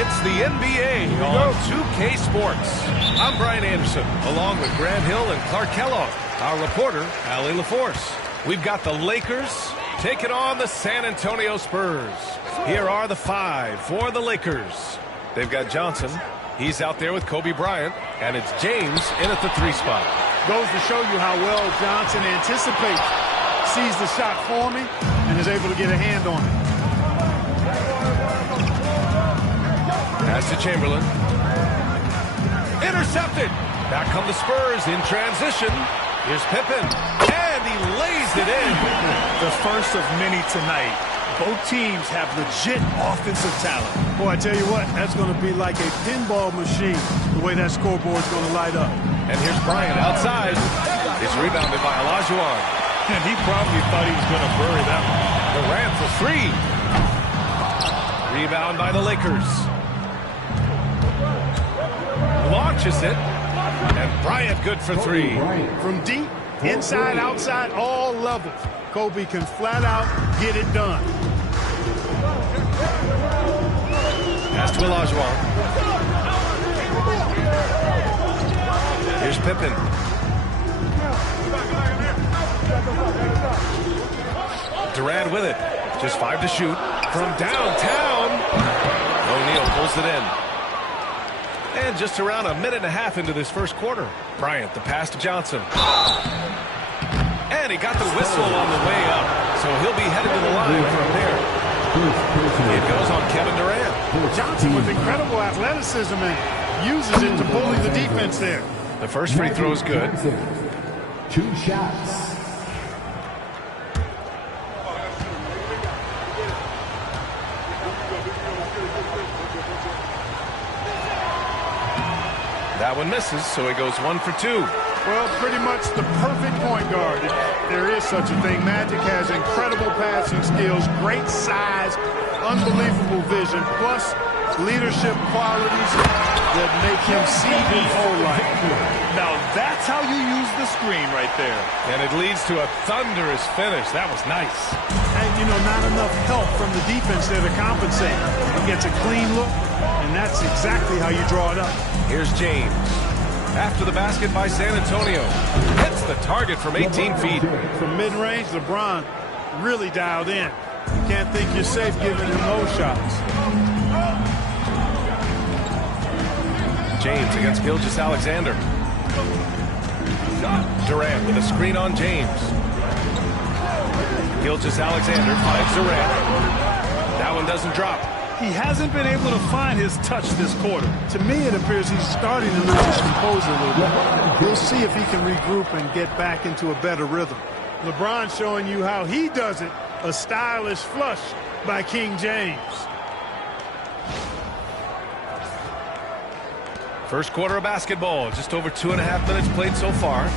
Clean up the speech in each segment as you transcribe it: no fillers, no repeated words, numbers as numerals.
It's the NBA on 2K Sports. I'm Brian Anderson, along with Grant Hill and Clark Kellogg. Our reporter, Allie LaForce. We've got the Lakers taking on the San Antonio Spurs. Here are the five for the Lakers. They've got Johnson. He's out there with Kobe Bryant. And it's James in at the 3 spot. Goes to show you how well Johnson anticipates, sees the shot forming, and is able to get a hand on it. Pass to Chamberlain. Intercepted. Back come the Spurs in transition. Here's Pippen. And he lays it in. The first of many tonight. Both teams have legit offensive talent. Boy, I tell you what, that's going to be like a pinball machine, the way that scoreboard's going to light up. And here's Bryant outside. It's rebounded by Olajuwon. And he probably thought he was going to bury that one. Durant for 3. Rebound by the Lakers. Launches it. And Bryant good for 3. From deep, inside, outside, all levels. Kobe can flat out get it done. Pass to Olajuwon. Here's Pippen. Durant with it. Just 5 to shoot. From downtown. O'Neal pulls it in. And just around a minute and a half into this first quarter. Bryant, the pass to Johnson. And he got the whistle on the way up. So he'll be headed to the line from there. It goes on Kevin Durant. Johnson with incredible athleticism and uses it to bully the defense there. The first free throw is good. 2 shots. That one misses, so he goes 1 for 2. Well, pretty much the perfect point guard. If there is such a thing. Magic has incredible passing skills, great size, unbelievable vision, plus leadership qualities that make him see the whole life. Now that's how you use the screen right there. And it leads to a thunderous finish. That was nice. And, you know, not enough help from the defense there to compensate. He gets a clean look, and that's exactly how you draw it up. Here's James. After the basket by San Antonio. Hits the target from 18 feet. From mid-range, LeBron really dialed in. You can't think you're safe giving him those shots. James against Gilgeous-Alexander. Durant with a screen on James. Gilgeous-Alexander finds Durant. That one doesn't drop. He hasn't been able to find his touch this quarter. To me, it appears he's starting to lose his composure a little bit. We'll see if he can regroup and get back into a better rhythm. LeBron showing you how he does it. A stylish flush by King James. First quarter of basketball. Just over 2.5 minutes played so far.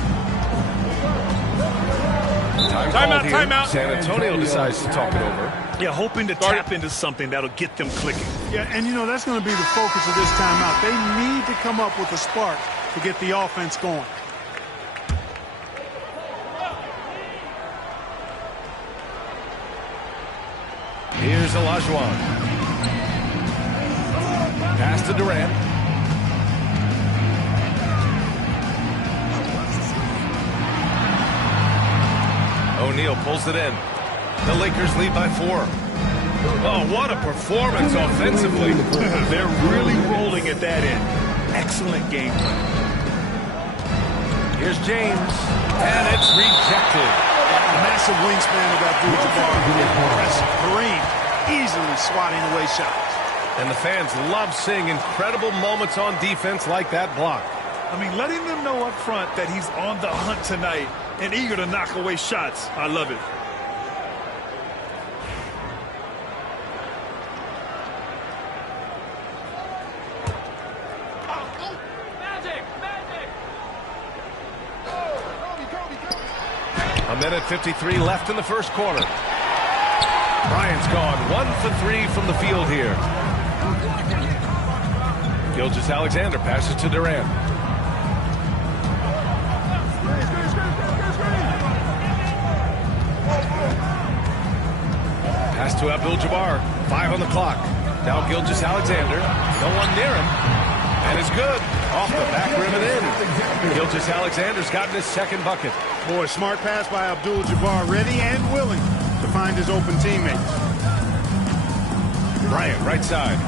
Timeout. San Antonio decides to talk it over. Yeah, hoping to tap into something that'll get them clicking. Yeah, and you know, that's going to be the focus of this timeout. They need to come up with a spark to get the offense going. Here's Olajuwon. Pass to Durant. O'Neal pulls it in. The Lakers lead by 4. Oh, what a performance offensively. They're really rolling at that end. Excellent game plan. Here's James, and it's rejected. Massive wingspan of Abdul-Jabbar. Impressive. Kareem easily swatting away shots. And the fans love seeing incredible moments on defense like that block. I mean, letting them know up front that he's on the hunt tonight and eager to knock away shots. I love it. A minute 53 left in the first quarter. Bryant's gone 1 for 3 from the field here. Gilgeous-Alexander passes to Durant. Pass to Abdul-Jabbar. 5 on the clock. Now Gilgeous-Alexander. No one near him. And it's good. Off the back rim and in. Gilgeous-Alexander's gotten his second bucket. Boy, smart pass by Abdul-Jabbar. Ready and willing to find his open teammates. Bryant, right side.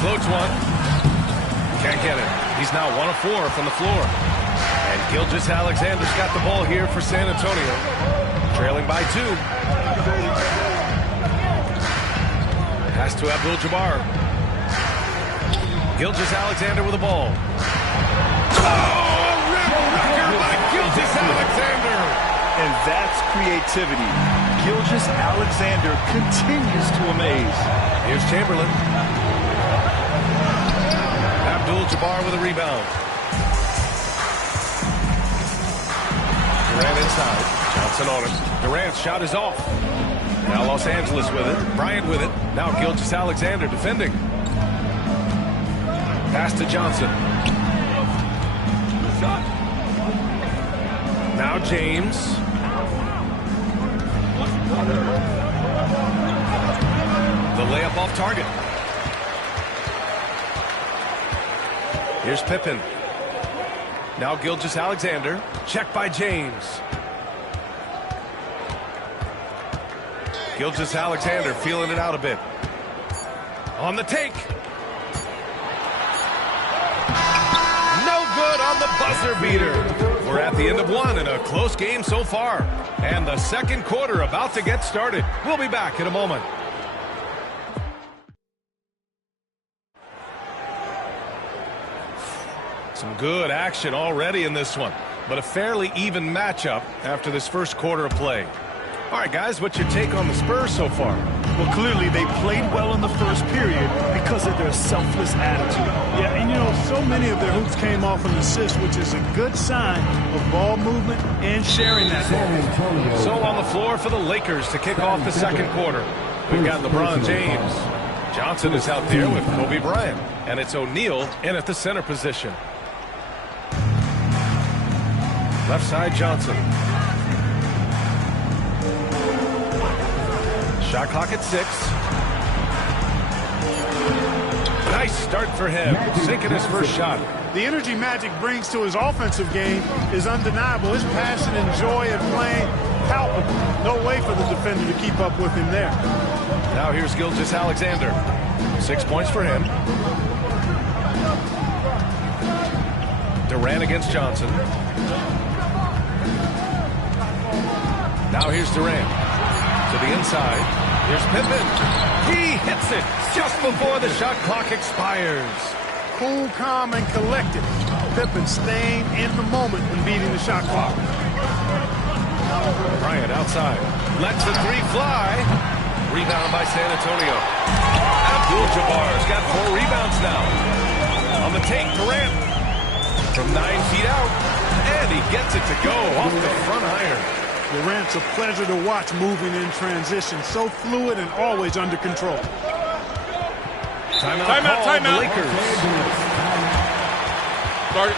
Floats one. Can't get it. He's now 1 of 4 from the floor. And Gilgeous-Alexander's got the ball here for San Antonio. Trailing by 2. Pass to Abdul-Jabbar. Gilgeous-Alexander with the ball. Oh, rip-wrecker by Gilgeous-Alexander. And that's creativity. Gilgeous-Alexander continues to amaze. Here's Chamberlain. Abdul-Jabbar with a rebound. Durant inside. Johnson on it. Durant's shot is off. Now Los Angeles with it. Bryant with it. Now Gilgeous-Alexander defending. Pass to Johnson. Now James. The layup off target. Here's Pippen. Now Gilgeous-Alexander. Check by James. Gilgeous-Alexander feeling it out a bit. On the take. No good on the buzzer beater. We're at the end of 1 in a close game so far. And the second quarter about to get started. We'll be back in a moment. Some good action already in this one, but a fairly even matchup after this first quarter of play. All right, guys, what's your take on the Spurs so far? Well, clearly they played well in the first period because of their selfless attitude. Yeah, and you know, so many of their hoops came off an assist, which is a good sign of ball movement and sharing that ball. So on the floor for the Lakers to kick off the second quarter. We've got LeBron James. Johnson is out there with Kobe Bryant. And it's O'Neal in at the center position. Left side, Johnson. Shot clock at 6. Nice start for him, sinking his first shot. The energy Magic brings to his offensive game is undeniable. His passion and joy at playing, palpable. No way for the defender to keep up with him there. Now here's Gilgeous-Alexander. 6 points for him. Durant against Johnson. Now here's Durant. To the inside. Here's Pippen. He hits it just before the shot clock expires. Cool, calm, and collected. Pippen staying in the moment when beating the shot clock. Bryant outside. Lets the three fly. Rebound by San Antonio. Abdul-Jabbar's got 4 rebounds now. On the take, Durant. From 9 feet out. And he gets it to go off the front iron. Durant's a pleasure to watch moving in transition. So fluid and always under control. Timeout. The Lakers. Start it.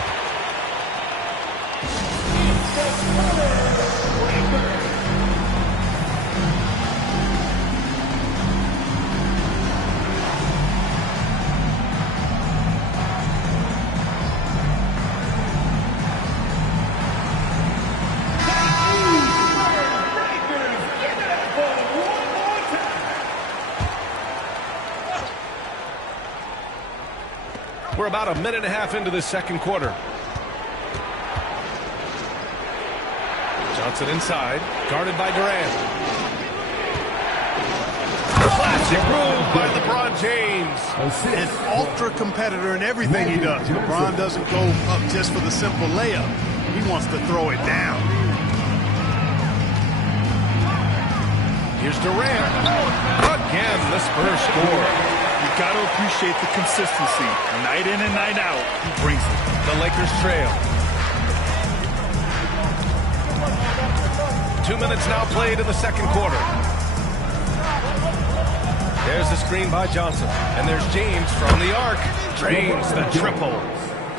We're about a minute and a half into the second quarter. Johnson inside, guarded by Durant. Classic move by LeBron James. An ultra competitor in everything he does. LeBron doesn't go up just for the simple layup. He wants to throw it down. Here's Durant. Again, the Spurs score. You got to appreciate the consistency. Night in and night out, he brings it. The Lakers trail. 2 minutes now played in the second quarter. There's the screen by Johnson. And there's James from the arc. James, the triple.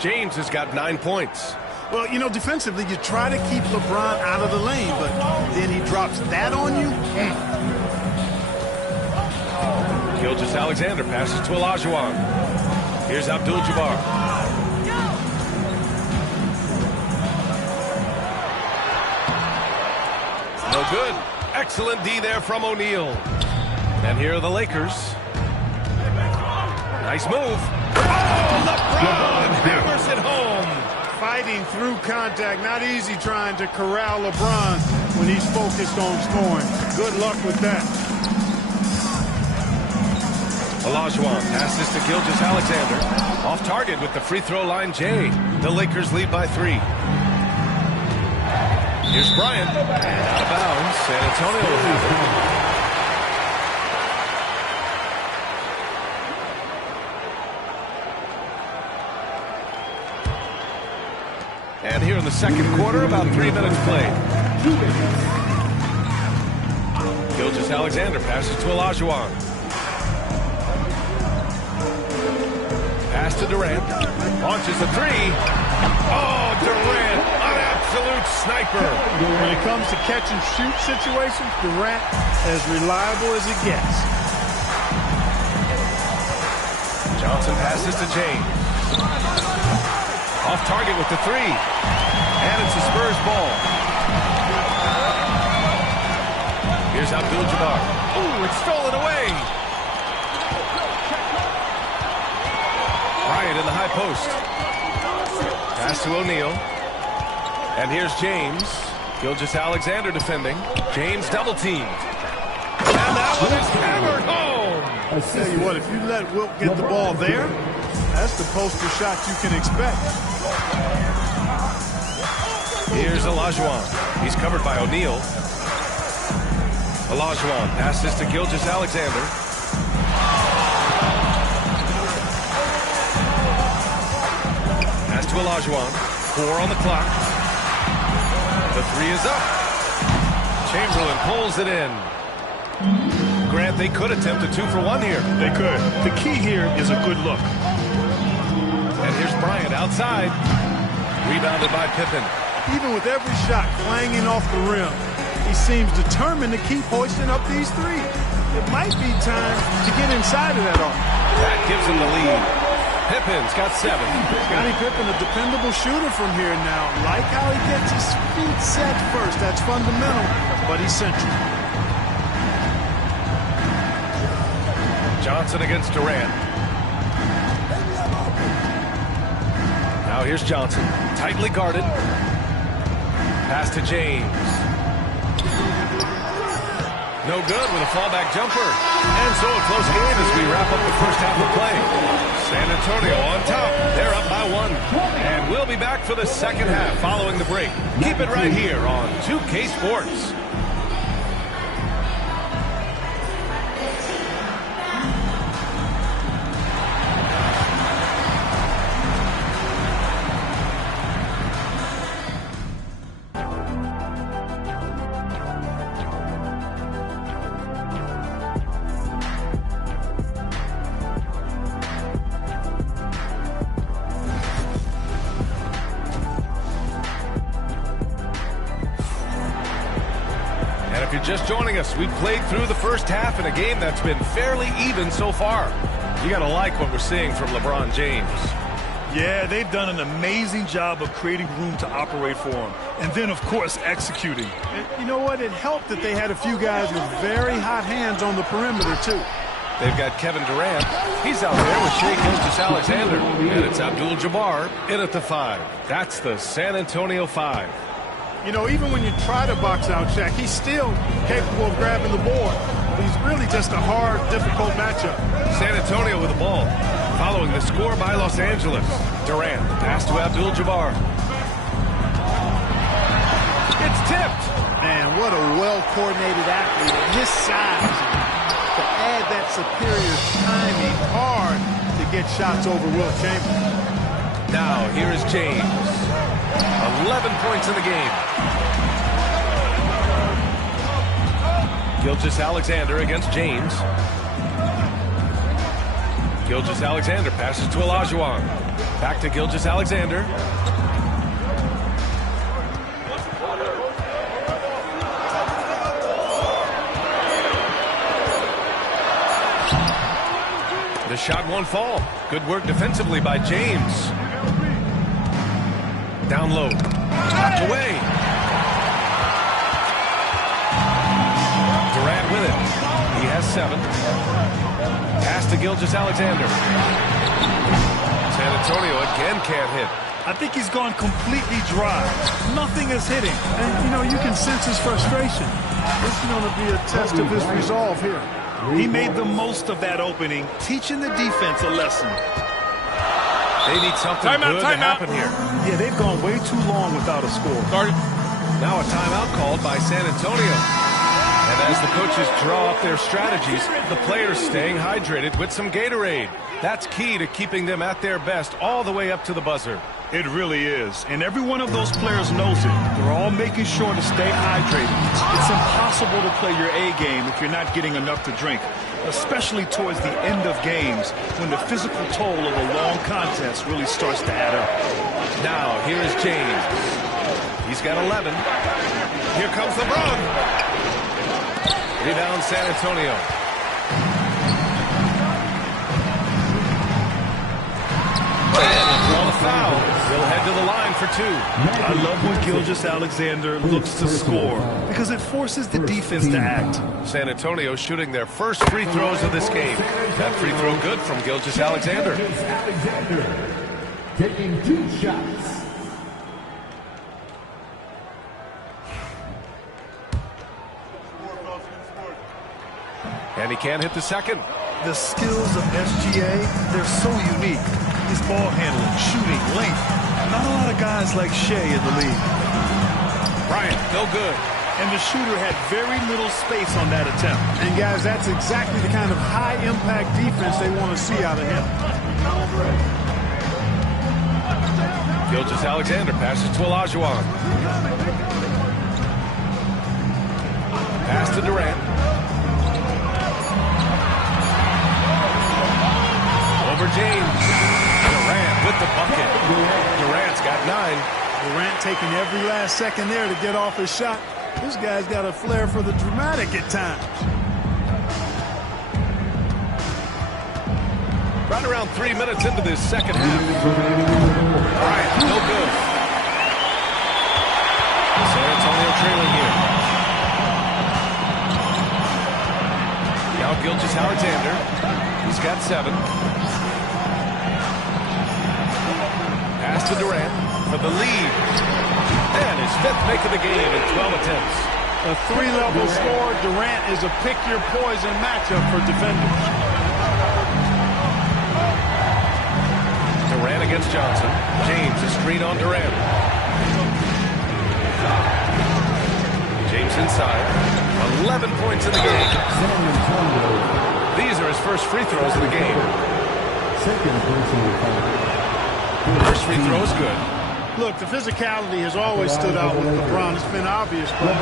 James has got 9 points. Well, you know, defensively, you try to keep LeBron out of the lane, but then he drops that on you. Gilgeous-Alexander passes to Olajuwon. Here's Abdul-Jabbar. No good. Excellent D there from O'Neal. And here are the Lakers. Nice move. Oh, LeBron hammers it home. Fighting through contact. Not easy trying to corral LeBron when he's focused on scoring. Good luck with that. Olajuwon passes to Gilgeous-Alexander. Off target with the free throw line, Jay. The Lakers lead by 3. Here's Bryant. Out of bounds. San Antonio will have it. And here in the second quarter, about 3 minutes played. Gilgeous-Alexander passes to Olajuwon. Pass to Durant. Launches a 3. Oh, Durant, an absolute sniper. When it comes to catch and shoot situations, Durant as reliable as it gets. Johnson passes to James. Off target with the 3. And it's the Spurs ball. Here's Abdul-Jabbar. Ooh, it's stolen away. Bryant in the high post. Pass to O'Neal. And here's James. Gilgeous-Alexander defending. James double teamed. And that one is hammered home. I tell you what, if you let Wilt get the ball there, that's the poster shot you can expect. Here's Olajuwon. He's covered by O'Neal. Olajuwon passes to Gilgeous-Alexander. Pass to Olajuwon. 4 on the clock. The 3 is up. Chamberlain pulls it in. Grant, they could attempt a 2-for-1 here. They could. The key here is a good look. And here's Bryant outside. Rebounded by Pippen. Even with every shot clanging off the rim, He seems determined to keep hoisting up these threes. It might be time to get inside of that arc. That gives him the lead. Pippen's got 7. Scottie Pippen, a dependable shooter from here now. Like how he gets his feet set first. That's fundamental, but essential. Johnson against Durant. Now here's Johnson, tightly guarded. Pass to James. No good with a fallback jumper. And so a close game as we wrap up the first half of play. San Antonio on top. They're up by 1. And we'll be back for the second half following the break. Keep it right here on 2K Sports. If you're just joining us, we've played through the first half in a game that's been fairly even so far. You got to like what we're seeing from LeBron James. Yeah, they've done an amazing job of creating room to operate for him. And then, of course, executing. And you know what? It helped that they had a few guys with very hot hands on the perimeter, too. They've got Kevin Durant. He's out there with Shai Gilgeous-Alexander. And it's Abdul-Jabbar in at the 5. That's the San Antonio 5. You know, even when you try to box out Shaq, he's still capable of grabbing the board. He's really just a hard, difficult matchup. San Antonio with the ball. Following the score by Los Angeles. Durant, pass to Abdul-Jabbar. It's tipped. Man, what a well-coordinated athlete at his size. To add that superior timing, hard to get shots over Wilt Chamberlain. Now, here is James. 11 points in the game. Gilgeous-Alexander against James. Gilgeous-Alexander passes to Olajuwon. Back to Gilgeous-Alexander. The shot won't fall. Good work defensively by James. Down low. Knocked away. Durant with it. He has 7. Pass to Gilgeous-Alexander. San Antonio again can't hit. I think he's gone completely dry. Nothing is hitting. And, you know, you can sense his frustration. This is going to be a test of his resolve here. He made the most of that opening, teaching the defense a lesson. They need something good to happen here. Yeah, they've gone way too long without a score. Now a timeout called by San Antonio. And as the coaches draw up their strategies, the players staying hydrated with some Gatorade. That's key to keeping them at their best all the way up to the buzzer. It really is. And every one of those players knows it. They're all making sure to stay hydrated. It's impossible to play your A game if you're not getting enough to drink, especially towards the end of games when the physical toll of a long contest really starts to add up. Now, here is James. He's got 11. Here comes LeBron. Rebound San Antonio. And draw the foul. He'll head to the line for 2. I love when Gilgeous-Alexander looks to score because it forces the defense to act. San Antonio shooting their first free throws of this game. That free throw good from Gilgeous-Alexander. Taking 2 shots. And he can't hit the second. The skills of SGA, they're so unique. His ball handling, shooting, length. Not a lot of guys like Shai in the league. Bryant, no good. And the shooter had very little space on that attempt. And, guys, that's exactly the kind of high-impact defense they want to see out of him. Gilgeous-Alexander passes to Olajuwon. Pass to Durant. Over James. Durant with the bucket. Durant's got 9. Durant taking every last second there to get off his shot. This guy's got a flair for the dramatic at times. Right around 3 minutes into this second half. Bryant, no good. San Antonio trailing here. Now Gilgeous-Alexander. He's got 7. Pass to Durant for the lead. And his 5th make of the game in 12 attempts. A 3-level score. Durant is a pick-your-poison matchup for defenders. Durant against Johnson. James, a screen on Durant. James inside. 11 points in the game. These are his first free throws of the game. First free throw is good. Look, the physicality has always stood out with LeBron. It's been obvious, but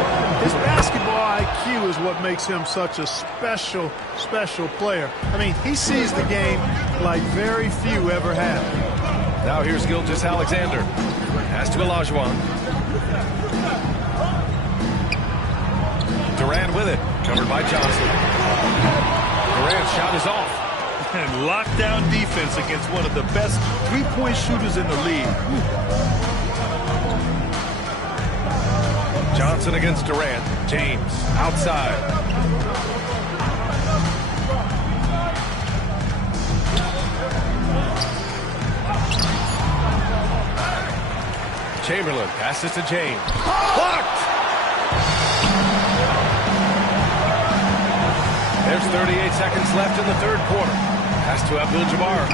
his basketball IQ is what makes him such a special, special player. I mean, he sees the game like very few ever have. Now here's Gilgeous-Alexander. Pass to Olajuwon. Durant with it. Covered by Johnson. Durant's shot is off. And lockdown defense against one of the best three-point shooters in the league. Johnson against Durant. James outside. Chamberlain passes to James. Blocked! There's 38 seconds left in the third quarter. Pass to Abdul-Jabbar.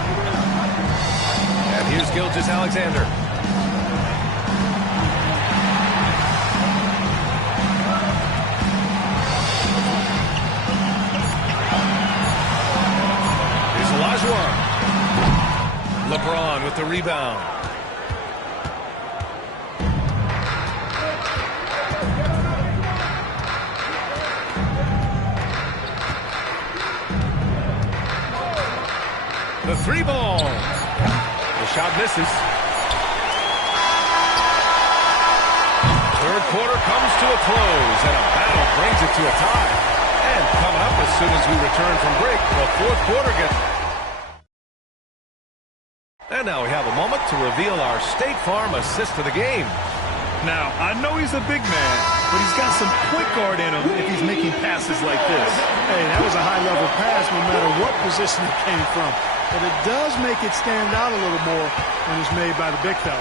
And here's Gilgeous-Alexander. Here's Olajuwon. LeBron with the rebound. The 3-ball. The shot misses. Third quarter comes to a close, and a battle brings it to a tie. And coming up as soon as we return from break, the fourth quarter gets... And now we have a moment to reveal our State Farm assist of the game. Now, I know he's a big man, but he's got some point guard in him if he's making passes like this. Hey, that was a high-level pass no matter what position it came from. But it does make it stand out a little more when it's made by the big fella.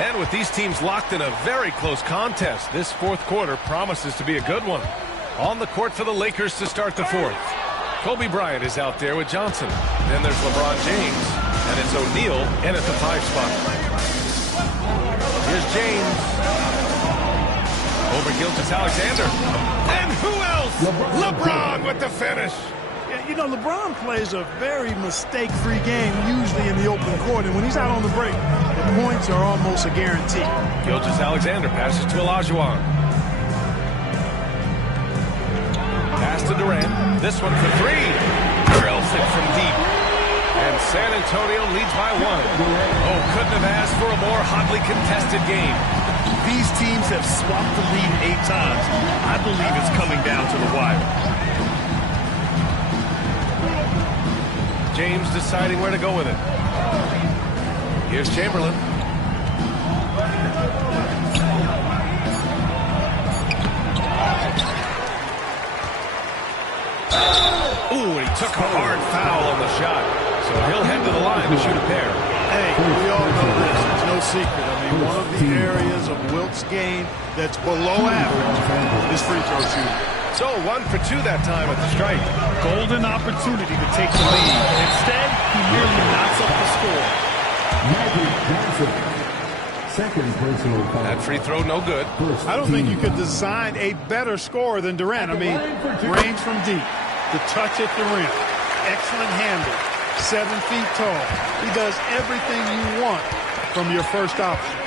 And with these teams locked in a very close contest, this fourth quarter promises to be a good one. On the court for the Lakers to start the fourth. Kobe Bryant is out there with Johnson. Then there's LeBron James. And it's O'Neal in at the 5 spot. Here's James. Over Gilgeous-Alexander. And who else? LeBron with the finish. You know, LeBron plays a very mistake-free game, usually in the open court, and when he's out on the break, the points are almost a guarantee. Gilgeous-Alexander passes to Olajuwon. Pass to Durant. This one for 3. Drills it from deep. And San Antonio leads by 1. Oh, couldn't have asked for a more hotly contested game. These teams have swapped the lead 8 times. I believe it's coming down to the wire. James deciding where to go with it. Here's Chamberlain. Ooh, he took a hard foul on the shot. So he'll head to the line to shoot a pair. Hey, we all know this. It's no secret. I mean, one of the areas of Wilt's game that's below average is free throw shooting. So 1 for 2 that time at the strike. Golden opportunity to take the lead. Instead, he merely knocks up the score. Magic Johnson. Second personal foul. That free throw no good. I don't think you could design a better scorer than Durant. I mean, range from deep, the touch at the rim, excellent handle, 7 feet tall. He does everything you want from your first option.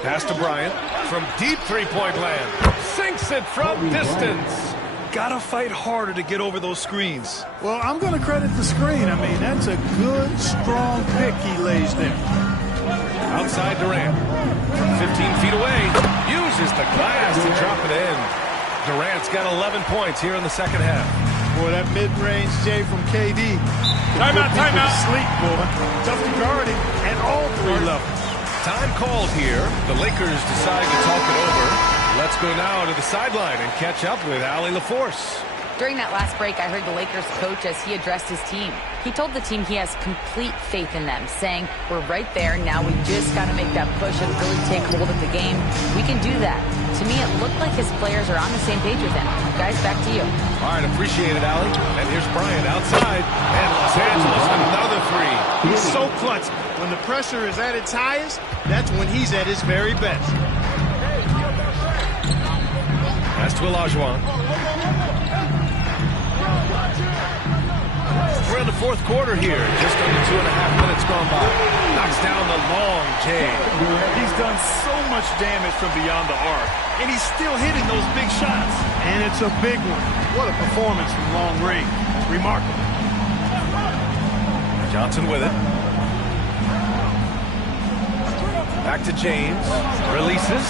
Pass to Bryant from deep three-point land. Sinks it from distance. Gotta fight harder to get over those screens. Well, I'm going to credit the screen. I mean, that's a good, strong pick he lays there. Outside Durant. From 15 feet away. Uses the glass to drop it in. Durant's got 11 points here in the second half. Boy, that mid-range J from KD. Timeout. Sleep, boy. Tough to guard him at all three levels. Time called here. The Lakers decide to talk it over. Let's go now to the sideline and catch up with Allie LaForce. During that last break, I heard the Lakers coach as he addressed his team. He told the team he has complete faith in them, saying, we're right there, now we just got to make that push and really take hold of the game. We can do that. To me, it looked like his players are on the same page with him. Guys, back to you. All right, appreciate it, Allie. And here's Bryant outside. And Los Angeles, another three. He's so clutch. When the pressure is at its highest, that's when he's at his very best. Pass to Olajuwon. We're in the fourth quarter here. Just under 2.5 minutes gone by. Knocks down the long J. He's done so much damage from beyond the arc, and he's still hitting those big shots. And it's a big one. What a performance from long range. Remarkable. Johnson with it. Back to James. Releases.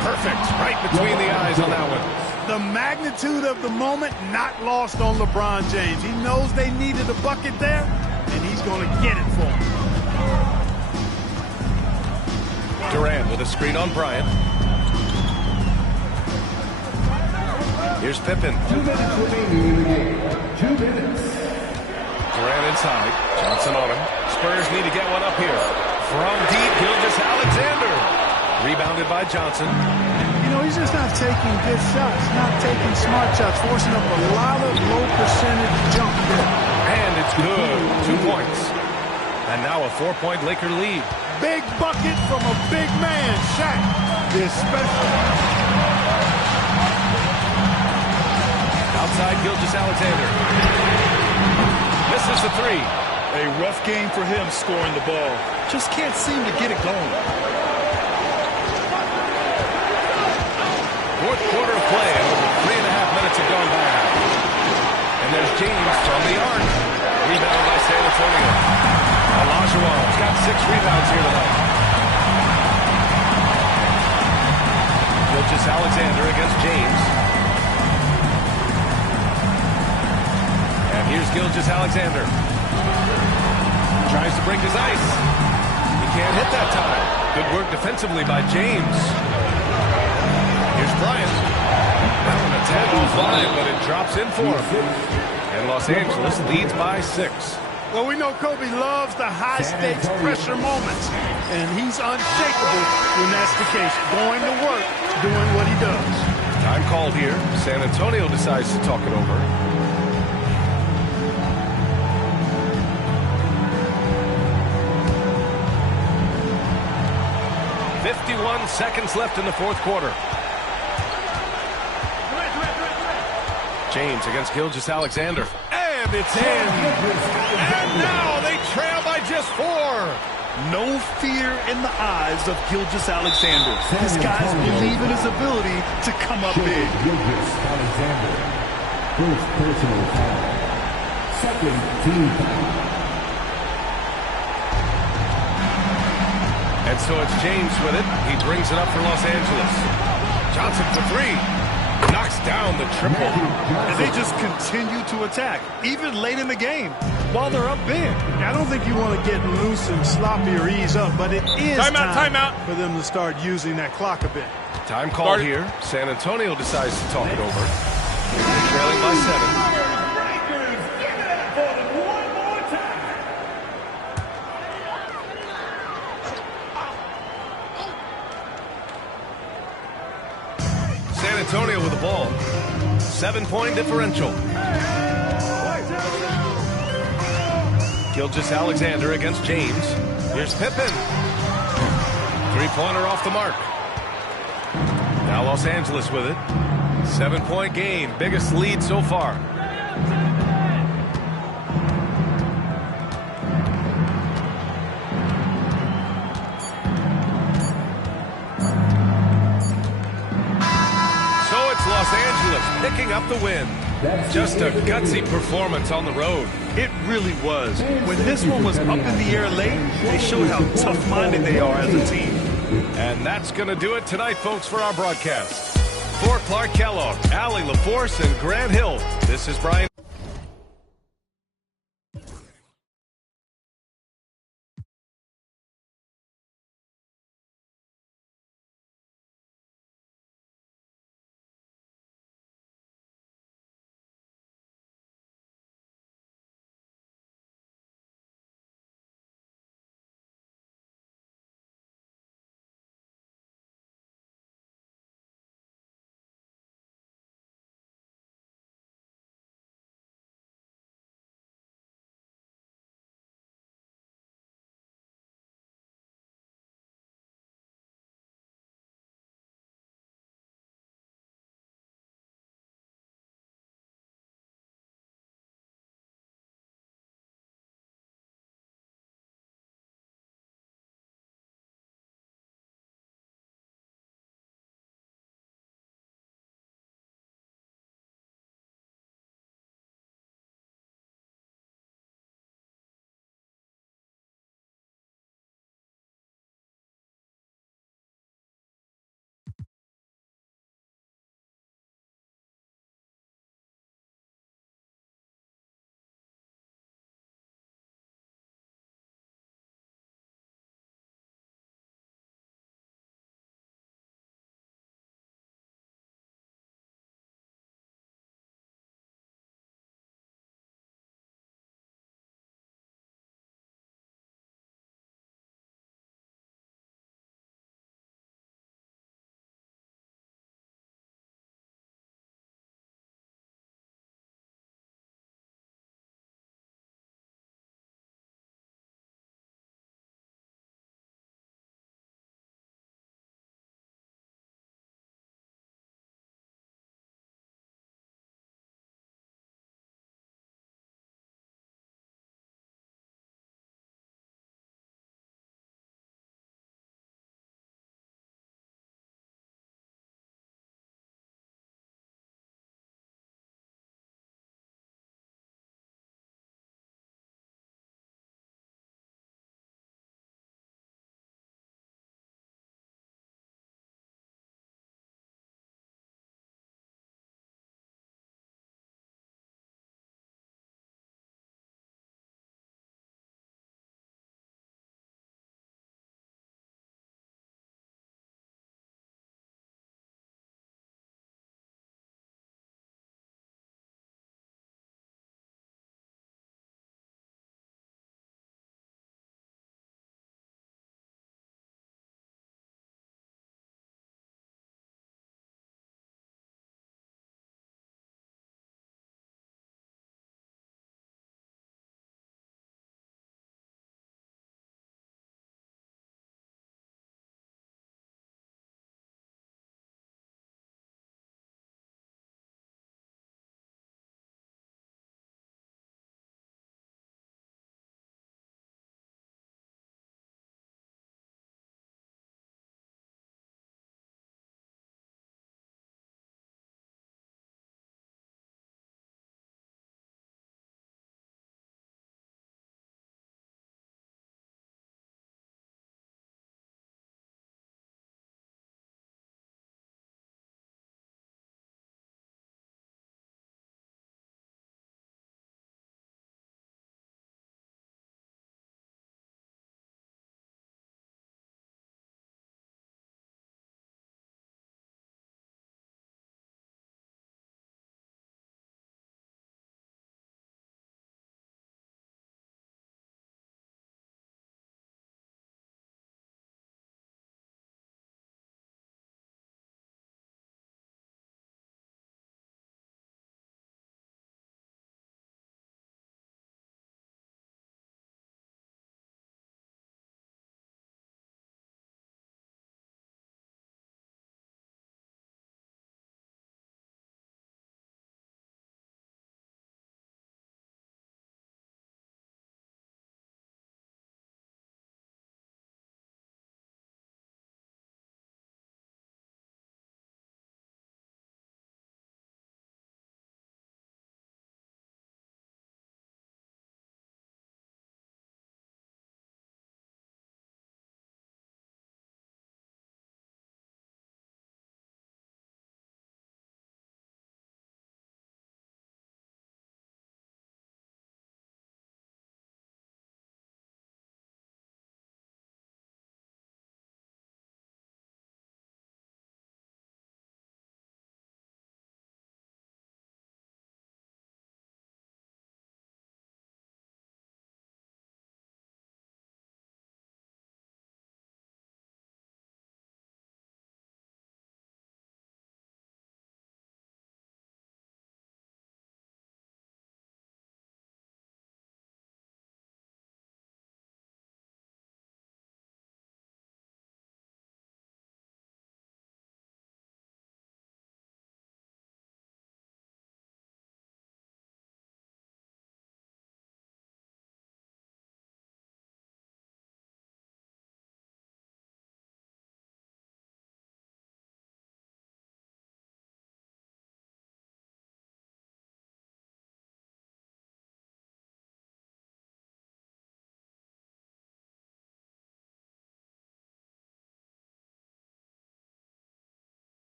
Perfect. Right between the eyes on that one. The magnitude of the moment not lost on LeBron James. He knows they needed a bucket there, and he's going to get it for them. Durant with a screen on Bryant. Here's Pippen. 2 minutes remaining in the game. 2 minutes. Durant inside. Johnson on him. Spurs need to get one up here. From deep, Gilgeous-Alexander. Rebounded by Johnson. You know, he's just not taking good shots, not taking smart shots, forcing up a lot of low percentage jump there. And it's good. 2 points. And now a 4-point Laker lead. Big bucket from a big man, Shaq. This special. Outside Gilgeous-Alexander. Misses the three. A rough game for him scoring the ball. Just can't seem to get it going. Fourth quarter of play, and over 3.5 minutes have gone by. And there's James from the arc. Rebound by San Antonio. Olajuwon's got 6 rebounds here tonight. Gilgeous-Alexander against James. And here's Gilgeous-Alexander. Tries to break his ice. He can't hit that time. Good work defensively by James. Here's Bryant. Now an attack offline, but it drops in for him. And Los Angeles leads by 6. Well, we know Kobe loves the high-stakes pressure moments, and he's unshakable when that's the case. Going to work, doing what he does. Time called here. San Antonio decides to talk it over. .51 seconds left in the fourth quarter. James against Gilgeous-Alexander. And it's in. And now they trail by just 4. No fear in the eyes of Gilgeous-Alexander. This guy's believe in his ability to come up big. Gilgeous-Alexander. First personal foul. Second team foul. And so it's James with it. He brings it up for Los Angeles. Johnson for 3. Knocks down the triple. And they just continue to attack, even late in the game, while they're up big. I don't think you want to get loose and sloppy or ease up, but it is time for them to start using that clock a bit. Time called here. San Antonio decides to talk it over. They're trailing by 7. San Antonio with the ball. 7-point differential. Gilgeous-Alexander against James. Here's Pippen. 3-pointer off the mark. Now Los Angeles with it. 7-point game. Biggest lead so far. Los Angeles picking up the win. Just a gutsy performance on the road. It really was. When this one was up in the air late, they showed how tough-minded they are as a team. And that's going to do it tonight, folks, for our broadcast. For Clark Kellogg, Allie LaForce, and Grant Hill, this is Brian.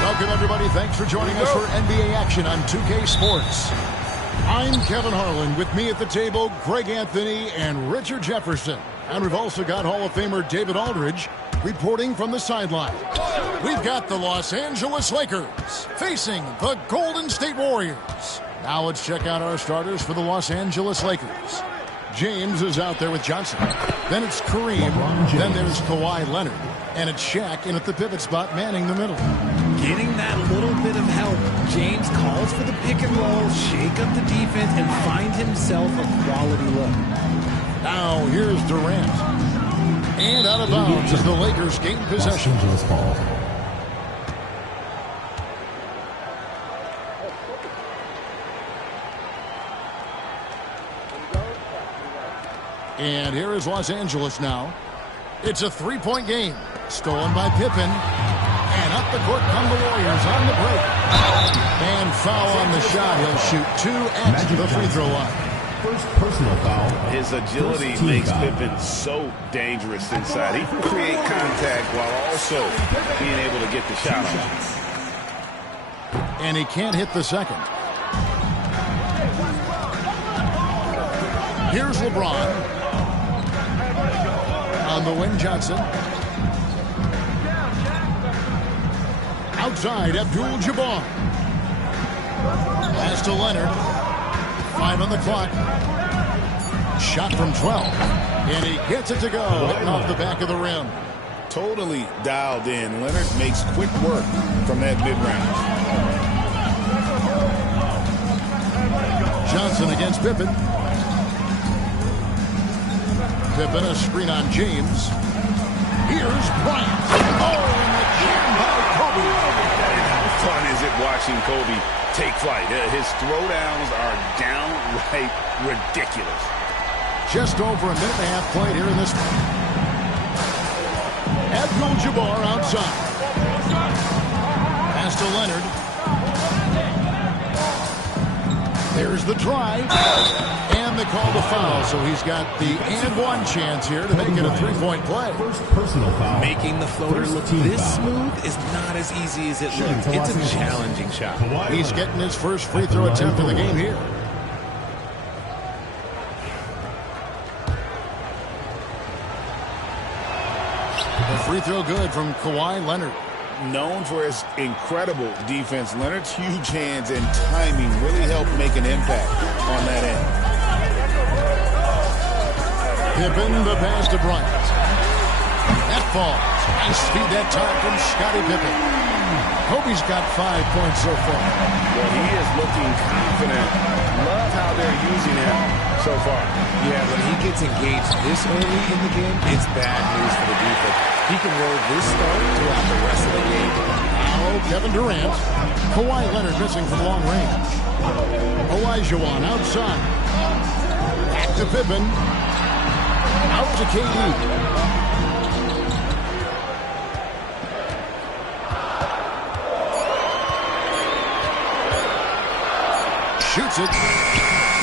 Welcome, everybody. Thanks for joining us for NBA action on 2K Sports. I'm Kevin Harlan. With me at the table, Greg Anthony and Richard Jefferson. And we've also got Hall of Famer David Aldridge reporting from the sideline. We've got the Los Angeles Lakers facing the Golden State Warriors. Now let's check out our starters for the Los Angeles Lakers. James is out there with Johnson. Then it's Kareem. Then there's Kawhi Leonard. And it's Shaq in at the pivot spot, manning the middle. Getting that little bit of help. James calls for the pick and roll, shake up the defense, and find himself a quality look. Now here's Durant. And out of bounds as the Lakers gain possession. And here is Los Angeles now. It's a three-point game. Stolen by Pippen. And up the court come the Warriors on the break. And foul on the shot. He'll shoot two at the free throw line. First personal foul. His agility makes Pippen so dangerous inside. He can create contact while also being able to get the shot off. And he can't hit the second. Here's LeBron. On the wing, Johnson. Outside, Abdul-Jabbar. Pass to Leonard. 5 on the clock. Shot from 12. And he gets it to go. Hitting off the back of the rim. Totally dialed in. Leonard makes quick work from that mid-range. Johnson against Pippen. Pippen, a screen on James. Here's Bryant. Oh, and the jam by Kobe. How fun is it watching Kobe take flight? His throwdowns are downright ridiculous. Just over a minute and a half played here in this one. Abdul-Jabbar outside. Pass to Leonard. There's the drive. And they call the foul, so he's got the and one chance here to make it a three-point play. First personal foul. Making the floater look this smooth is not as easy as it looks. It's a challenging shot. He's getting his first free throw attempt of the game here. The free throw good from Kawhi Leonard. Known for his incredible defense, Leonard's huge hands and timing really help make an impact on that end. Pippen, the pass to Bryant. That falls. Nice speed that time from Scottie Pippen. Kobe's got 5 points so far. Well, he is looking confident. Love how they're using him so far. Yeah, when he gets engaged this early in the game, it's bad news for the defense. He can roll this start throughout the rest of the game. Now Kevin Durant. Kawhi Leonard missing from long range. Olajuwon outside. Back to Pippen. Out to KD. Shoots it.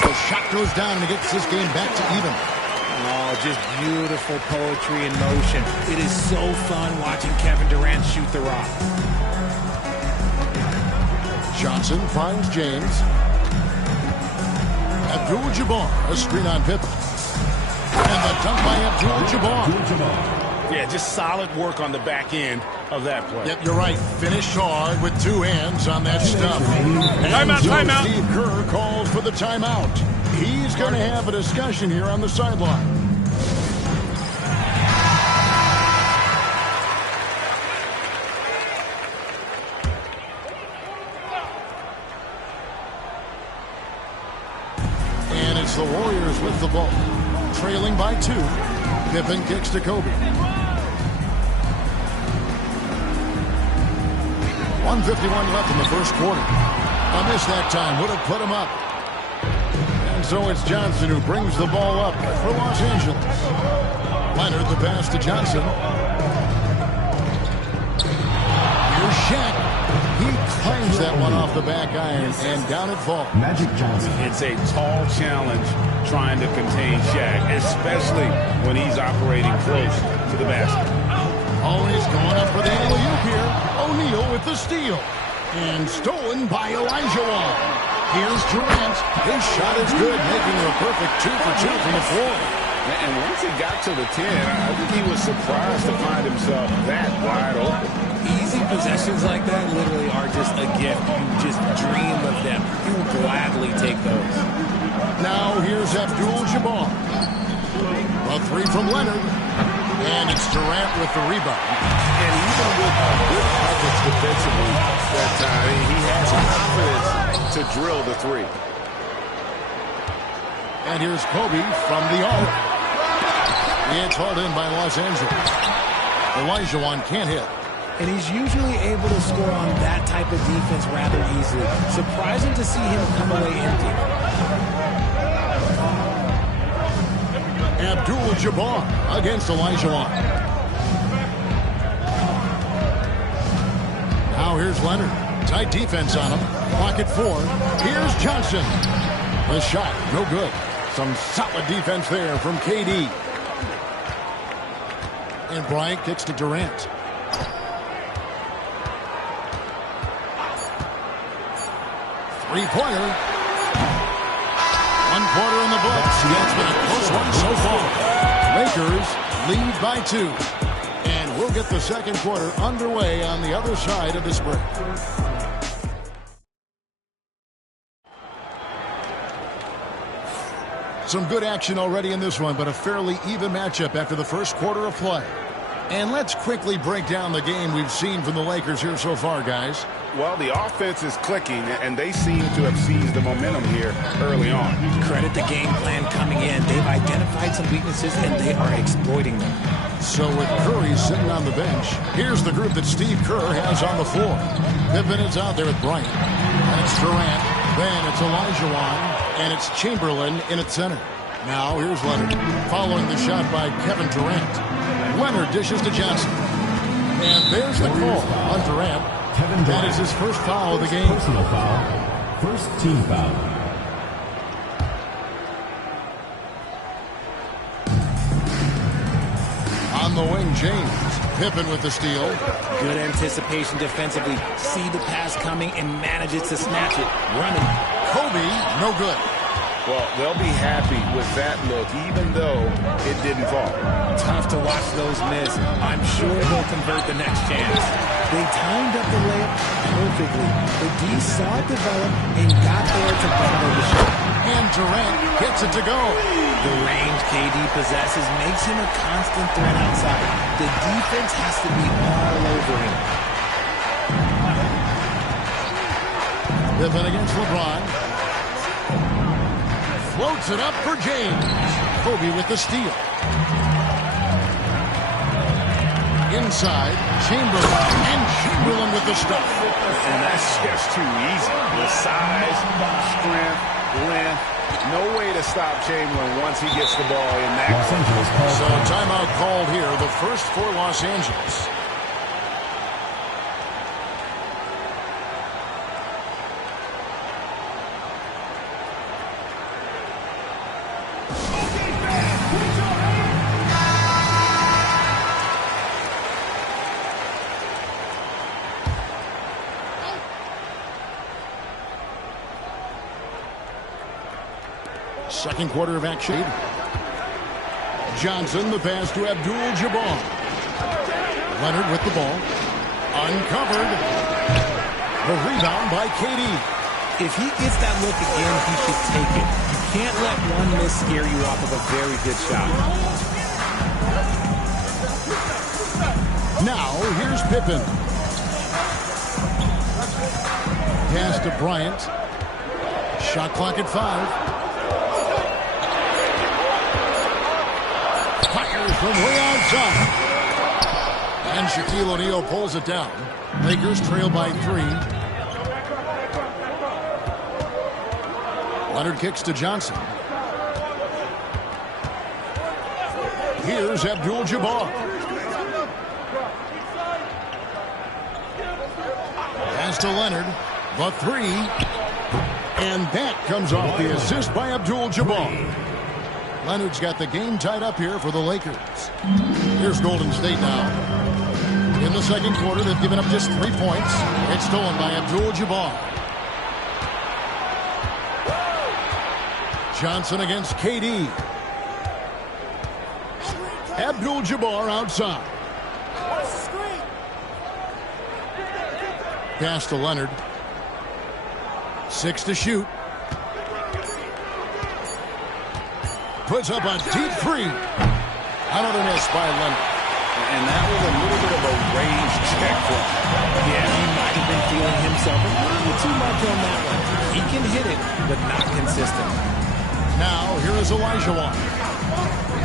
The shot goes down and it gets this game back to even. Oh, just beautiful poetry in motion. It is so fun watching Kevin Durant shoot the rock. Johnson finds James. Abdul-Jabbar, a screen on Pippen. And the dunk by Abdul-Jabbar. Yeah, just solid work on the back end of that play. Yep, you're right. Finish hard with 2 hands on that stuff. Timeout, timeout. Steve Kerr calls for the timeout. He's going to have a discussion here on the sideline. And it's the Warriors with the ball. Trailing by 2. Pippen kicks to Kobe. 1:51 left in the first quarter. A miss that time would have put him up. And so it's Johnson who brings the ball up for Los Angeles. Leonard the pass to Johnson. Here's Shaq. He claims that one off the back iron and down it falls. Magic Johnson. It's a tall challenge trying to contain Shaq, especially when he's operating close to the basket. Always going up for the alley-oop here. O'Neal with the steal. And stolen by Olajuwon. Here's Durant. His shot is good, making it a perfect 2 for 2 from the floor. And once he got to the 10, I think he was surprised to find himself that wide open. Easy possessions like that literally are just a gift. You just dream of them. You will gladly take those. Now here's Abdul-Jabbar. A 3 from Leonard. And it's Durant with the rebound. And even with good coverage defensively that time, he has confidence to drill the 3. And here's Kobe from the arc. It's hauled in by Los Angeles. Olajuwon can't hit. And he's usually able to score on that type of defense rather easily. Surprising to see him come away empty. Abdul-Jabbar against Olajuwon. Now here's Leonard. Tight defense on him. Pocket 4. Here's Johnson. The shot, no good. Some solid defense there from KD. And Bryant kicks to Durant. Three-pointer. 1 quarter in the books. It's been a close one so far. Lakers lead by 2. And we'll get the second quarter underway on the other side of this break. Some good action already in this one, but a fairly even matchup after the first quarter of play. And let's quickly break down the game we've seen from the Lakers here so far, guys. Well, the offense is clicking, and they seem to have seized the momentum here early on. Credit the game plan coming in. They've identified some weaknesses, and they are exploiting them. So with Curry sitting on the bench, here's the group that Steve Kerr has on the floor. Pippen is out there with Bryant. And it's Durant. Then it's Olajuwon. And it's Chamberlain in at center. Now here's Leonard. Following the shot by Kevin Durant. Leonard dishes to Johnson. And there's the call on Durant. That is his first foul of the game. Personal foul. First team foul. On the wing, James. Pippen with the steal. Good anticipation defensively. See the pass coming and manages to snatch it. Running. Kobe, no good. Well, they'll be happy with that look, even though it didn't fall. Tough to watch those miss. I'm sure they'll convert the next chance. They timed up the layup perfectly. The D saw it develop and got there to bother the shot. And Durant gets it to go. The range KD possesses makes him a constant threat outside. The defense has to be all over him. Pippen against LeBron. Floats it up for James. Kobe with the steal. Inside, Chamberlain. And Chamberlain with the stuff. And that's just too easy. The size, strength, length. No way to stop Chamberlain once he gets the ball in that. Los Angeles calls so timeout called here. The first for Los Angeles. Second quarter of action. Johnson, the pass to Abdul-Jabbar. Leonard with the ball. Uncovered. The rebound by KD. If he gets that look again, he should take it. You can't let one miss scare you off of a very good shot. Now, here's Pippen. Pass to Bryant. Shot clock at 5. Fires from way outside. And Shaquille O'Neal pulls it down. Lakers trail by 3. Leonard kicks to Johnson. Here's Abdul-Jabbar. Pass to Leonard. The 3. And that comes off the assist by Abdul-Jabbar. Leonard's got the game tied up here for the Lakers. Here's Golden State now. In the second quarter, they've given up just 3 points. It's stolen by Abdul-Jabbar. Johnson against KD. Abdul-Jabbar outside. Pass to Leonard. 6 to shoot. Puts up a deep 3. Another miss by Leonard. And that was a little bit of a range check for him. Yeah, he might have been feeling himself a little too much on that one. He can hit it, but not consistent. Now, here is Olajuwon.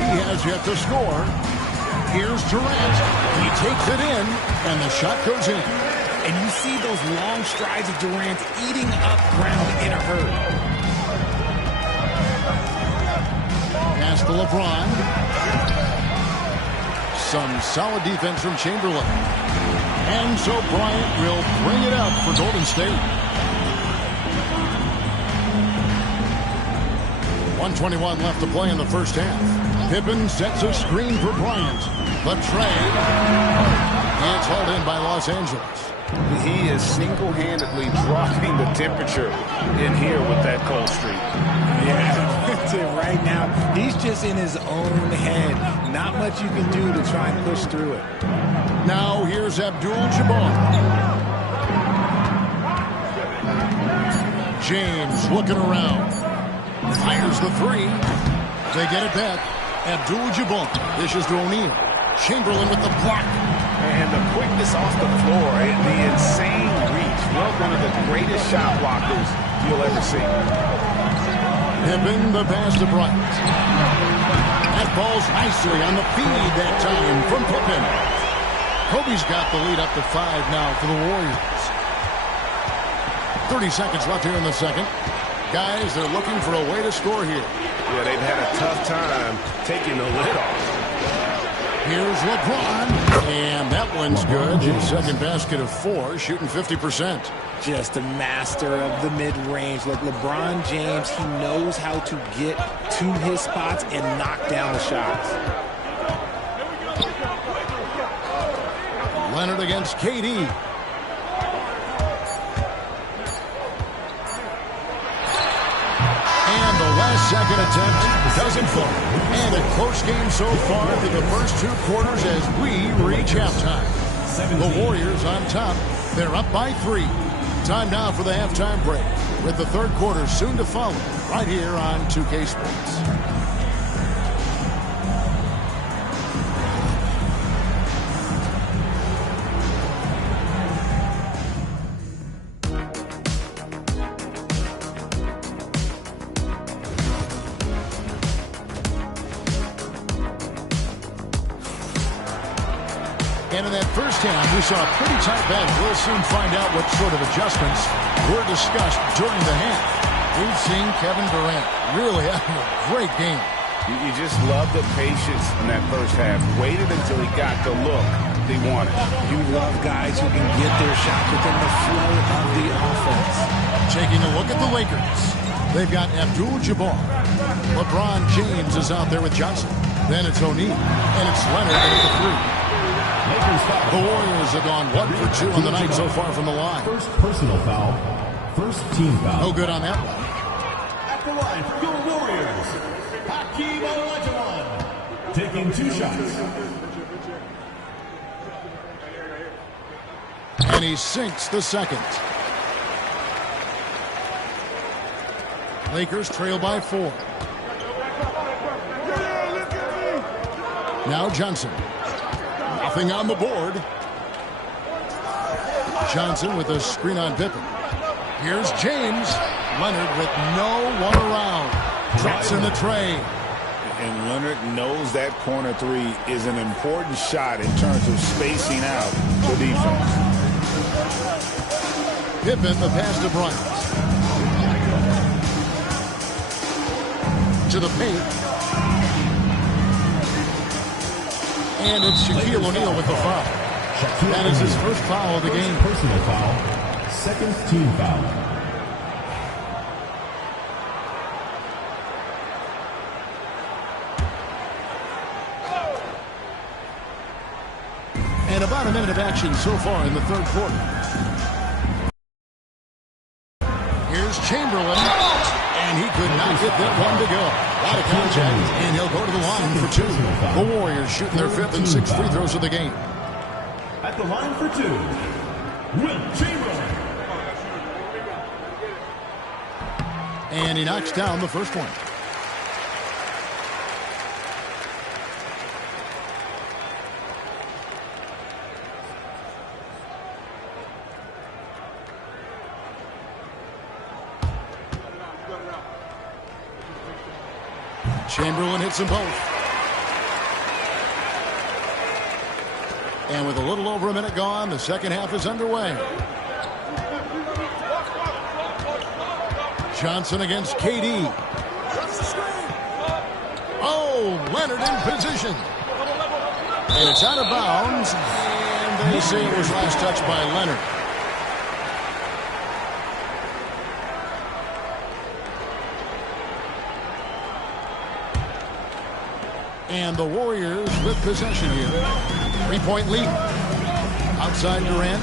He has yet to score. Here's Durant. He takes it in, and the shot goes in. And you see those long strides of Durant eating up ground in a hurry. Pass to LeBron. Some solid defense from Chamberlain. And so Bryant will bring it up for Golden State. 1:21 left to play in the first half. Pippen sets a screen for Bryant. The trade. It's hauled in by Los Angeles. He is single-handedly dropping the temperature in here with that cold streak. Yeah, that's it right now. He's just in his own head. Not much you can do to try and push through it. Now here's Abdul-Jabbar. James looking around. Fires the 3. They get it back. Abdul-Jabbar dishes to O'Neal. Chamberlain with the block. And the quickness off the floor, the insane reach. One of the greatest shot blockers you'll ever see. Pippen the pass to Bryant. That ball's nicely on the feed that time from Pippen. Kobe's got the lead up to 5 now for the Warriors. 30 seconds left here in the second. Guys, they're looking for a way to score here. Yeah, they've had a tough time taking the lid off. Here's LeBron. And that one's good. His second basket of 4, shooting 50%. Just a master of the mid-range. Like LeBron James, he knows how to get to his spots and knock down the shots. Leonard against KD. And the last second attempt doesn't fall. And a close game so far through the first 2 quarters as we reach halftime. The Warriors on top. They're up by 3. Time now for the halftime break, with the third quarter soon to follow right here on 2K Sports. And in that first half, we saw a pretty tight battle. We'll soon find out what sort of adjustments were discussed during the half. We've seen Kevin Durant really having a great game. You just love the patience in that first half. Waited until he got the look he wanted. You love guys who can get their shot within the flow of the offense. Taking a look at the Lakers. They've got Abdul-Jabbar. LeBron James is out there with Johnson. Then it's O'Neal. And it's Leonard with the 3. The Warriors have gone 1 for 2 on the night so far from the line. First personal foul. First team foul. No good on that one. At the line for your Warriors, Hakeem Olajuwon. Taking 2 shots. And he sinks the second. Lakers trail by 4. Now Johnson. Nothing on the board. Johnson with a screen on Pippen. Here's James. Leonard with no one around. Drops in the tray. And Leonard knows that corner three is an important shot in terms of spacing out the defense. Pippen, the pass to Bryant. To the paint. And it's Shaquille O'Neal with the foul. That is his first foul of the game. Personal foul. Second team foul. And about a minute of action so far in the third quarter. Here's Chamberlain. And he could not get that one to go. A lot of contact, and he'll go to the line for 2. The Warriors shooting their 5th and 6th free throws of the game. At the line for 2, Wilt Chamberlain. And he knocks down the first one. Chamberlain hits them both. And with a little over a minute gone, the second half is underway. Johnson against KD. Oh, Leonard in position. And it's out of bounds. And they say it was last touched by Leonard. And the Warriors with possession here. 3-point lead. Outside Durant.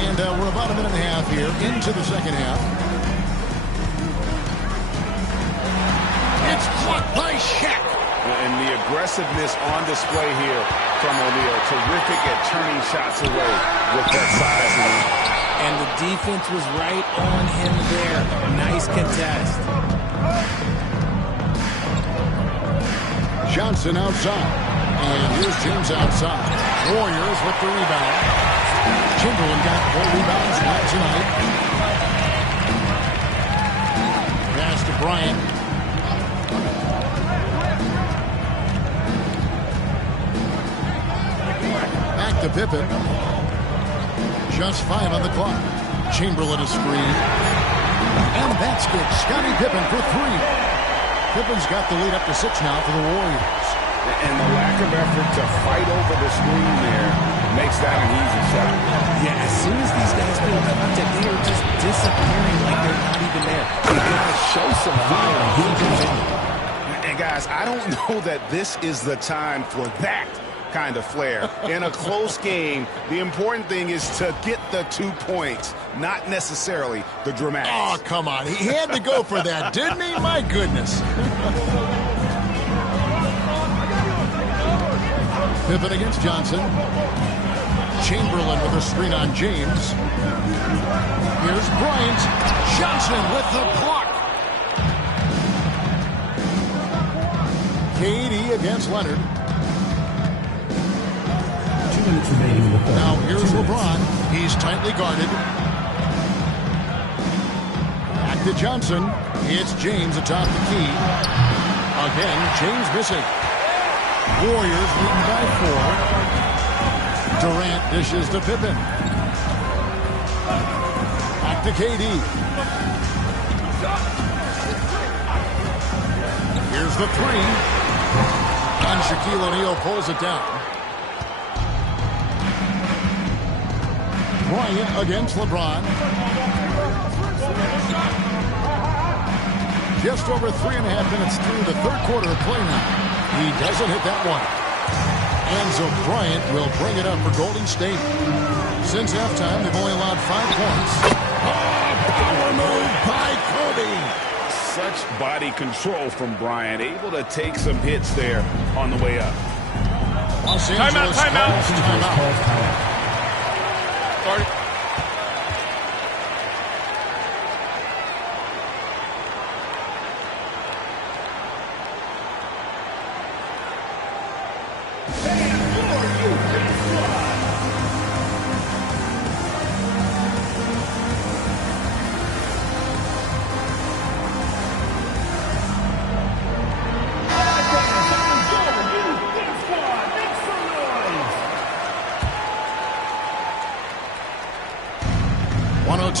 And we're about a minute and a half here into the second half. It's blocked by Shaq. And the aggressiveness on display here from O'Neal. Terrific at turning shots away with that size. And the defense was right on him there. Nice contest. Johnson outside. And here's James outside. Warriors with the rebound. Chamberlain got 4 rebounds tonight. Pass to Bryant. Back to Pippen. Just 5 on the clock. Chamberlain is free. And that's good. Scottie Pippen for 3. Pippen's got the lead up to 6 now for the Warriors. And the lack of effort to fight over the screen there makes that an easy shot. Yeah, as soon as these guys feel contact, they are just disappearing like they're not even there. They gotta show some fire. And guys, I don't know that this is the time for that kind of flair. In a close game, the important thing is to get the 2 points, not necessarily the dramatics. Oh, come on. He had to go for that, didn't he? My goodness. Pippen against Johnson. Chamberlain with a screen on James. Here's Bryant. Johnson with the block. KD against Leonard. 2 minutes remaining in the third. Now here's LeBron. He's tightly guarded. Back to Johnson. It's James atop the key. Again, James missing. Warriors leading by 4. Durant dishes to Pippen. Back to KD. Here's the 3. And Shaquille O'Neal pulls it down. Bryant against LeBron. Just over 3.5 minutes through the third quarter of play now. He doesn't hit that one. And so Bryant will bring it up for Golden State. Since halftime, they've only allowed 5 points. Oh, power move by Kobe. Such body control from Bryant, able to take some hits there on the way up. Los Angeles calls timeout. Sorry.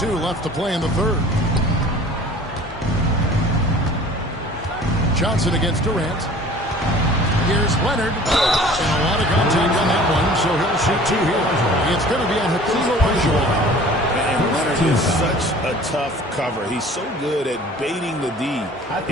Left to play in the third. Johnson against Durant. Here's Leonard. And a lot of contact on that one, so he'll shoot two here. It's going to be on Hakeem Olajuwon. And Leonard is such a tough cover. He's so good at baiting the D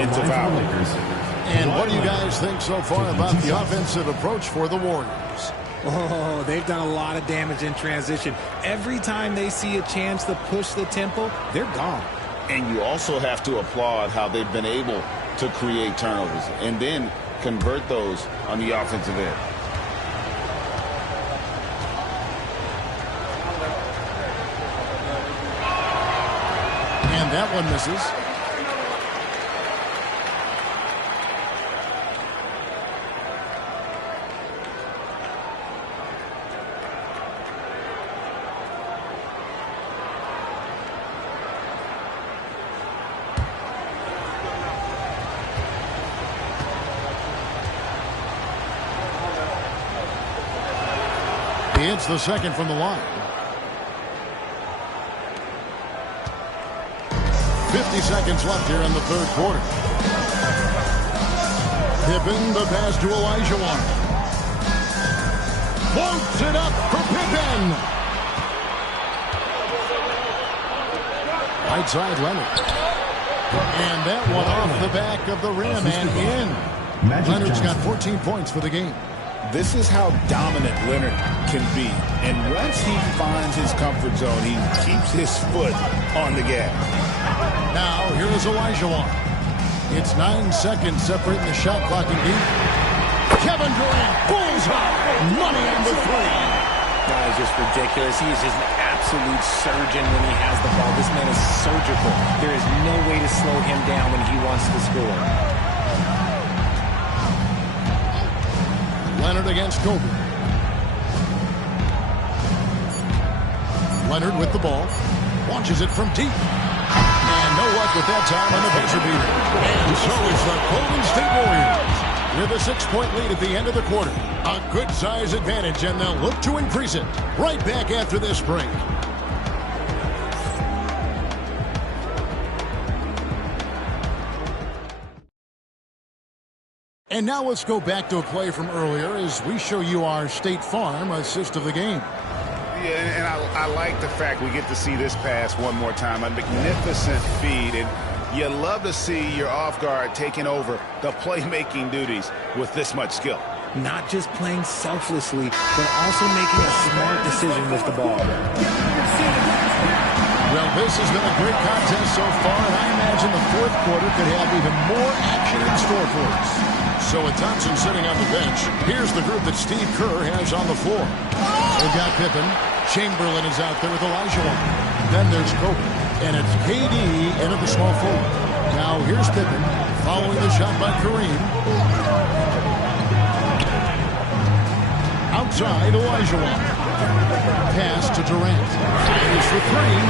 into foul. And what do you guys think so far about the offensive approach for the Warriors? Oh, they've done a lot of damage in transition. Every time they see a chance to push the tempo, they're gone. And you also have to applaud how they've been able to create turnovers and then convert those on the offensive end. And that one misses. It's the second from the line. 50 seconds left here in the third quarter. Pippen, the pass to Olajuwon. Floats it up for Pippen. Right side Leonard. And that one off the back of the rim and in. Leonard's got 14 points for the game. This is how dominant Leonard can be. And once he finds his comfort zone, he keeps his foot on the gas. Now, here is Olajuwon. It's 9 seconds separating the shot clock and game. Kevin Durant pulls up. Money on the three. That is just ridiculous. He is just an absolute surgeon when he has the ball. This man is surgical. There is no way to slow him down when he wants to score. Leonard against Kobe. Leonard with the ball. Launches it from deep. And no luck with that time on the buzzer beater. And so is the Golden State Warriors with a 6-point lead at the end of the quarter. A good size advantage, and they'll look to increase it right back after this break. And now let's go back to a play from earlier as we show you our State Farm assist of the game. Yeah, and I like the fact we get to see this pass one more time. A magnificent feed, and you love to see your off guard taking over the playmaking duties with this much skill. Not just playing selflessly, but also making a smart decision with the ball. Well, this has been a great contest so far, and I imagine the fourth quarter could have even more action in store for us. So with Thompson sitting on the bench, here's the group that Steve Kerr has on the floor. They've got Pippen. Chamberlain is out there with Olajuwon. Then there's Kobe. And it's KD into the small forward. Now here's Pippen following the shot by Kareem. Outside Olajuwon. Pass to Durant. Fires for three.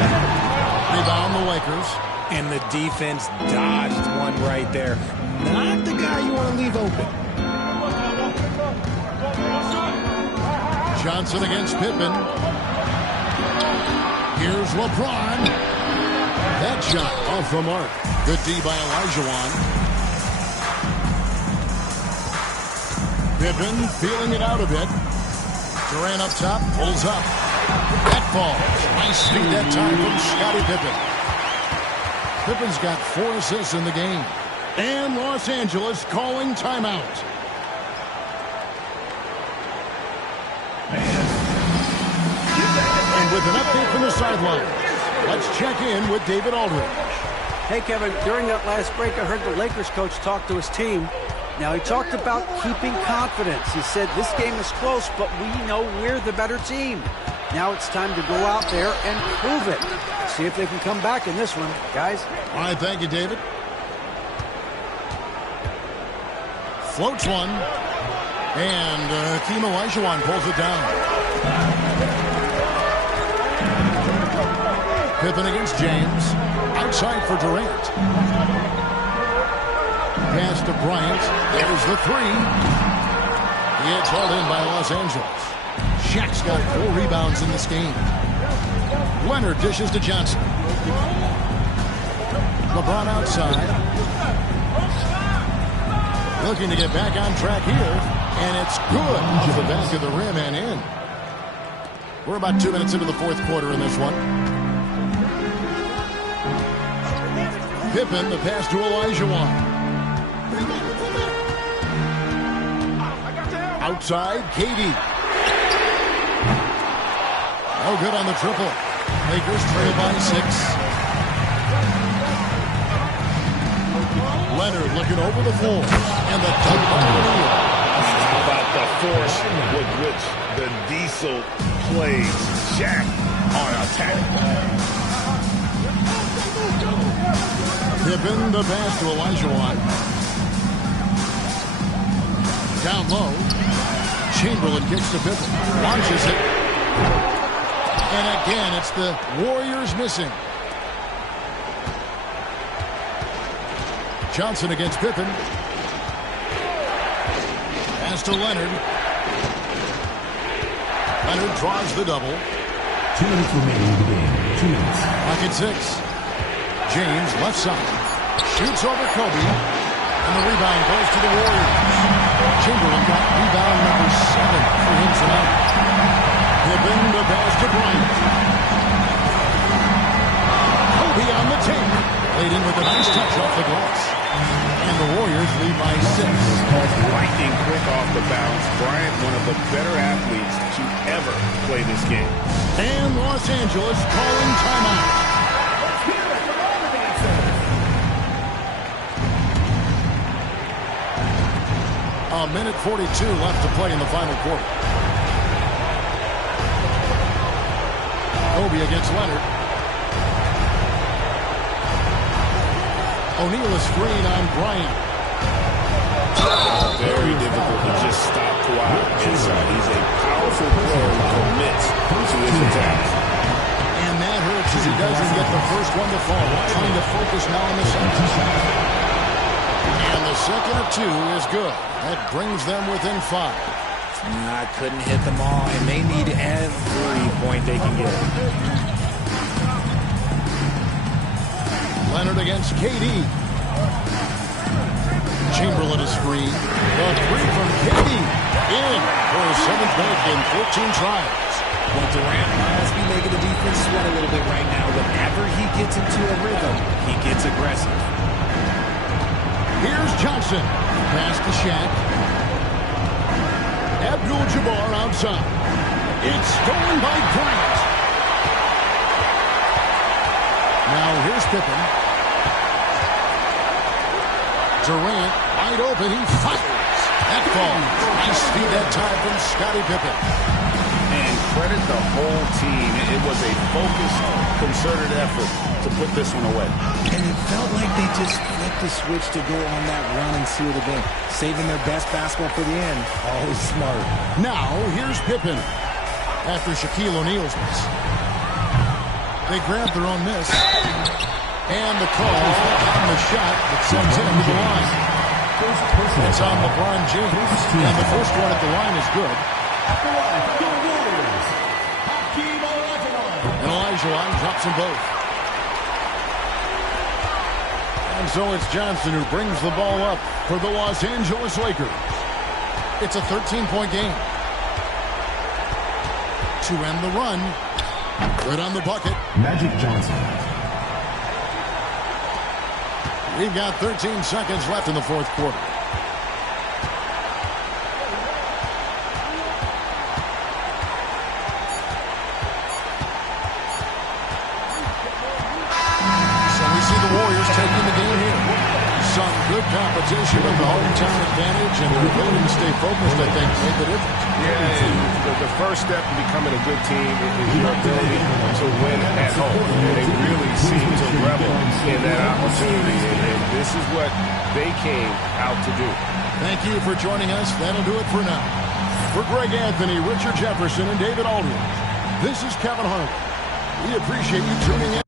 Rebound the Lakers. And the defense dodged one right there. Not the guy you want to leave open. Johnson against Pippen. Here's LeBron. That shot off the mark. Good D by Olajuwon. Pippen feeling it out a bit. Durant up top, pulls up. That falls. Nice feed that time from Scottie Pippen. Pippen's got 4 assists in the game. And Los Angeles calling timeout. And with an update from the sideline, let's check in with David Aldridge. Hey, Kevin, during that last break, I heard the Lakers coach talk to his team. Now, he talked about keeping confidence. He said, this game is close, but we know we're the better team. Now it's time to go out there and prove it. See if they can come back in this one, guys. All right, thank you, David. Floats one. And Hakeem Olajuwon pulls it down. Pippen against James. Outside for Durant. Pass to Bryant. There's the three. It's hauled in by Los Angeles. Shaq's got 4 rebounds in this game. Leonard dishes to Johnson. LeBron outside. Looking to get back on track here. And it's good off the back of the rim and in. We're about 2 minutes into the fourth quarter in this one. Pippen, the pass to Olajuwon. Outside, KD. No good on the triple. Lakers trail by 6. Leonard looking over the floor. And the dunk by O'Neal. How about the force with which the Diesel plays Shaq on attack? Pippen, the pass to Olajuwon. Down low. Chamberlain kicks to Pippen. Launches it. And again, it's the Warriors missing. Johnson against Pippen. Pass to Leonard. Leonard draws the double. 2 minutes remaining in the game. 2 minutes. Clock at 6. James left side. Shoots over Kobe. And the rebound goes to the Warriors. Chamberlain got rebound number 7 for him tonight. Pippen the pass to Bryant. Kobe on the take. Laid in with a nice touch off the glass. And the Warriors lead by 6. Lightning quick off the bounce. Bryant, one of the better athletes to ever play this game. And Los Angeles calling timeout. A minute 42 left to play in the final quarter. Kobe against Leonard. O'Neal is screen on Bryant. Very difficult to just stop Kawhi inside. He's a powerful player who commits to his attack. And that hurts as he doesn't get the first one to fall. Trying to focus now on the second. And the second of 2 is good. That brings them within 5. I couldn't hit them all, and they need every point they can get. Leonard against KD. Chamberlain is free. The 3 from KD. In for his 7th make in 14 tries. Well, Durant must be making the defense sweat a little bit right now. Whenever he gets into a rhythm, he gets aggressive. Here's Johnson. Pass to Shaq. Abdul-Jabbar outside. It's stolen by Bryant. Now here's Pippen. Durant, wide open, he fires. That falls. Nice speed that time from Scottie Pippen. And credit the whole team. It was a focused, concerted effort to put this one away. And it felt like they just flipped the switch to go on that run and seal the game. Saving their best basketball for the end. Always smart. Now, here's Pippen. After Shaquille O'Neal's miss. They grab their own miss. And the call on the shot that sends him to the line. It's on LeBron James. And the first one at the line is good. And Olajuwon drops them both. And so it's Johnson who brings the ball up for the Los Angeles Lakers. It's a 13-point game. To end the run. Good on the bucket. Magic Johnson. We've got 13 seconds left in the fourth quarter. competition, but the hometown advantage and their ability to stay focused, I think, made the difference. Yeah, the first step in becoming a good team is your ability to win at home. And they really seem to revel in that opportunity, and this is what they came out to do. Thank you for joining us. That'll do it for now. For Greg Anthony, Richard Jefferson, and David Aldridge, this is Kevin Harlan. We appreciate you tuning in.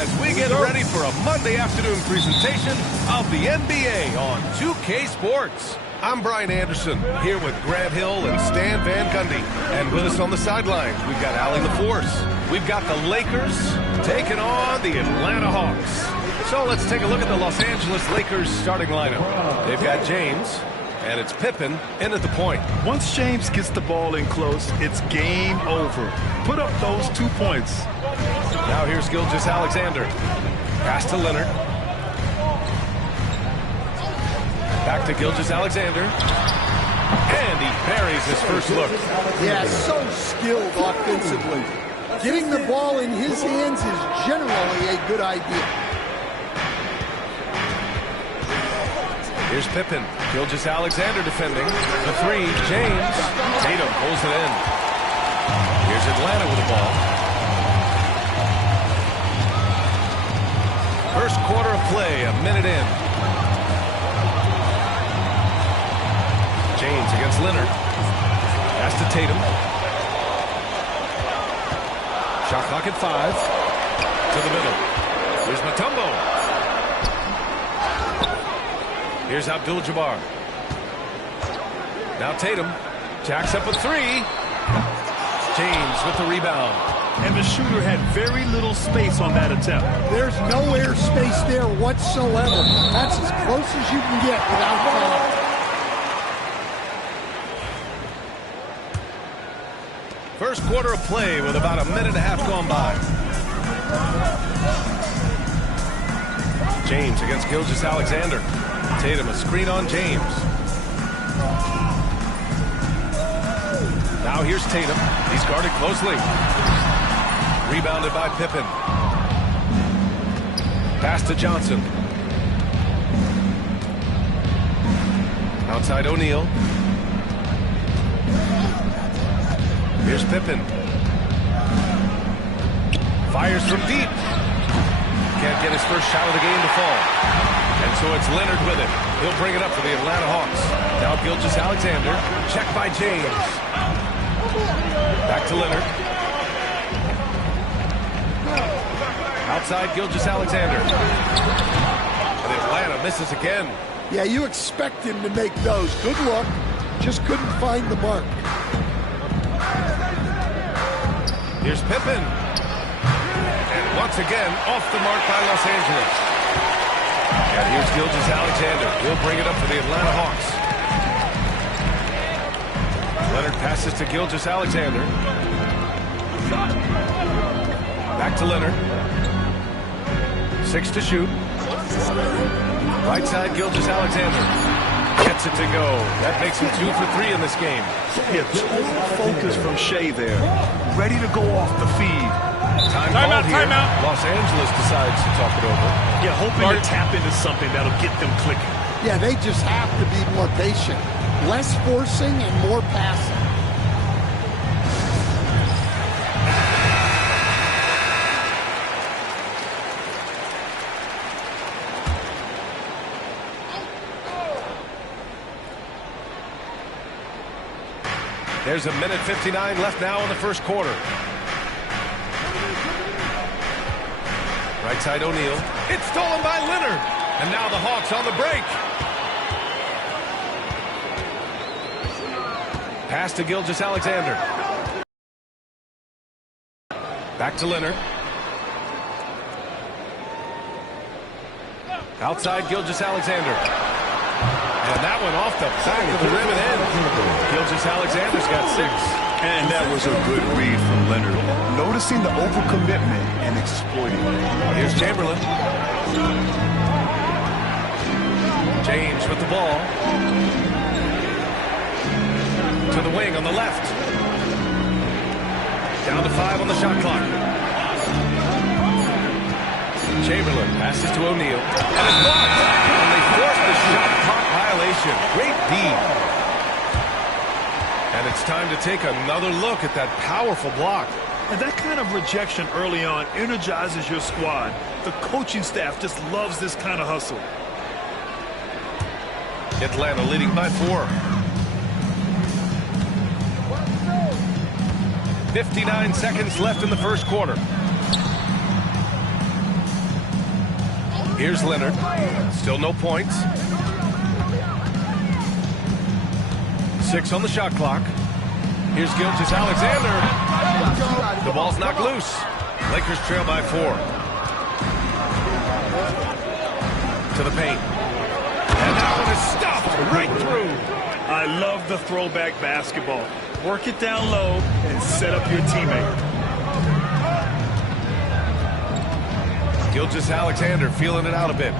as we get ready for a Monday afternoon presentation of the NBA on 2K Sports. I'm Brian Anderson, here with Grant Hill and Stan Van Gundy. And with us on the sidelines, we've got Allie LaForce. We've got the Lakers taking on the Atlanta Hawks. So let's take a look at the Los Angeles Lakers starting lineup. They've got James, and it's Pippen in at the point. Once James gets the ball in close, it's game over. Put up those 2 points. Now here's Gilgeous-Alexander. Pass to Leonard. Back to Gilgeous-Alexander. And he buries his first look. Yeah, so skilled offensively. Getting the ball in his hands is generally a good idea. Here's Pippen. Gilgeous-Alexander defending. The three, James. Tatum pulls it in. Here's Atlanta with the ball. First quarter of play, a minute in. James against Leonard. Pass to Tatum. Shot clock at 5. To the middle. Here's Mutombo. Here's Abdul-Jabbar. Now Tatum. Jacks up a 3. James with the rebound. And the shooter had very little space on that attempt. There's no air space there whatsoever. That's as close as you can get without foul. First quarter of play with about a minute and a half gone by. James against Gilgeous-Alexander. Tatum, a screen on James. Now here's Tatum. He's guarded closely. Rebounded by Pippen. Pass to Johnson. Outside O'Neal. Here's Pippen. Fires from deep. Can't get his first shot of the game to fall. And so it's Leonard with it. He'll bring it up for the Atlanta Hawks. Now Gilgeous-Alexander. Check by James. Back to Leonard. Outside Gilgeous-Alexander. And Atlanta misses again. Yeah, you expect him to make those. Good luck. Just couldn't find the mark. Here's Pippen. And once again, off the mark by Los Angeles. And here's Gilgeous-Alexander. He'll bring it up for the Atlanta Hawks. Leonard passes to Gilgeous-Alexander. Back to Leonard. 6 to shoot. Right side, Gilgeous-Alexander. Gets it to go. That makes him 2 for 3 in this game. Yeah, total focus from Shea there. Ready to go off the feed. Timeout here. Los Angeles decides to talk it over. Yeah, hoping to tap into something that'll get them clicking. Yeah, they just have to be more patient. Less forcing and more passing. There's a minute 59 left now in the first quarter. Right side O'Neal. It's stolen by Leonard. And now the Hawks on the break. Pass to Gilgeous-Alexander. Back to Leonard. Outside Gilgeous-Alexander. And that went off the back of the rim and in. Gilgeous-Alexander's got 6. And that was a good read from Leonard. Noticing the overcommitment and exploiting it. Here's Chamberlain. James with the ball. To the wing on the left. Down to 5 on the shot clock. Chamberlain passes to O'Neal. And it's blocked. And they force the shot clock violation. Great D. And it's time to take another look at that powerful block. And that kind of rejection early on energizes your squad. The coaching staff just loves this kind of hustle. Atlanta leading by 4. 59 seconds left in the first quarter. Here's Leonard. Still no points. 6 on the shot clock. Here's Gilgeous-Alexander. The ball's knocked loose. Lakers trail by 4. To the paint. And that one is stuffed right through. I love the throwback basketball. Work it down low and set up your teammate. Gilgeous-Alexander feeling it out a bit.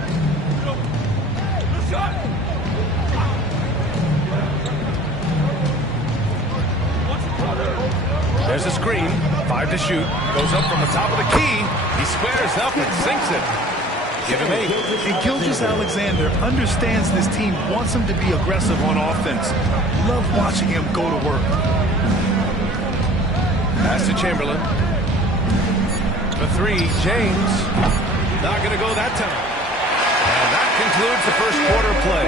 There's a screen. 5 to shoot. Goes up from the top of the key. He squares up and sinks it. Give him 8. And Gilgeous-Alexander understands this team wants him to be aggressive on offense. Love watching him go to work. Pass to Chamberlain. For 3, James. Not going to go that time. And that concludes the first quarter play.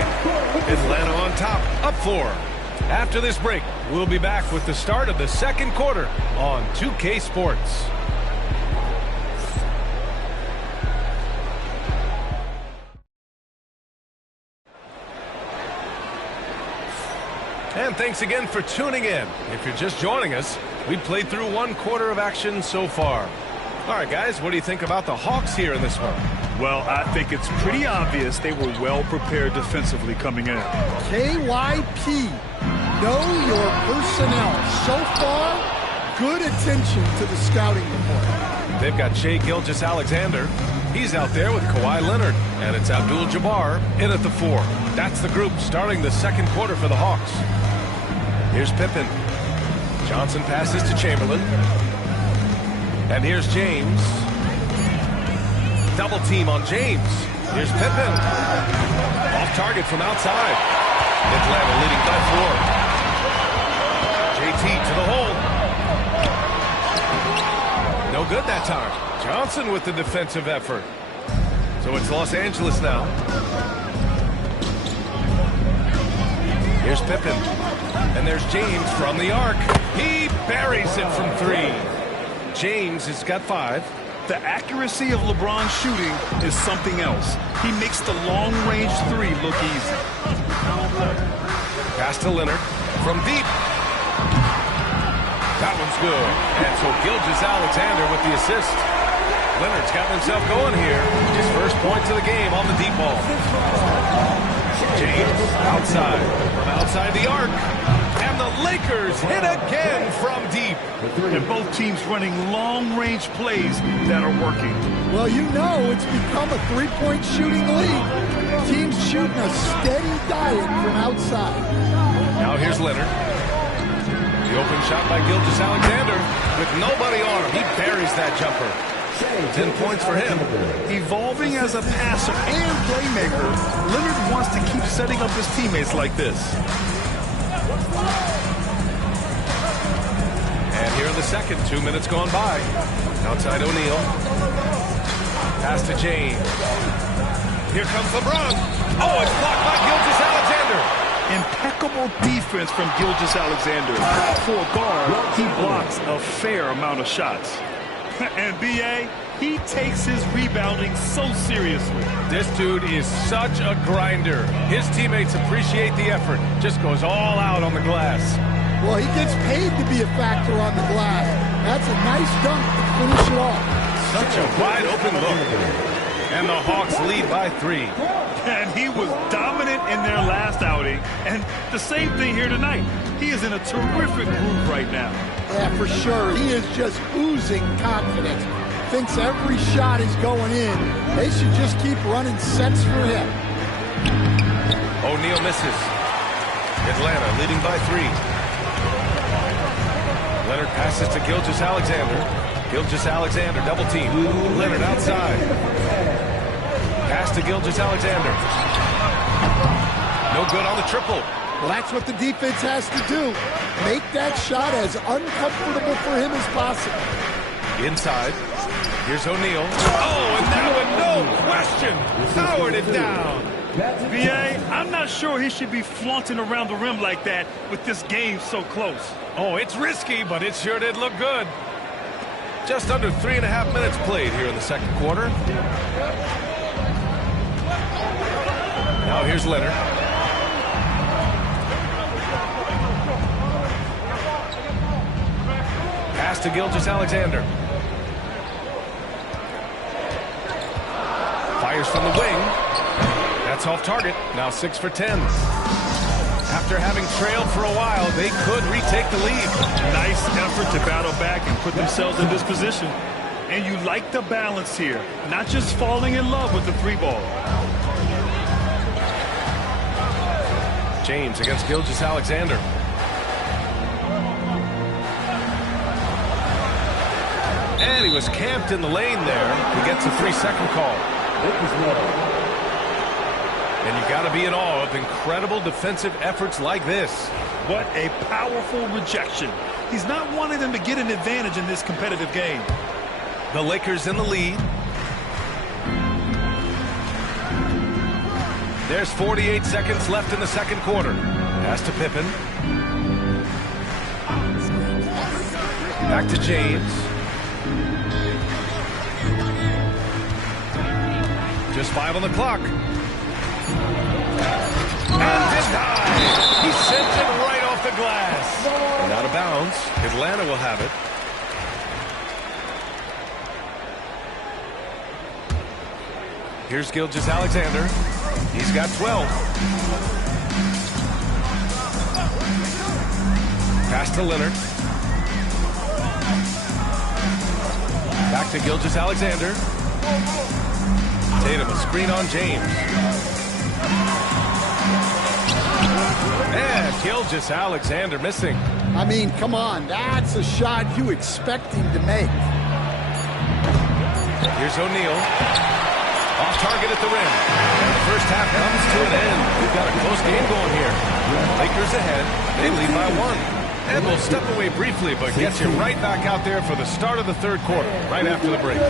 Atlanta on top, up 4. After this break, we'll be back with the start of the second quarter on 2K Sports. And thanks again for tuning in. If you're just joining us, we played through 1 quarter of action so far. All right, guys, what do you think about the Hawks here in this one? Well, I think it's pretty obvious they were well prepared defensively coming in. KYP, know your personnel. So far, good attention to the scouting report. They've got Shai Gilgeous-Alexander. He's out there with Kawhi Leonard. And it's Abdul-Jabbar in at the 4. That's the group starting the second quarter for the Hawks. Here's Pippen. Johnson passes to Chamberlain. And here's James. Double team on James. Here's Pippen. Off target from outside. Atlanta leading by 4. JT to the hole. No good that time. Johnson with the defensive effort. So it's Los Angeles now. Here's Pippen. And there's James from the arc. He buries it from 3. James has got 5. The accuracy of LeBron's shooting is something else. He makes the long-range 3 look easy. Pass to Leonard from deep. That one's good. And so Gilgeous-Alexander with the assist. Leonard's got himself going here. His first points of the game on the deep ball. James outside. From outside the arc. And the Lakers hit again from deep. And both teams running long-range plays that are working. Well, you know it's become a 3-point shooting league. Teams shooting a steady diet from outside. Now here's Leonard. The open shot by Gilgeous-Alexander with nobody on him. He buries that jumper. 10 points for him. Evolving as a passer and playmaker, Leonard wants to keep setting up his teammates like this. And here in the second, 2 minutes gone by. Outside O'Neal. Pass to James. Here comes LeBron. Oh, it's blocked by Gilgeous-Alexander. Impeccable defense from Gilgeous-Alexander. For a guard, he blocks a fair amount of shots. And B.A., he takes his rebounding so seriously. This dude is such a grinder. His teammates appreciate the effort. Just goes all out on the glass. Well, he gets paid to be a factor on the glass. That's a nice dunk to finish it off. Such a wide open look. And the Hawks lead by 3. And he was dominant in their last outing. And the same thing here tonight. He is in a terrific groove right now. Yeah, for sure. He is just oozing confidence. Thinks every shot is going in. They should just keep running sets for him. O'Neal misses. Atlanta leading by 3. Leonard passes to Gilgeous-Alexander. Gilgeous-Alexander double team. Leonard outside. Pass to Gilgeous-Alexander. No good on the triple. Well, that's what the defense has to do. Make that shot as uncomfortable for him as possible. Inside. Here's O'Neal. Oh, and that one, no question, powered it down. B.A., I'm not sure he should be flaunting around the rim like that with this game so close. Oh, it's risky, but it sure did look good. Just under 3.5 minutes played here in the second quarter. Now here's Leonard. Pass to Gilgeous-Alexander. Fires from the wing. That's off target. Now 6 for 10. After having trailed for a while, they could retake the lead. Nice effort to battle back and put themselves in this position. And you like the balance here, not just falling in love with the 3-ball. James against Gilgeous-Alexander. And he was camped in the lane there. He gets a 3-second call. And you got to be in awe of incredible defensive efforts like this. What a powerful rejection. He's not wanting them to get an advantage in this competitive game. The Lakers in the lead. There's 48 seconds left in the second quarter. Pass to Pippen. Back to James. Just 5 on the clock. And denied. He sent it right off the glass. And out of bounds. Atlanta will have it. Here's Gilgeous-Alexander. He's got 12. Pass to Leonard. Back to Gilgeous-Alexander. Tatum, a screen on James. And Gilgeous-Alexander missing. I mean, come on. That's a shot you expect him to make. Here's O'Neal. Off target at the rim. And the first half comes to an end. We've got a close game going here. Lakers ahead. They lead by 1. And we'll step away briefly, but get you right back out there for the start of the third quarter, right after the break.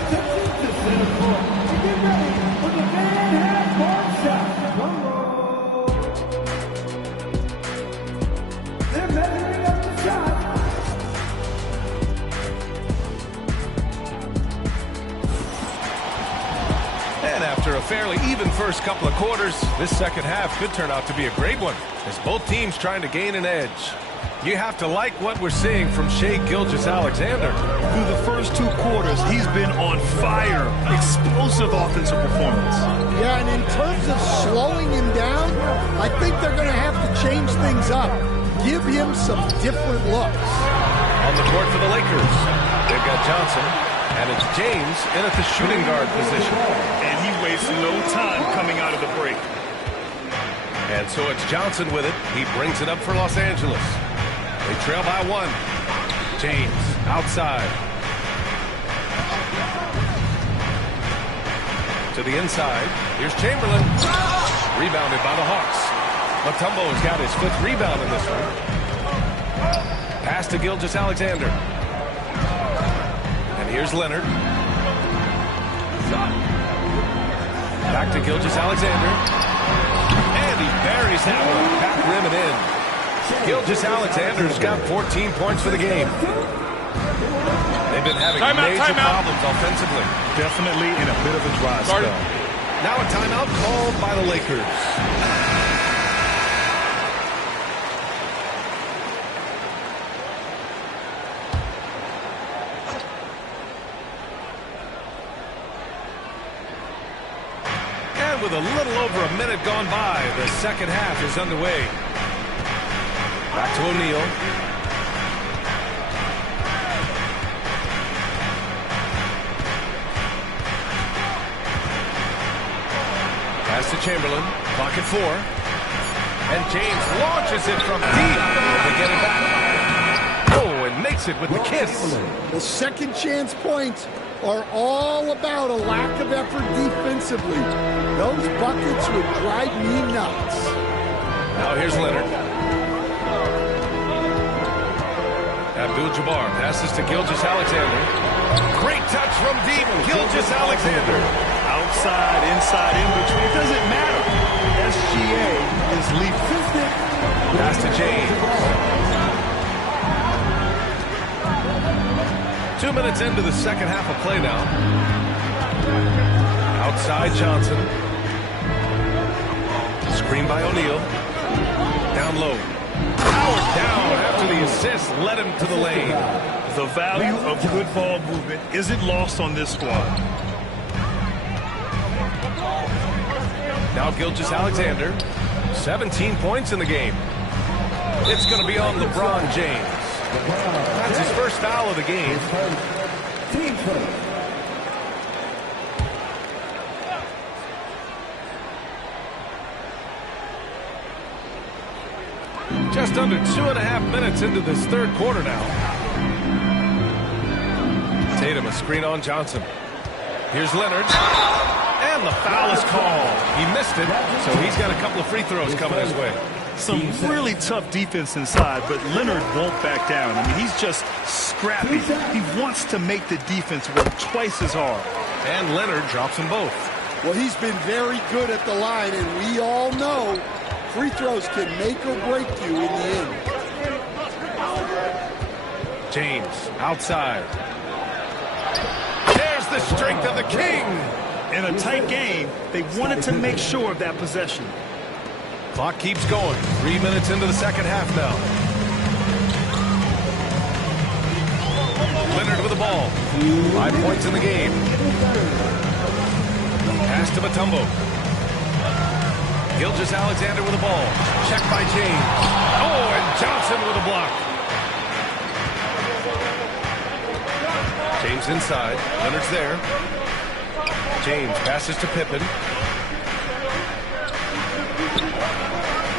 After a fairly even first couple of quarters, this second half could turn out to be a great one, as both teams trying to gain an edge. You have to like what we're seeing from Shai Gilgeous-Alexander. Through the first 2 quarters, he's been on fire. Explosive offensive performance. Yeah, and in terms of slowing him down, I think they're going to have to change things up. Give him some different looks. On the court for the Lakers, they've got Johnson, and it's James in at the shooting guard position. And he wastes no time coming out of the break. And so it's Johnson with it. He brings it up for Los Angeles. They trail by 1. James outside. To the inside. Here's Chamberlain. Rebounded by the Hawks. Mutombo's got his 5th rebound in this one. Pass to Gilgeous-Alexander. And here's Leonard. Back to Gilgeous-Alexander. And he buries that one. Back rim and in. Gilgeous-Alexander's got 14 points for the game. They've been having major problems offensively. Definitely in a bit of a dry spell. Now a timeout called by the Lakers. And with a little over a minute gone by, the second half is underway. Back to O'Neal. Pass to Chamberlain. Clock at 4. And James launches it from deep. They get it back. Oh, and makes it with the kiss. The second chance points are all about a lack of effort defensively. Those buckets would drive me nuts. Now here's Leonard. Abdul-Jabbar passes to Gilgeous-Alexander. Great touch from deep. Gilgeous-Alexander. Outside, inside, in between. It doesn't matter. SGA is leaping. Pass to James. 2 minutes into the second half of play now. Outside Johnson. Screen by O'Neal. Down low. Powered down after the assist led him to the lane. The value of good ball movement isn't lost on this squad. Now Gilgeous-Alexander. 17 points in the game. It's going to be on LeBron James. That's his first foul of the game. Just under 2.5 minutes into this third quarter now. Tatum, a screen on Johnson. Here's Leonard. And the foul is called. He missed it, so he's got a couple of free throws coming his way. Some really tough defense inside, but Leonard won't back down. I mean, he's just scrappy. He wants to make the defense work twice as hard. And Leonard drops them both. Well, he's been very good at the line, and we all know free throws can make or break you in the end. James, outside. There's the strength of the King. In a tight game, they wanted to make sure of that possession. Clock keeps going. 3 minutes into the second half now. Leonard with the ball. 5 points in the game. Pass to Mutombo. Gilgeous-Alexander with the ball. Checked by James. Oh, and Johnson with a block. James inside. Leonard's there. James passes to Pippen.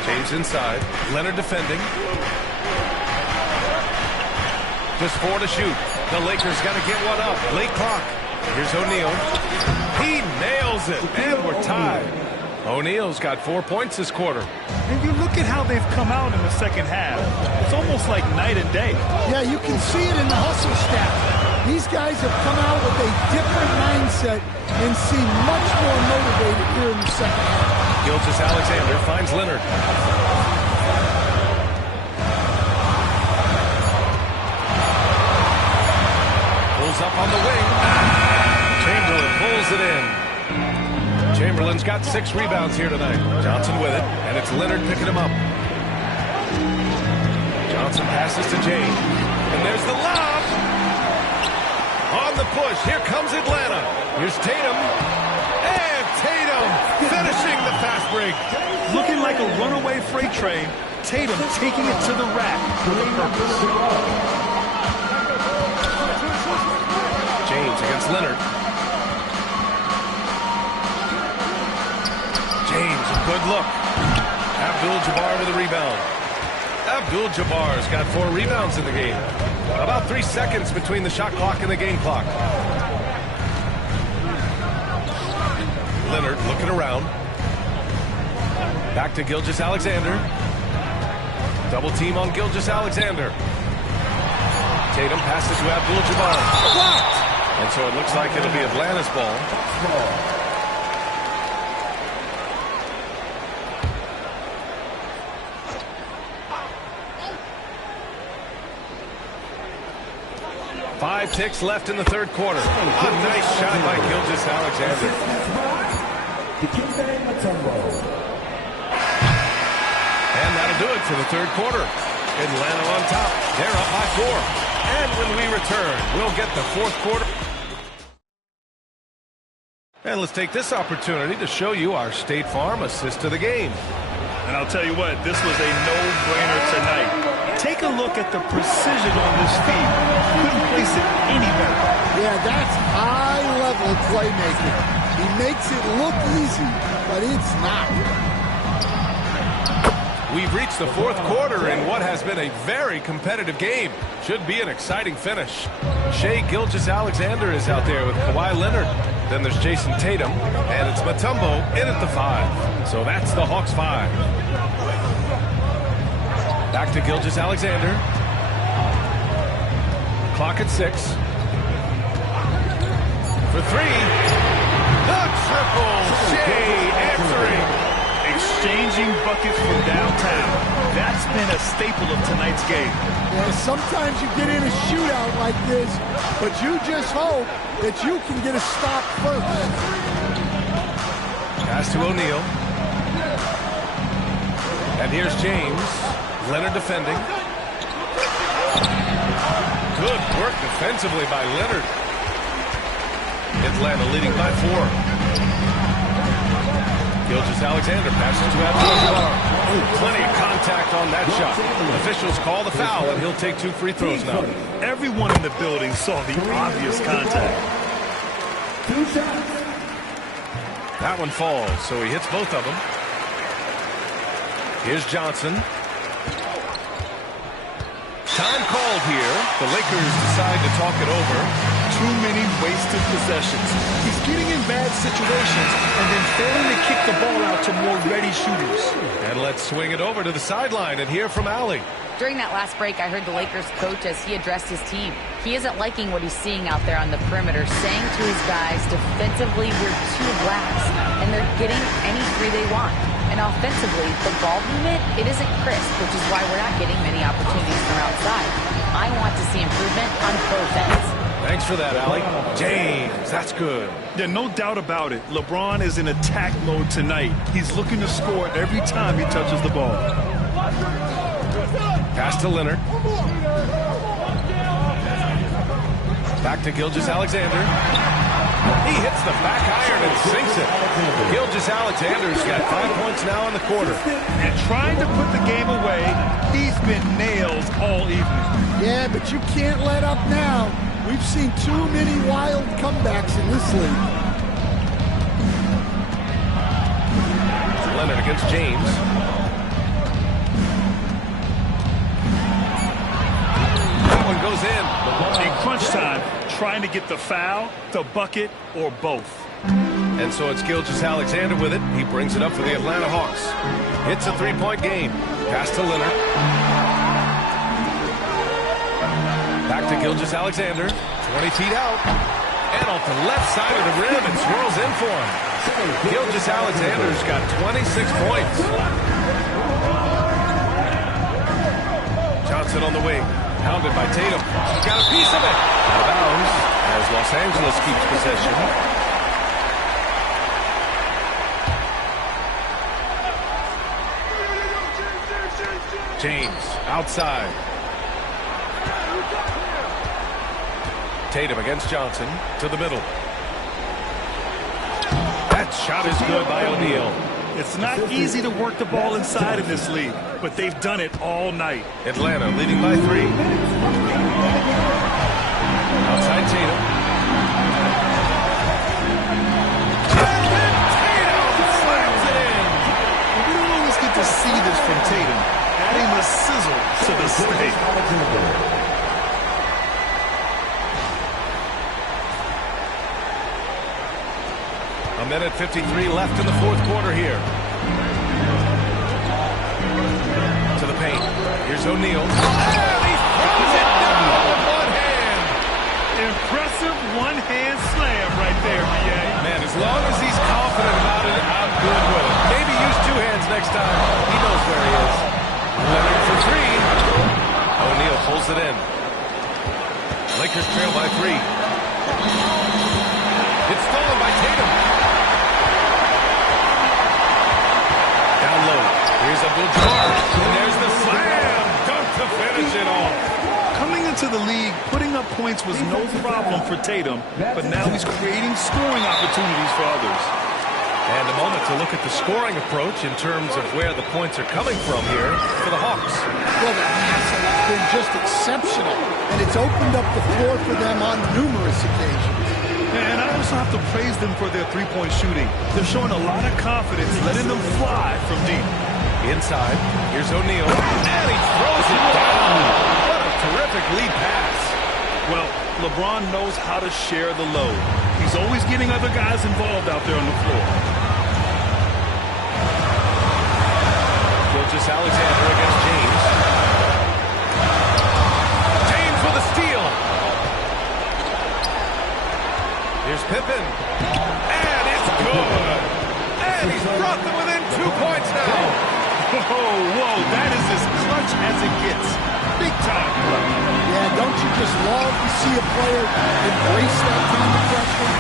James inside. Leonard defending. Just 4 to shoot. The Lakers got to get one up. Late clock. Here's O'Neal. He nails it. And we're tied. O'Neal's got 4 points this quarter. And you look at how they've come out in the second half. It's almost like night and day. Yeah, you can see it in the hustle stat. These guys have come out with a different mindset and seem much more motivated here in the second half. Gilgeous-Alexander finds Leonard. Pulls up on the wing. Chamberlain pulls it in. Chamberlain's got 6 rebounds here tonight. Johnson with it, and it's Leonard picking him up. Johnson passes to James. And there's the lob. On the push, here comes Atlanta. Here's Tatum. And Tatum finishing the fast break. Looking like a runaway freight train. Tatum taking it to the rack with a purpose. James against Leonard. James, a good look. Abdul-Jabbar with a rebound. Abdul-Jabbar's got 4 rebounds in the game. About 3 seconds between the shot clock and the game clock. Leonard looking around. Back to Gilgeous-Alexander. Double team on Gilgeous-Alexander. Tatum passes to Abdul-Jabbar. Blocked! And so it looks like it'll be Atlanta's ball. Five ticks left in the third quarter. A nice shot by Gilgeous-Alexander. And that'll do it for the third quarter. Atlanta on top. They're up by 4. And when we return, we'll get the fourth quarter. And let's take this opportunity to show you our State Farm assist to the game. And I'll tell you what, this was a no-brainer tonight. Take a look at the precision on this feed. Couldn't place it any better. Yeah, that's high-level playmaking. He makes it look easy, but it's not. We've reached the fourth quarter in what has been a very competitive game. Should be an exciting finish. Shai Gilgeous-Alexander is out there with Kawhi Leonard. Then there's Jason Tatum, and it's Mutombo in at the 5. So that's the Hawks 5. Back to Gilgeous-Alexander. Clock at 6. For 3. The triple. Shai answering. Exchanging buckets from downtown. That's been a staple of tonight's game. Yeah, sometimes you get in a shootout like this, but you just hope that you can get a stop first. Pass to O'Neal. And here's James. Leonard defending. Good work defensively by Leonard. Atlanta leading by 4. Gilgeous-Alexander passes to Abdul-Jabbar. Plenty of contact on that shot. Officials call the foul, and he'll take 2 free throws now. Everyone in the building saw the obvious contact. That one falls, so he hits both of them. Here's Johnson. Time called here. The Lakers decide to talk it over. Too many wasted possessions. He's getting in bad situations and then failing to kick the ball out to more ready shooters. And let's swing it over to the sideline and hear from Allie. During that last break, I heard the Lakers coach as he addressed his team. He isn't liking what he's seeing out there on the perimeter, saying to his guys, defensively, we're too lax, and they're getting any three they want. And offensively, the ball movement, it isn't crisp, which is why we're not getting many opportunities from outside. I want to see improvement on both ends. Thanks for that, Allie. James, that's good. Yeah, no doubt about it. LeBron is in attack mode tonight. He's looking to score every time he touches the ball. Pass to Leonard. Back to Gilgeous-Alexander. He hits the back iron and sinks it. Gilgeous-Alexander's got 5 points now in the quarter. And trying to put the game away, he's been nails all evening. Yeah, but you can't let up now. We've seen too many wild comebacks in this league. Leonard against James. That one goes in. In crunch time, trying to get the foul, the bucket, or both. And so it's Gilgeous-Alexander with it. He brings it up for the Atlanta Hawks. It's a 3-point game. Pass to Leonard. Back to Gilgeous-Alexander. 20 feet out. And off the left side of the rim, it swirls in for him. Gilgeous-Alexander's got 26 points. Johnson on the wing. Pounded by Tatum. He's got a piece of it. Out of bounds as Los Angeles keeps possession. James outside. Tatum against Johnson to the middle. That shot is good by O'Neal. It's not easy to work the ball inside in this league, but they've done it all night. Atlanta leading by 3. Outside Tatum. Tatum slams it in. We don't always get to see this from Tatum, adding the sizzle to the steak. A minute 53 left in the fourth quarter here. To the paint. Here's O'Neal. And he throws it down with one hand. Impressive one-hand slam right there, B.A. Man, as long as he's confident about it, I'm good with it. Maybe use 2 hands next time. He knows where he is. Leonard for 3. O'Neal pulls it in. Lakers trail by 3. It's stolen by Tatum. Down low. Here's Abdul-Jabbar. And there's the slam. Dunk to finish it off. Coming into the league, putting up points was no problem for Tatum, but now he's creating scoring opportunities for others. And a moment to look at the scoring approach in terms of where the points are coming from here for the Hawks. Well, the passing has been just exceptional, and it's opened up the floor for them on numerous occasions. And I also have to praise them for their three-point shooting. They're showing a lot of confidence, letting them fly from deep. Inside, here's O'Neal, and he throws it down. What a terrific lead pass. Well, LeBron knows how to share the load. He's always getting other guys involved out there on the floor. Gilgeous-Alexander against James. James with a steal. Here's Pippen. And it's good. And he's brought them within 2 points now. Whoa, that is as clutch as it gets. Big time. Yeah, don't you just love to see a player embrace that kind of pressure?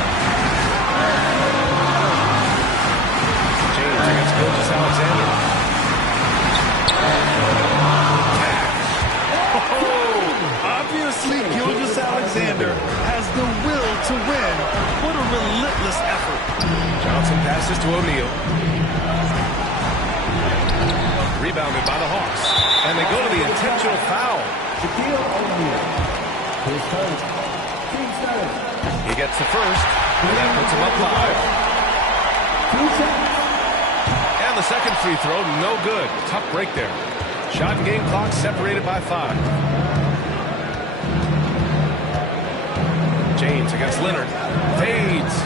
James against Gilgeous-Alexander. Passes to O'Neal. Rebounded by the Hawks. And they go to the intentional foul. Shaquille O'Neal. His first. Team seven. He gets the first, and that puts him up 5. 2 shots. And the second free throw, no good. Tough break there. Shot and game clock separated by 5. James against Leonard. Fades.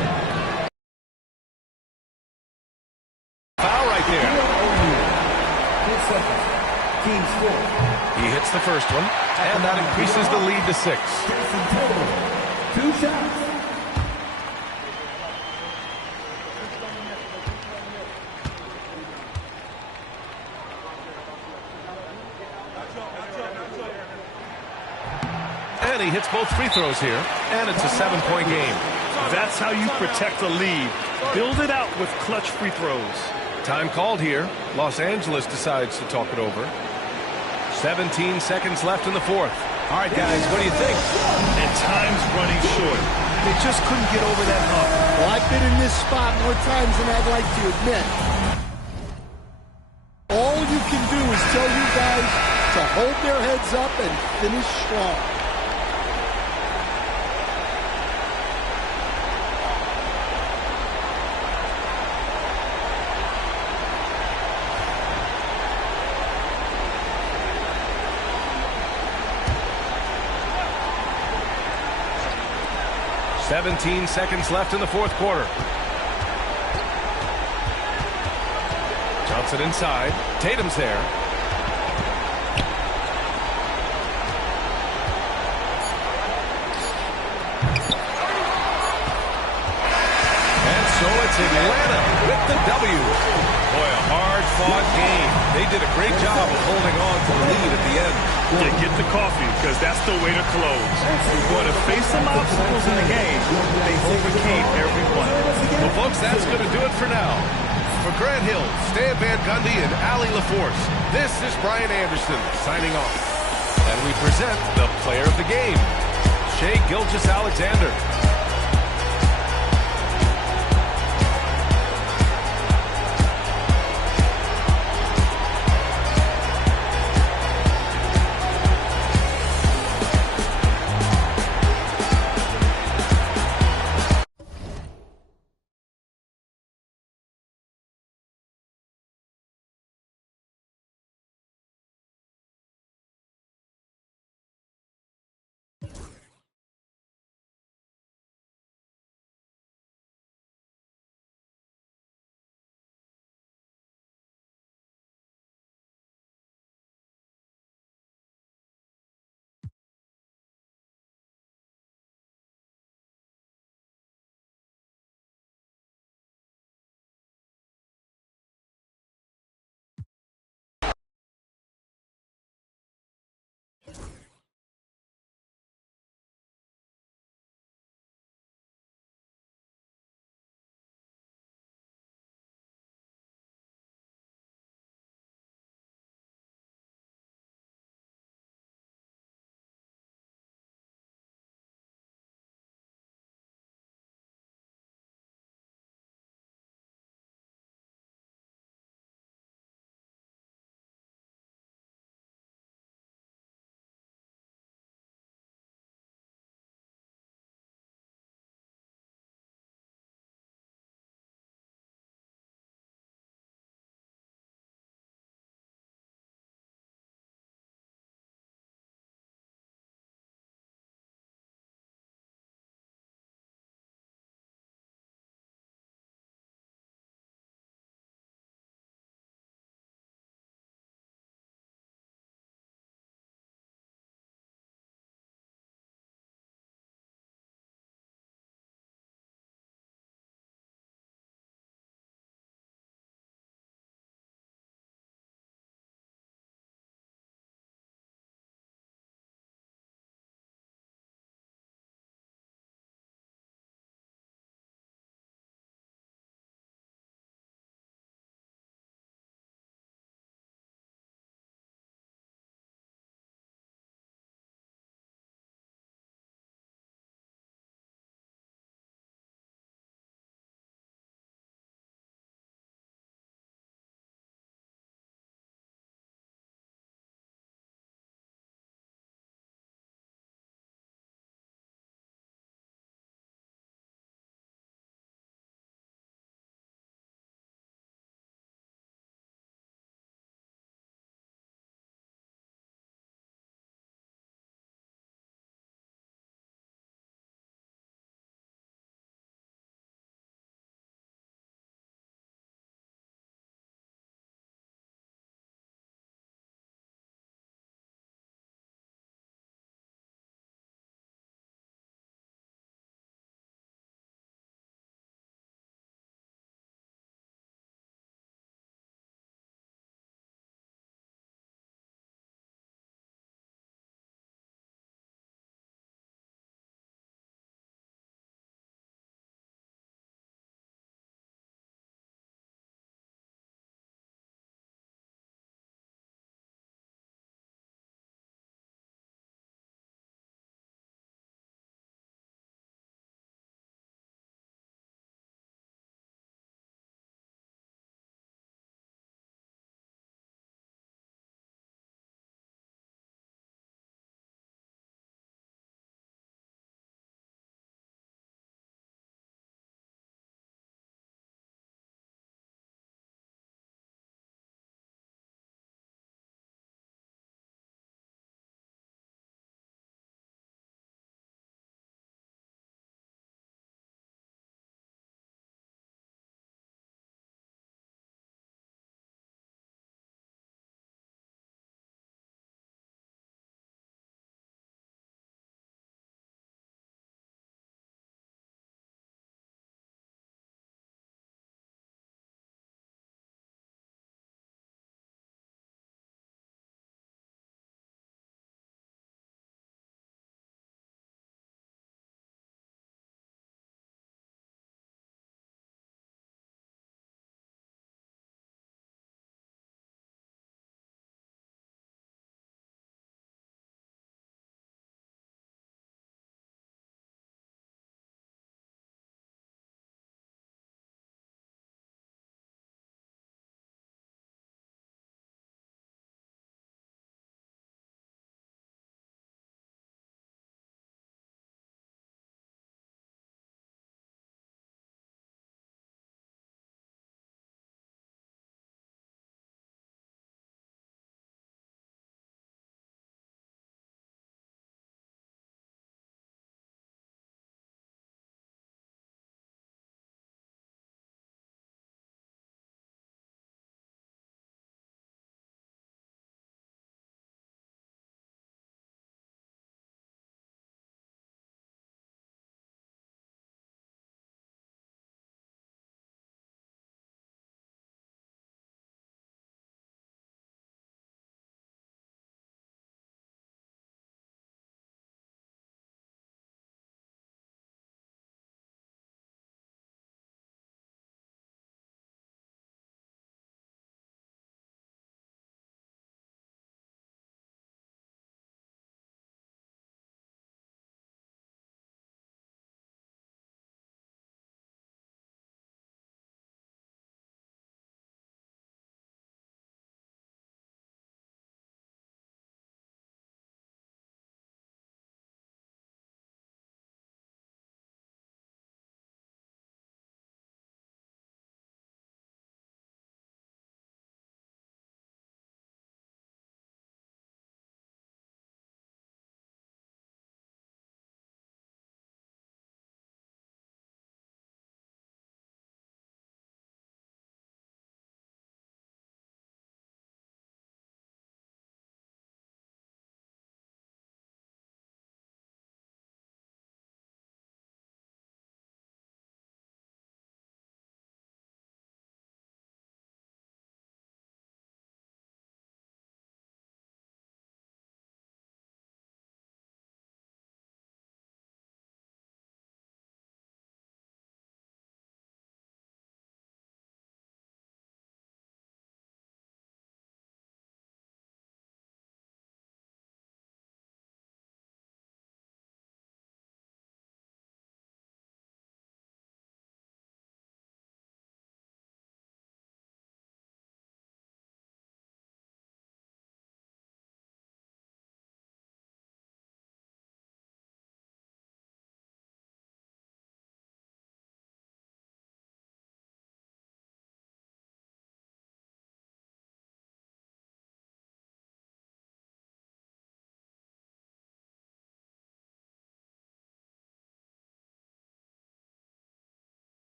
Foul right there. Team 4. He hits the first one, and that increases the lead to 6. 2 shots. And he hits both free throws here, and it's a 7-point game. That's how you protect a lead. Build it out with clutch free throws. Time called here. Los Angeles decides to talk it over. 17 seconds left in the fourth. All right, guys, what do you think? And time's running short. They just couldn't get over that hump. Well, I've been in this spot more times than I'd like to admit. All you can do is tell you guys to hold their heads up and finish strong. Seventeen seconds left in the fourth quarter. Johnson inside. Tatum's there. And so it's Atlanta with the W. Boy, a hard-fought game. They did a great job of holding on to the lead at the end. Yeah, get the coffee, because that's the way to close. You're going to face some obstacles in the game. They overcame every one. Well, folks, that's going to do it for now. For Grant Hill, Stan Van Gundy, and Allie LaForce, this is Brian Anderson signing off. And we present the player of the game, Shai Gilgeous-Alexander.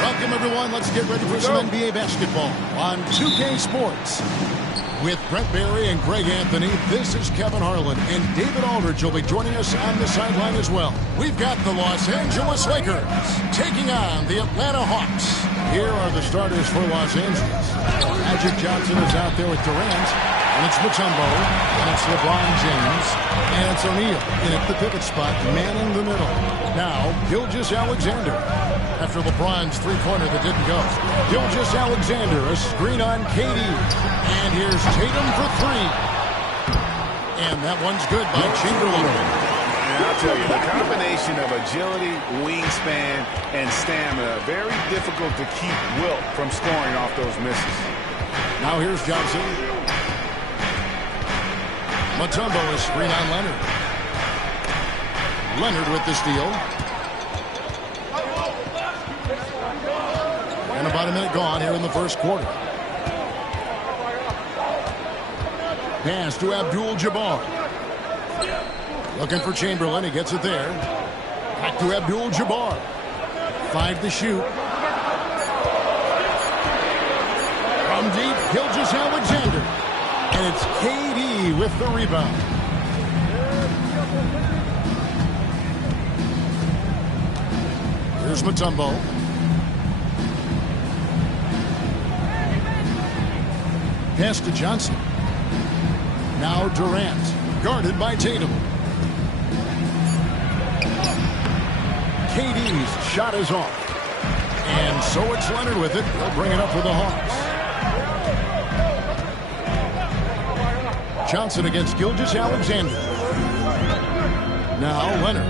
Welcome, everyone. Let's get ready for some NBA basketball on 2K Sports. With Brent Barry and Greg Anthony, this is Kevin Harlan, and David Aldridge will be joining us on the sideline as well. We've got the Los Angeles Lakers taking on the Atlanta Hawks. Here are the starters for Los Angeles. Magic Johnson is out there with Durant, and it's Mutombo, and it's LeBron James, and it's O'Neal in at the pivot spot, manning the middle. Now, Gilgeous-Alexander. After LeBron's three-pointer that didn't go. Gilgeous-Alexander, a screen on KD. And here's Tatum for three. And that one's good by Chamberlain. And I'll tell you, the combination of agility, wingspan, and stamina, very difficult to keep Wilt from scoring off those misses. Now here's Johnson. Mutombo is screen on Leonard. Leonard with the steal. And about a minute gone here in the first quarter. Pass to Abdul-Jabbar. Looking for Chamberlain. He gets it there. Back to Abdul-Jabbar. 5 to shoot. From deep, Gilgeous-Alexander. And it's KD with the rebound. Here's Mutombo. Pass to Johnson. Now Durant, guarded by Tatum. KD's shot is off. And so it's Leonard with it. They'll bring it up for the Hawks. Johnson against Gilgeous-Alexander. Now Leonard.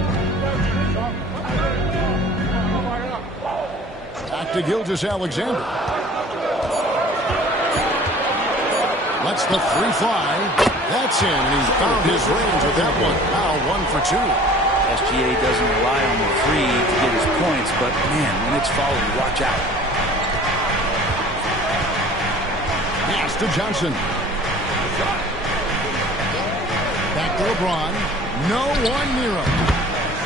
Back to Gilgeous-Alexander. Lets the three fly. That's in, and he's found his range with that one. Now 1 for 2. SGA doesn't rely on the three to get his points, but man, when it's followed, watch out. Pass to Johnson. Back to LeBron. No one near him.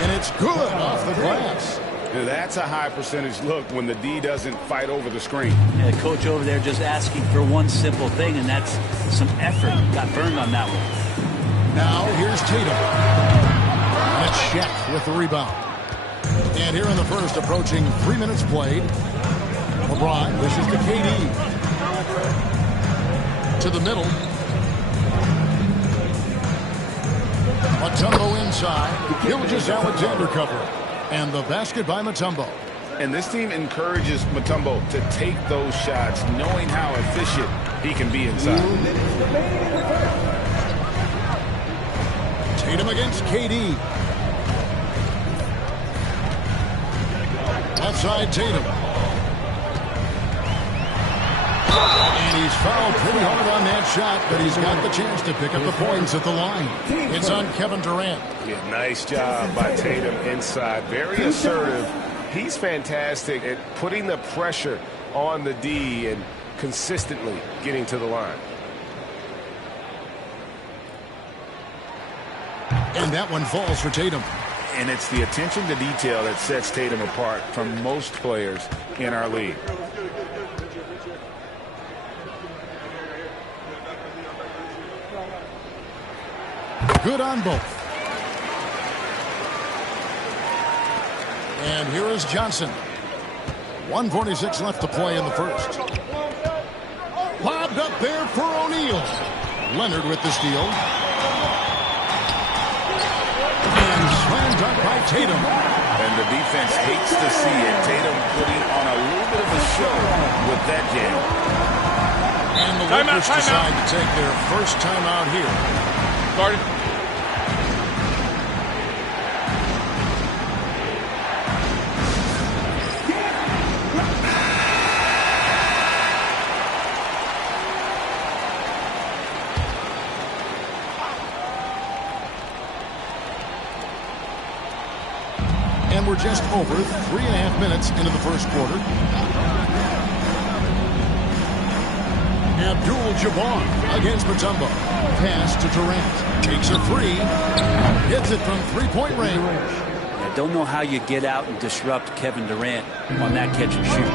And it's good off the glass. That's a high percentage look when the D doesn't fight over the screen. Yeah, the coach over there just asking for one simple thing, and that's some effort. Got burned on that one. Now here's Tatum. That's Shaq with the rebound. And here in the first, approaching 3 minutes played. LeBron wishes to KD. To the middle. Mutombo inside. Gilgeous-Alexander cover. And the basket by Mutombo. And this team encourages Mutombo to take those shots, knowing how efficient he can be inside. Tatum against KD. Left side Tatum. And he's fouled pretty hard on that shot, but he's got the chance to pick up the points at the line. It's on Kevin Durant. Yeah, nice job by Tatum inside. Very assertive. He's fantastic at putting the pressure on the D and consistently getting to the line. And that one falls for Tatum. And it's the attention to detail that sets Tatum apart from most players in our league. Good on both. And here is Johnson. 1:46 left to play in the first. Lobbed up there for O'Neal. Leonard with the steal. And slammed up by Tatum. And the defense hates to see it. Tatum putting on a little bit of a show with that game. And the Lakers decide to take their first timeout here. Guarded. And we're just over 3.5 minutes into the first quarter. Abdul-Jabbar against Mutombo. Pass to Durant. Takes a three. Hits it from three-point range. I don't know how you get out and disrupt Kevin Durant on that catch and shoot.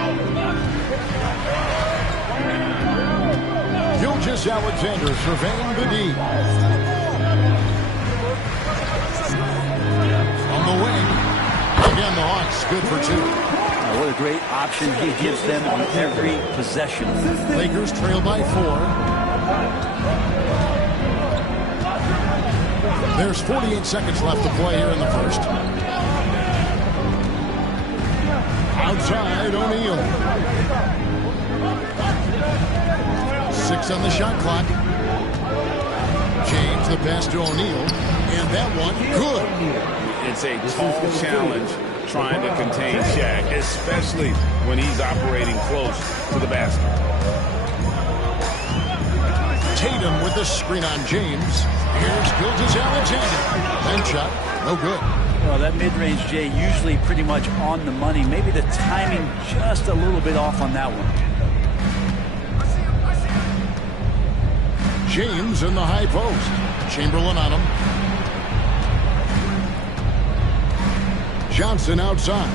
Gilgeous-Alexander surveying the D. On the wing. Again, the Hawks good for two. What a great option he gives them on every possession. Lakers trail by 4. There's 48 seconds left to play here in the first. Outside, O'Neal. 6 on the shot clock. James, the pass to O'Neal. And that one, good. It's a tall challenge trying to contain Shaq, especially when he's operating close to the basket. Tatum with the screen on James. Here's Gilgeous-Alexander. Then shot, no good. Well, that mid-range, Jay, usually pretty much on the money. Maybe the timing just a little bit off on that one. James in the high post. Chamberlain on him. Johnson outside.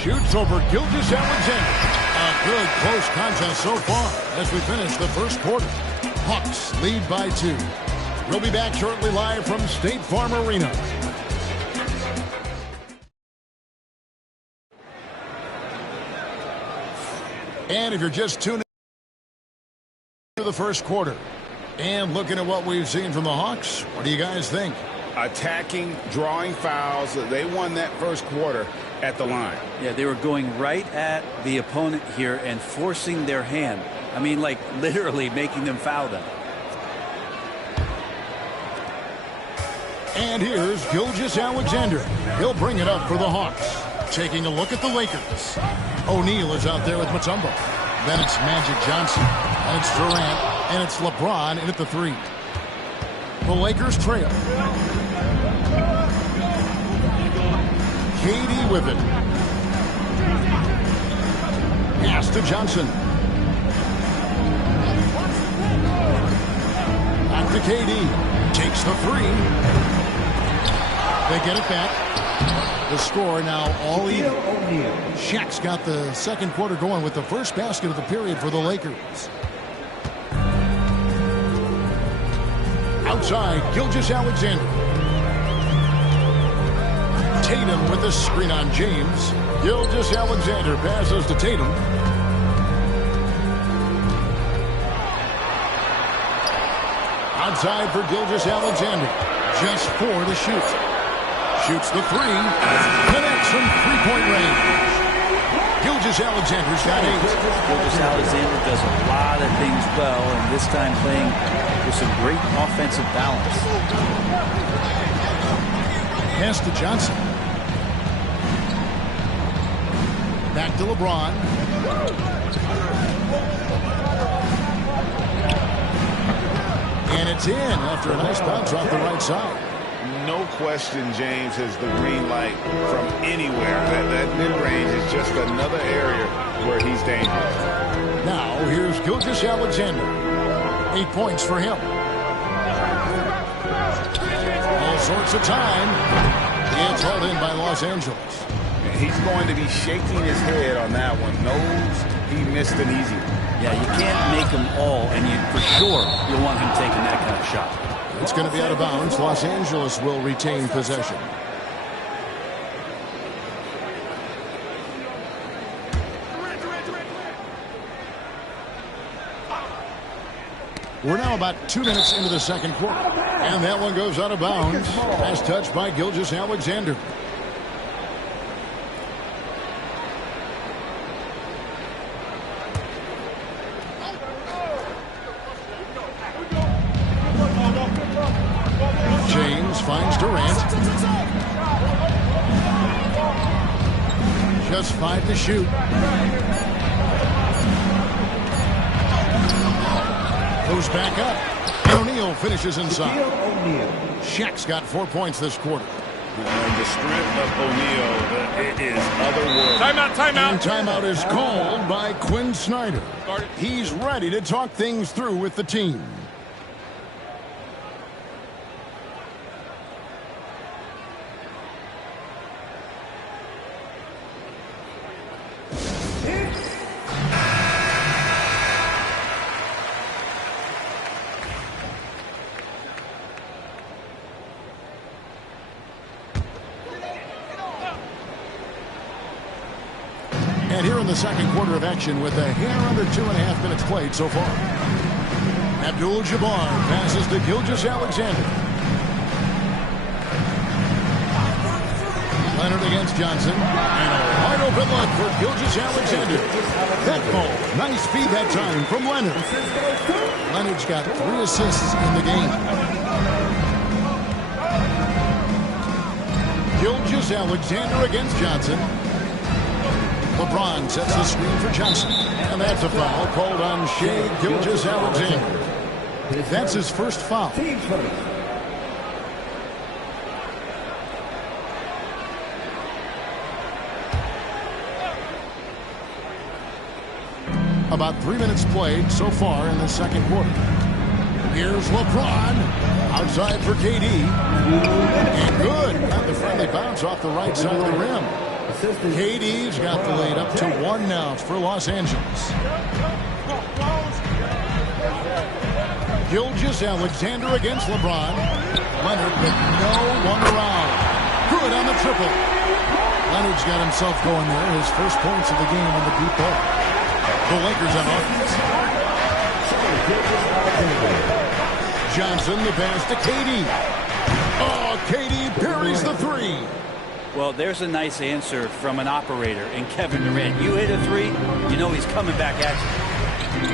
Shoots over Gilgeous-Alexander. A good close contest so far as we finish the first quarter. Hawks lead by 2. We'll be back shortly live from State Farm Arena. And if you're just tuning in to the first quarter and looking at what we've seen from the Hawks, what do you guys think? Attacking, drawing fouls. They won that first quarter at the line. Yeah, they were going right at the opponent here and forcing their hand. I mean, like literally making them foul them. And here's Gilgeous-Alexander. He'll bring it up for the Hawks. Taking a look at the Lakers. O'Neal is out there with Mutombo. Then it's Magic Johnson. And it's Durant. And it's LeBron in at the 3. The Lakers trail. KD with it. Pass to Johnson. Back to KD. Takes the 3. They get it back. The score now all even. Shaq's got the second quarter going with the first basket of the period for the Lakers. Outside, Gilgeous-Alexander. Tatum with the screen on James. Gilgeous-Alexander passes to Tatum. Outside for Gilgeous-Alexander. Just 4 to shoot. Shoots the 3. Connects from three-point range. Gilgeous-Alexander's got 8. Gilgeous-Alexander does a lot of things well, and this time playing with some great offensive balance. Pass to Johnson. Back to LeBron. And it's in after a nice bounce off the right side. No question James has the green light from anywhere. That mid-range is just another area where he's dangerous. Now, here's Gilgeous-Alexander. 8 points for him. All sorts of time. It's hauled in by Los Angeles. He's going to be shaking his head on that one. Knows he missed an easy one. Yeah, you can't make them all, and for sure you'll want him taking that kind of shot. It's going to be out of bounds. Los Angeles will retain possession. We're now about 2 minutes into the second quarter. And that one goes out of bounds. Last touch by Gilgeous-Alexander. James finds Durant. Just 5 to shoot. Goes back up. And O'Neal finishes inside. Shaq's got 4 points this quarter. And the strength of O'Neal, it is otherworldly. Timeout. And timeout is called by Quinn Snyder. He's ready to talk things through with the team. And here in the second quarter of action with a hair under 2.5 minutes played so far. Abdul-Jabbar passes to Gilgeous-Alexander. Leonard against Johnson. And a wide open look for Gilgeous-Alexander. That ball. Nice feed that time from Leonard. Leonard's got 3 assists in the game. Gilgeous-Alexander against Johnson. LeBron sets the screen for Johnson. And that's a foul called on Shai Gilgeous-Alexander. That's his first foul. About 3 minutes played so far in the second quarter. Here's LeBron. Outside for KD. And good. Got the friendly bounce off the right side of the rim. KD's got the lead up to 1 now for Los Angeles. Gilgeous-Alexander against LeBron. Leonard with no one around. Good on the triple. Leonard's got himself going there. His first points of the game in the deep ball. The Lakers on offense. Johnson, the pass to KD. Oh, KD buries the 3. Well, there's a nice answer from an operator in Kevin Durant. You hit a 3, you know he's coming back at you.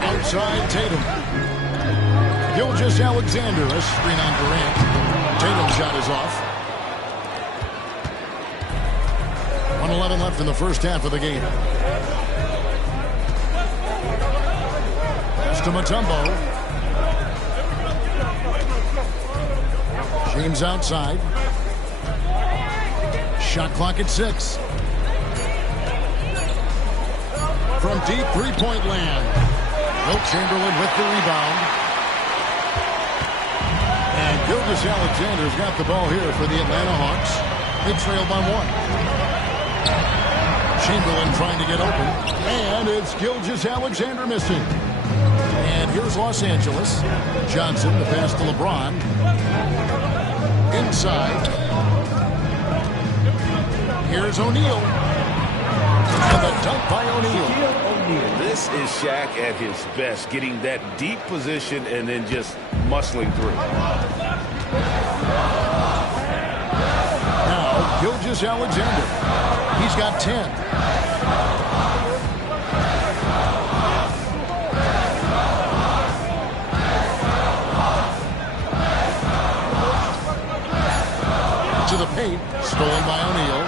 Outside Tatum. Gilgeous-Alexander, a screen on Durant. Tatum's shot is off. 1:11 left in the first half of the game. It's to Mutombo. James outside. Shot clock at 6. From deep three-point land. Wilt Chamberlain with the rebound. And Gilgeous-Alexander's got the ball here for the Atlanta Hawks. They trail by 1. Chamberlain trying to get open. And it's Gilgeous-Alexander missing. And here's Los Angeles. Johnson, the pass to LeBron. Inside. Here's O'Neal. And the dunk by O'Neal. This is Shaq at his best, getting that deep position and then just muscling through. Now, Gilgeous-Alexander. He's got 10. To the paint, stolen by O'Neal.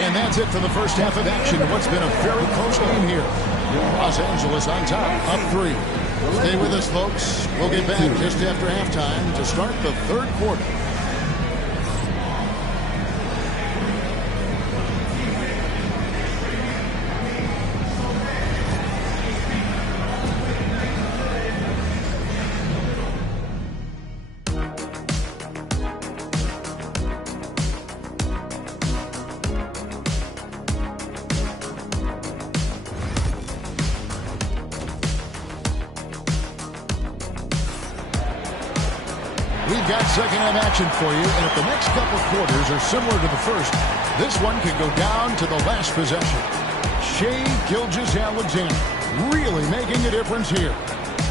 And that's it for the first half of action. What's been a very close game here. Los Angeles on top, up 3. Stay with us, folks. We'll get back just after halftime to start the third quarter. got second half action for you, and if the next couple quarters are similar to the first, this one could go down to the last possession. Shai Gilgeous-Alexander really making a difference here.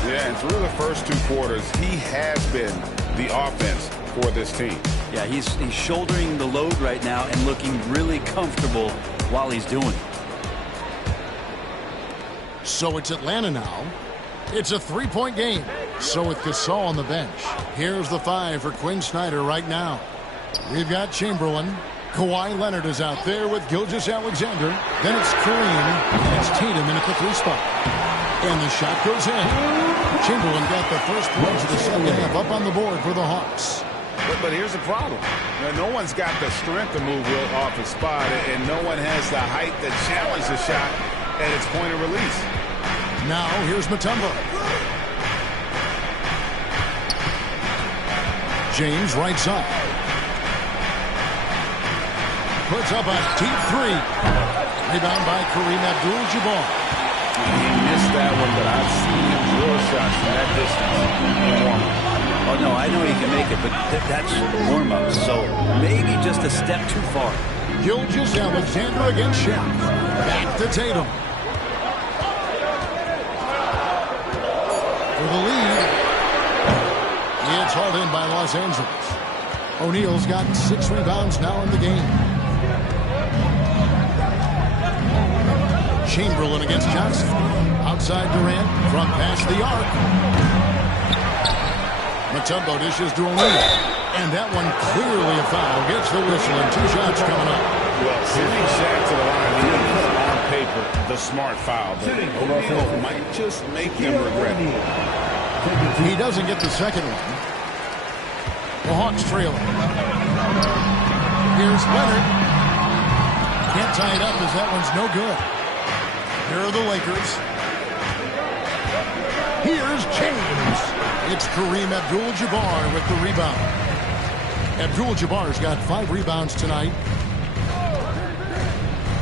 Yeah, and through the first 2 quarters, he has been the offense for this team. Yeah, he's shouldering the load right now and looking really comfortable while he's doing it. So it's Atlanta now. It's a 3-point game. So with Gasol on the bench, here's the 5 for Quinn Snyder right now. We've got Chamberlain. Kawhi Leonard is out there with Gilgeous-Alexander. Then it's Kareem, and it's Tatum in at the 3 spot. And the shot goes in. Chamberlain got the first points of the second half up on the board for the Hawks. But here's the problem. No one's got the strength to move Wilt off his spot, and no one has the height to challenge the shot at its point of release. Now here's Mutombo. James right side. Puts up a deep 3. Rebound by Kareem Abdul-Jabbar. He missed that one, but I've seen him drill shots from that distance in warm-up. Oh, no, I know he can make it, but that's warm-up, so maybe just a step too far. Gilgeous-Alexander against Shaq. Back to Tatum. For the lead. It's hauled in by Los Angeles. O'Neal's got 6 rebounds now in the game. Chamberlain against Johnson. Outside Durant from past the arc. Mutombo dishes to O'Neal. And that one clearly a foul. Gets the whistle and 2 shots coming up. Well, sending Shaq to the line, he didn't put on paper the smart foul. But O'Neal might just make him regret it. He doesn't get the second one. The Hawks trailing. Here's Leonard. Can't tie it up as that one's no good. Here are the Lakers. Here's James. It's Kareem Abdul-Jabbar with the rebound. Abdul-Jabbar's got 5 rebounds tonight.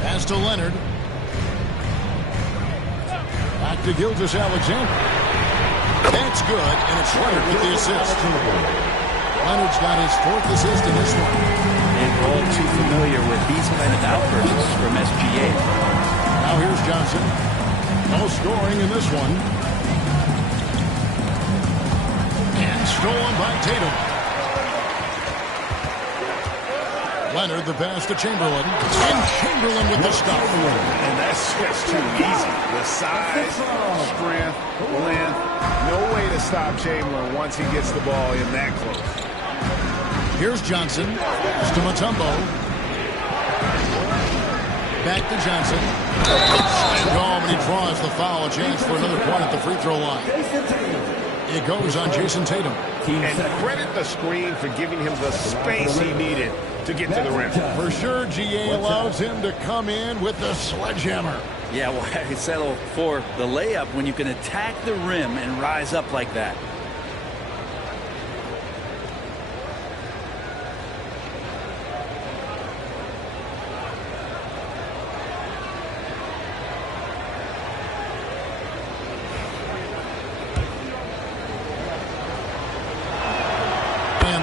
Pass to Leonard. Back to Gilgeous-Alexander. That's good, and it's Leonard with the assist. Leonard's got his 4th assist in this one. And we're all too familiar with these kind of outbursts from SGA. Now here's Johnson. No scoring in this one. And stolen by Tatum. Leonard the pass to Chamberlain. And Chamberlain with the stop. And that's just too easy. The size, strength, length. No way to stop Chamberlain once he gets the ball in that close. Here's Johnson. Pass to Mutombo. Back to Johnson. Oh, but he draws the foul. A chance for another point at the free throw line. It goes on Jason Tatum. And credit the screen for giving him the space he needed to get to the rim. For sure, GA allows him to come in with the sledgehammer. Yeah, well, I settle for the layup when you can attack the rim and rise up like that.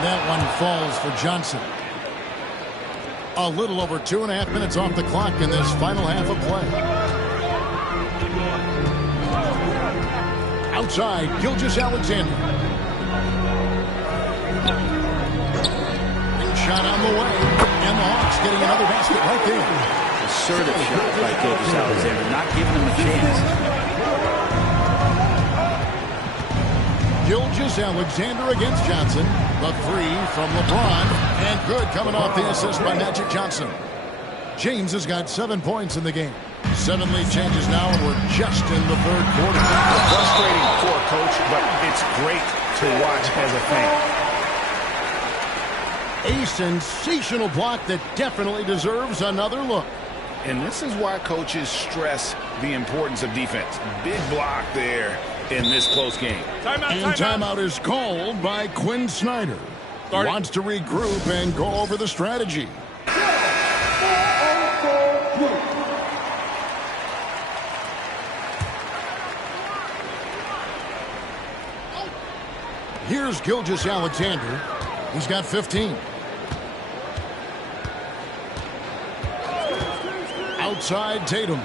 That one falls for Johnson. A little over 2.5 minutes off the clock in this final half of play. Outside, Gilgeous-Alexander. Big shot on the way. And the Hawks getting another basket right there. Assertive shot by Gilgeous-Alexander, not giving him a chance. Gilgeous-Alexander against Johnson. The 3 from LeBron. And good coming off the assist by Magic Johnson. James has got 7 points in the game. 7 lead changes now, and we're just in the 3rd quarter. Frustrating for a coach, but it's great to watch as a fan. A sensational block that definitely deserves another look. And this is why coaches stress the importance of defense. Big block there in this close game. Timeout is called by Quinn Snyder. Wants to regroup and go over the strategy. Here's Gilgeous-Alexander. He's got 15. Outside Tatum.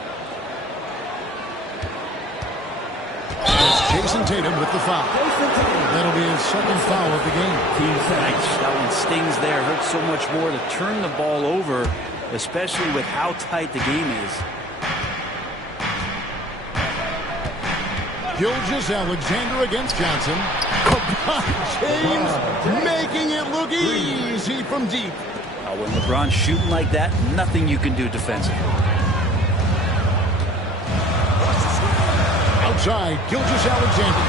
It's Jason Tatum with the foul. That'll be his second foul of the game. That one stings there. Hurts so much more to turn the ball over, especially with how tight the game is. Gilgeous-Alexander against Johnson. LeBron James making it look easy from deep. When LeBron's shooting like that, nothing you can do defensively. Outside, Gilgeous-Alexander.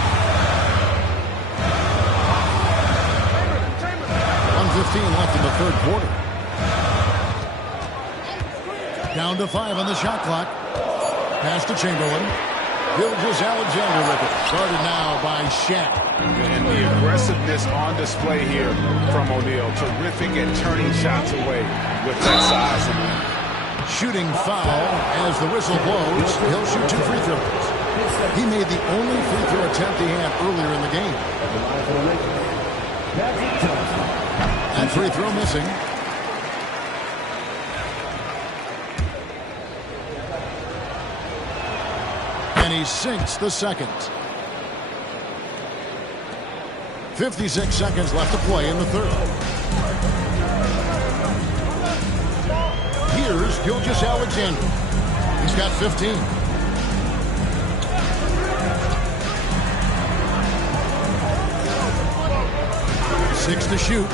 1:15 left in the third quarter. Down to 5 on the shot clock. Pass to Chamberlain. Gilgeous-Alexander with it. Started now by Shaq. And the aggressiveness on display here from O'Neal. Terrific at turning shots away with that size and length. Shooting foul as the whistle blows. He'll shoot 2 free throws. He made the only free throw attempt he had earlier in the game. And free throw missing. And he sinks the second. 56 seconds left to play in the third. Here's Gilgeous-Alexander. He's got 15. Six to shoot.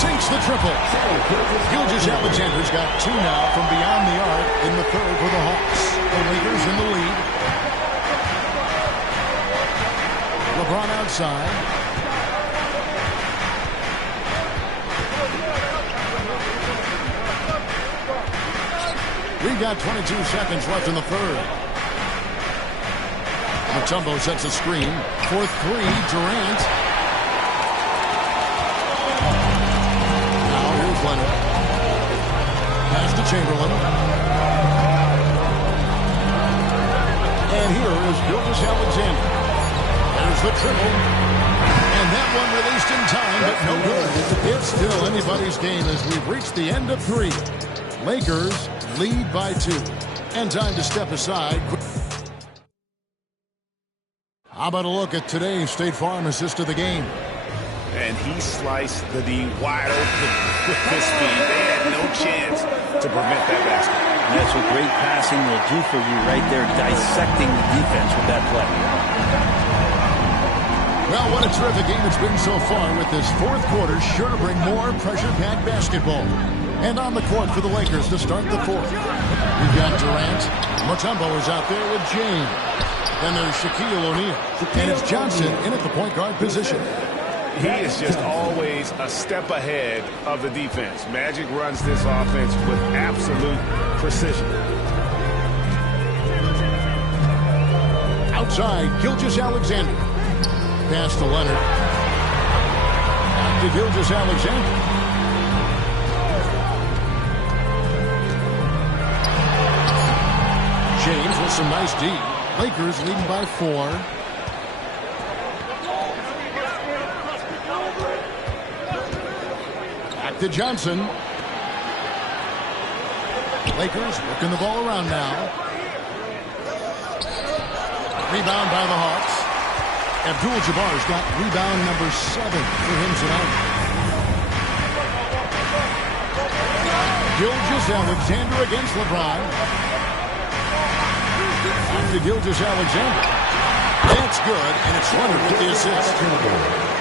Sinks the triple. Gilgeous-Alexander's got 2 now from beyond the arc in the third for the Hawks. The Lakers in the lead. LeBron outside. We've got 22 seconds left in the third. Mutombo sets a screen. For 3, Durant. Now here's Leonard. Pass to Chamberlain. And here is Gilgeous-Alexander. There's the triple. And that one released in time, but no good. It's still anybody's game as we've reached the end of 3. Lakers lead by 2. And time to step aside. How about a look at today's State Farm assist of the game? And he sliced the D wide open with his speed. They had no chance to prevent that basket. And that's what great passing will do for you right there, dissecting the defense with that play. Well, what a terrific game it's been so far, with this fourth quarter sure to bring more pressure-packed basketball. And on the court for the Lakers to start the fourth. We've got Durant. Mutombo is out there with James. Then there's Shaquille O'Neal. And it's Johnson in at the point guard position. He is just always a step ahead of the defense. Magic runs this offense with absolute precision. Outside, Gilgeous-Alexander. Pass to Leonard. Back to Gilgeous-Alexander. James with some nice D. Lakers leading by 4. Back to Johnson. Lakers working the ball around now. Rebound by the Hawks. Abdul-Jabbar's got rebound number 7 for him tonight. Gilgeous-Alexander against LeBron. Back to Gilgeous-Alexander. That's good, and it's Leonard with the assist.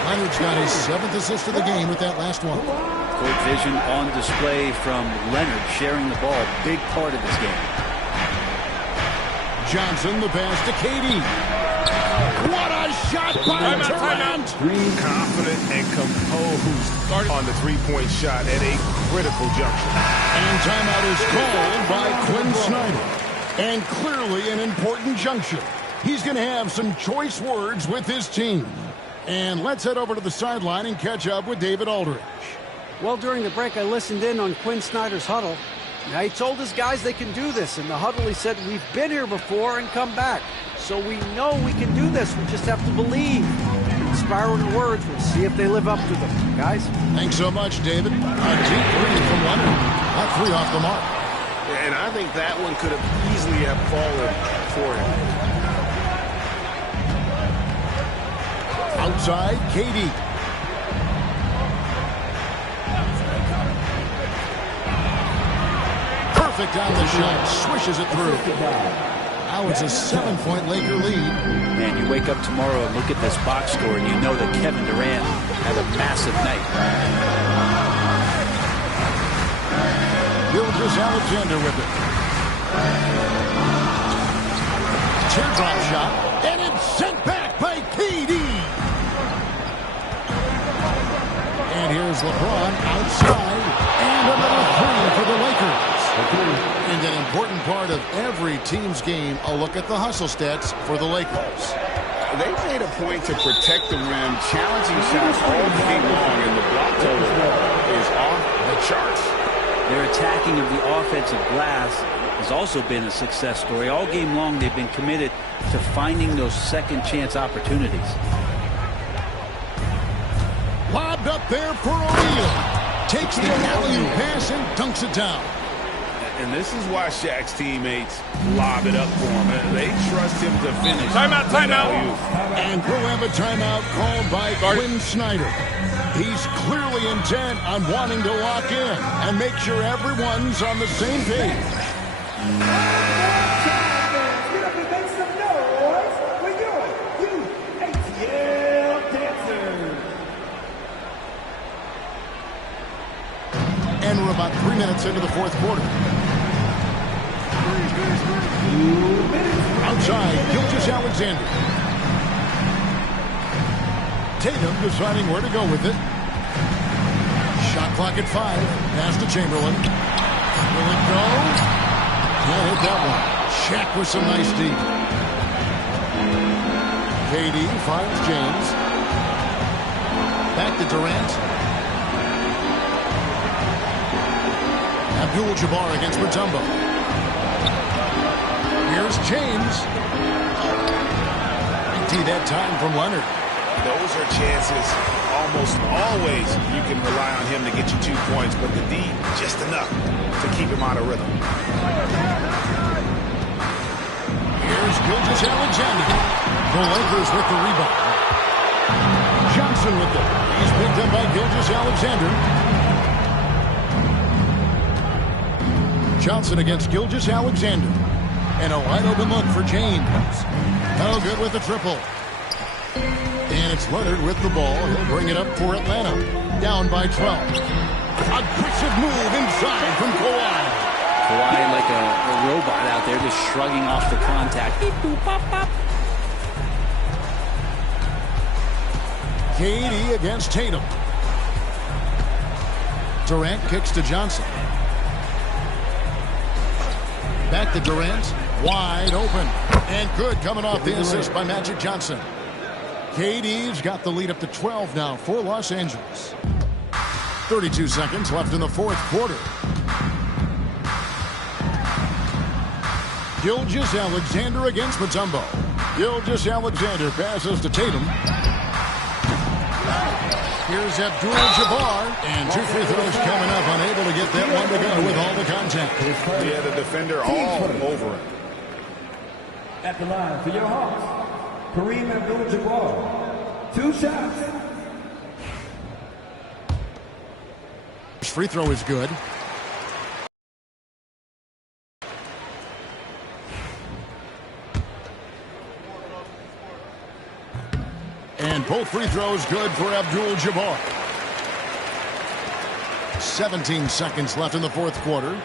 Leonard's got his 7th assist of the game with that last one. Court vision on display from Leonard, sharing the ball. Big part of this game. Johnson, the pass to KD. What a shot by Durant! Confident and composed on the three-point shot at a critical juncture. And timeout is called by Quinn Snyder. And clearly an important juncture. He's going to have some choice words with his team. And let's head over to the sideline and catch up with David Aldridge. Well, during the break, I listened in on Quinn Snyder's huddle. Now, he told his guys they can do this. In the huddle, he said, we've been here before and come back. So we know we can do this. We just have to believe. inspiring words. We'll see if they live up to them. Guys? Thanks so much, David. A deep three from Leonard. That three off the mark. And I think that one could have easily have fallen for him. Outside, KD. Perfect on the shot. Swishes it through. Now it's a 7-point Laker lead. Man, you wake up tomorrow and look at this box score, and you know that Kevin Durant had a massive night. Gilgeous-Alexander with it. Teardrop shot, and it's sent back by KD. And here's LeBron outside, and another three for the Lakers. And an important part of every team's game, a look at the hustle stats for the Lakers. They made a point to protect the rim, challenging shots all game long, and the block total is off the charts. Their attacking of the offensive glass has also been a success story. All game long, they've been committed to finding those second chance opportunities. Lobbed up there for O'Neal. Takes the alley-oop pass and dunks it down. And this is why Shaq's teammates lob it up for him. They trust him to finish. Timeout, timeout. And we'll have a timeout called by Quinn Snyder. He's clearly intent on wanting to lock in and make sure everyone's on the same page. And we're about 3 minutes into the fourth quarter. Outside, Gilgeous-Alexander. Tatum deciding where to go with it. Shot clock at 5. Pass to Chamberlain. Will it go? Can't hit that one. Shaq with some nice D. KD finds James. Back to Durant. Abdul-Jabbar against Mutombo. Here's James. Empty that time from Leonard. Those are chances almost always you can rely on him to get you 2 points, but the D just enough to keep him out of rhythm. Here's Gilgeous-Alexander. The Lakers with the rebound. Johnson with it. He's picked up by Gilgeous-Alexander. Johnson against Gilgeous-Alexander. And a wide open look for James. No good with the triple. And it's Leonard with the ball. He'll bring it up for Atlanta. Down by 12. Aggressive move inside from Kawhi. Kawhi like a robot out there just shrugging off the contact. Beep, boop, pop, pop. KD against Tatum. Durant kicks to Johnson. Back to Durant. Wide open. And good coming off the assist by Magic Johnson. KD's got the lead up to 12 now for Los Angeles. 32 seconds left in the fourth quarter. Gilgeous-Alexander against Mutombo. Gilgeous-Alexander passes to Tatum. Here's Abdul-Jabbar, and 2 free throws coming up, unable to get that one to go with all the contact. Yeah, the defender all over it. At the line for your Hawks, Kareem Abdul-Jabbar. 2 shots. Free throw is good. And both free throws good for Abdul-Jabbar. 17 seconds left in the fourth quarter.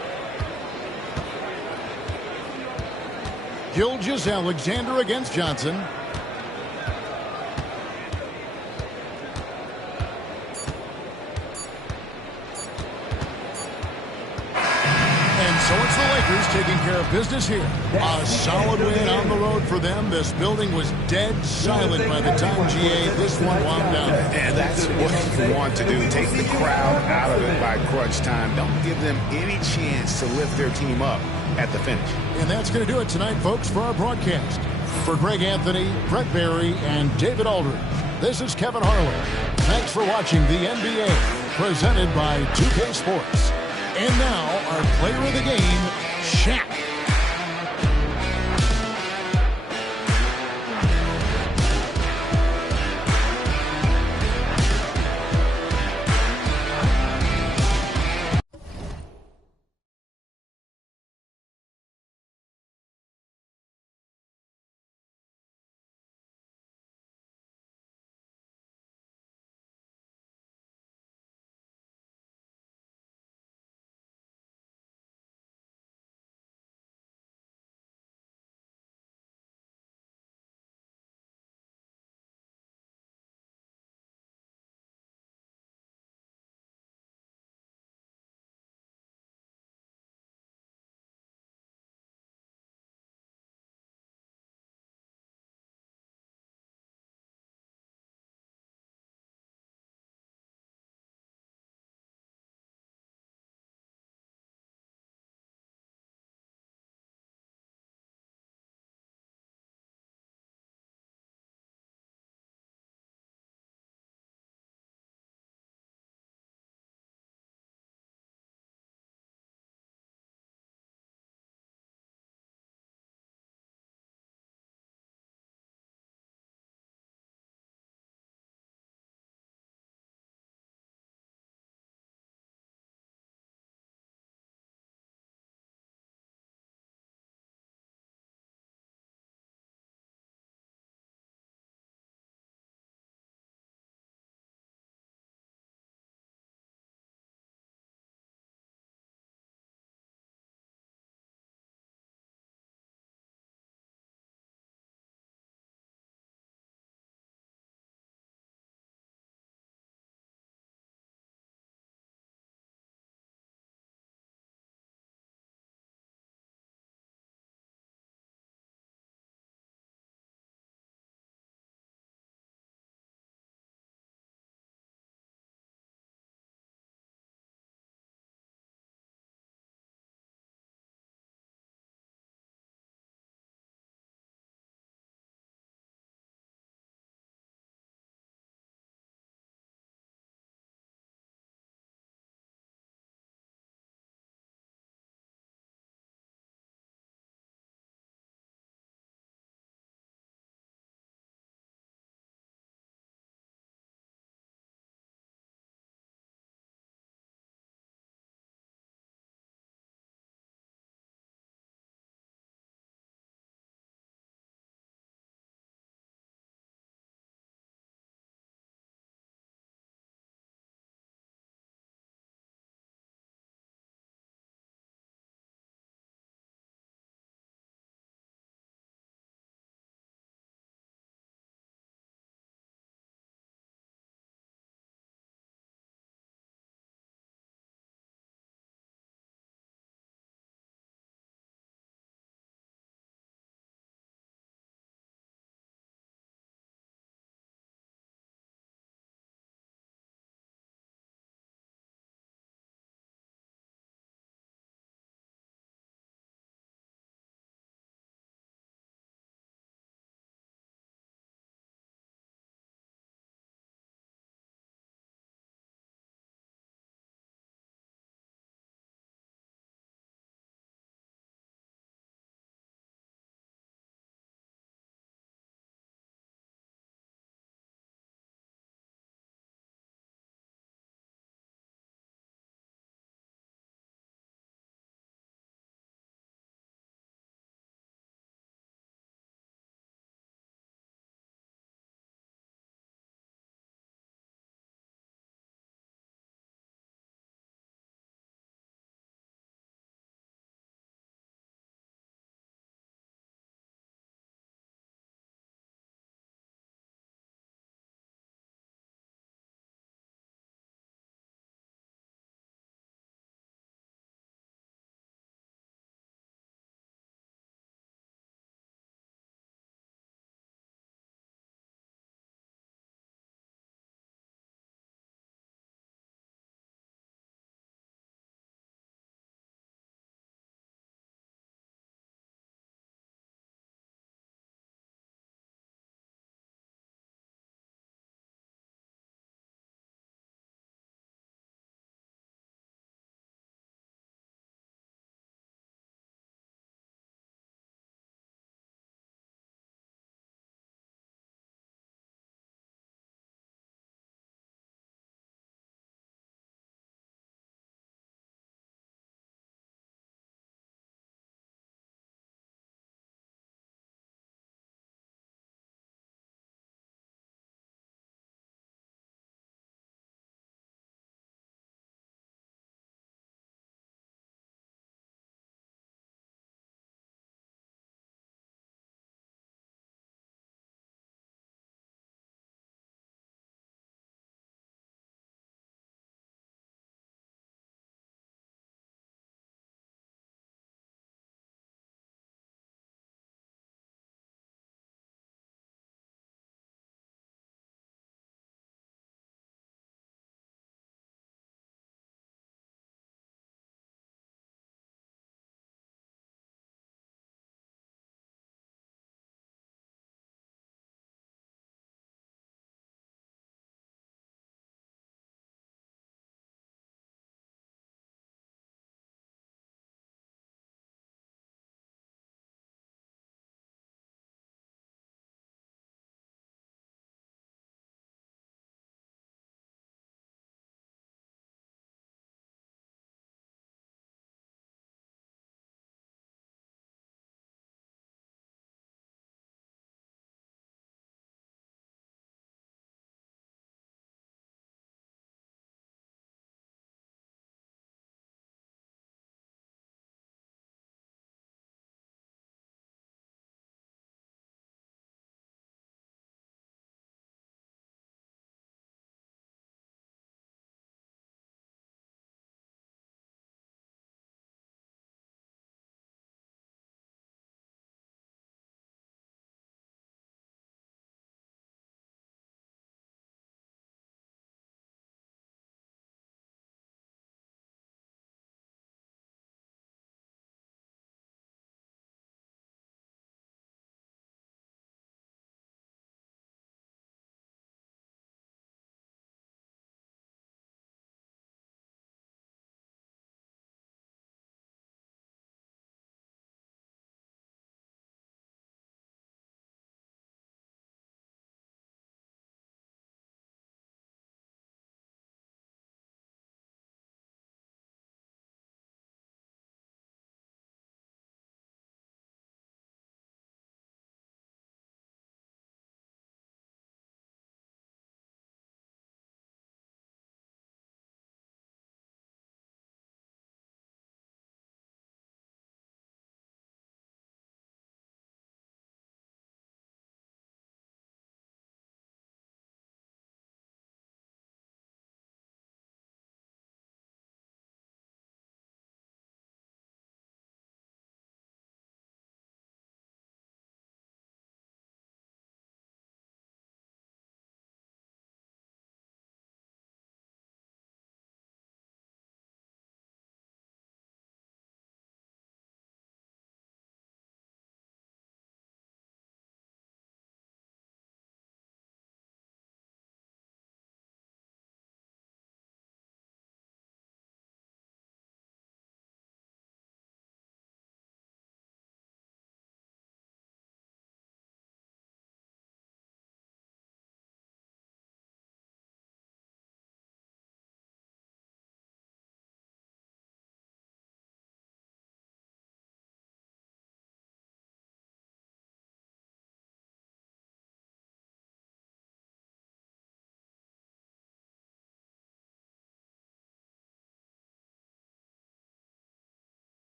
Gilgeous-Alexander against Johnson. So it's the Lakers taking care of business here. A solid win on the road for them. This building was dead silent by the time GA this one wound down. And that's what you want to do. Take the crowd out of it by crunch time. Don't give them any chance to lift their team up at the finish. And that's going to do it tonight, folks, for our broadcast. For Greg Anthony, Brett Barry, and David Aldridge, This is Kevin Harlan. Thanks for watching the NBA, presented by 2K Sports. And now, our player of the game, Shaq.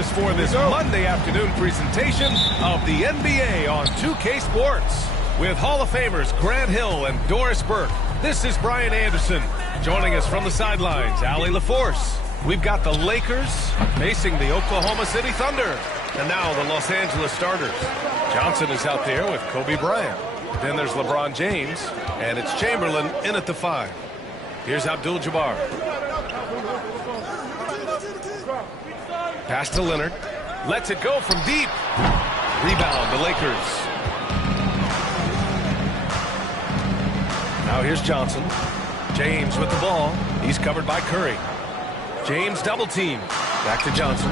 us for this Monday afternoon presentation of the NBA on 2K Sports. With Hall of Famers Grant Hill and Doris Burke, this is Brian Anderson. Joining us from the sidelines, Allie LaForce. We've got the Lakers facing the Oklahoma City Thunder. And now the Los Angeles Starters. Johnson is out there with Kobe Bryant. Then there's LeBron James, and it's Chamberlain in at the 5. Here's Abdul-Jabbar. Pass to Leonard. Lets it go from deep. Rebound, the Lakers. Now here's Johnson. James with the ball. He's covered by Curry. James double team. Back to Johnson.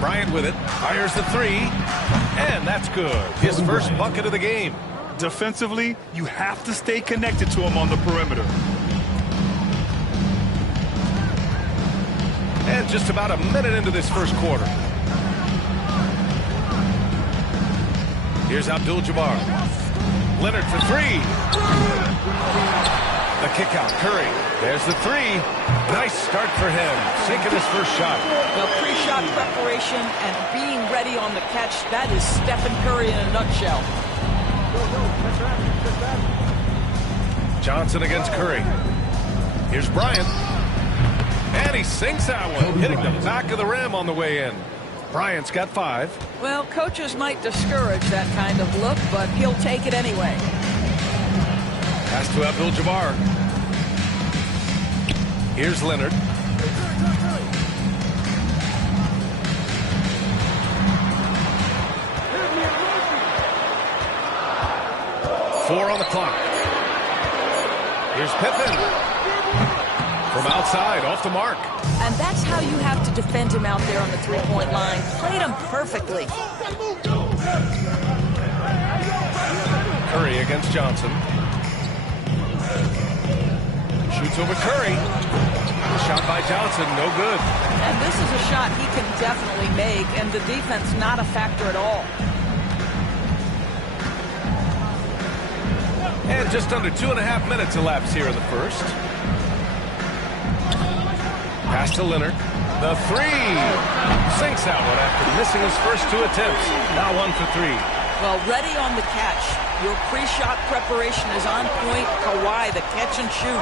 Bryant with it. Fires the 3. And that's good. His first bucket of the game. Defensively, you have to stay connected to him on the perimeter. And just about a minute into this first quarter. Here's Abdul-Jabbar. Leonard for 3. The kick out, Curry. There's the 3. Nice start for him. Sinking his first shot. Well, pre-shot preparation and being ready on the catch, that is Stephen Curry in a nutshell. Johnson against Curry. Here's Bryant. And he sinks that one, hitting the back of the rim on the way in. Bryant's got 5. Well, coaches might discourage that kind of look, but he'll take it anyway. Pass to Abdul-Jabbar. Here's Leonard. Four on the clock. Here's Pippen. From outside, off the mark. And that's how you have to defend him out there on the three-point line. Played him perfectly. Curry against Johnson. Shoots over Curry. Shot by Johnson, no good. And this is a shot he can definitely make, and the defense not a factor at all. And just under 2.5 minutes elapsed here in the first. Pass to Leonard. The 3. Sinks that one after missing his first 2 attempts. Now 1 for 3. Well, ready on the catch. Your pre-shot preparation is on point. Kawhi, the catch and shoot.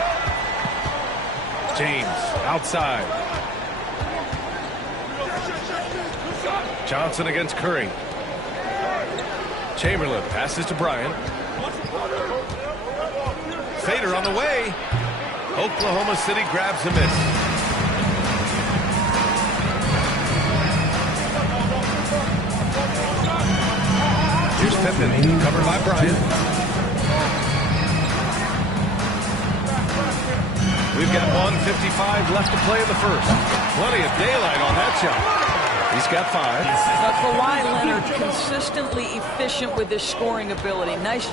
James outside. Johnson against Curry. Chamberlain passes to Bryant. Fader on the way. Oklahoma City grabs a miss. Here's Pippen, covered by Bryant. We've got 1:55 left to play in the first. Plenty of daylight on that shot. He's got 5. Kawhi Leonard consistently efficient with his scoring ability. Nice.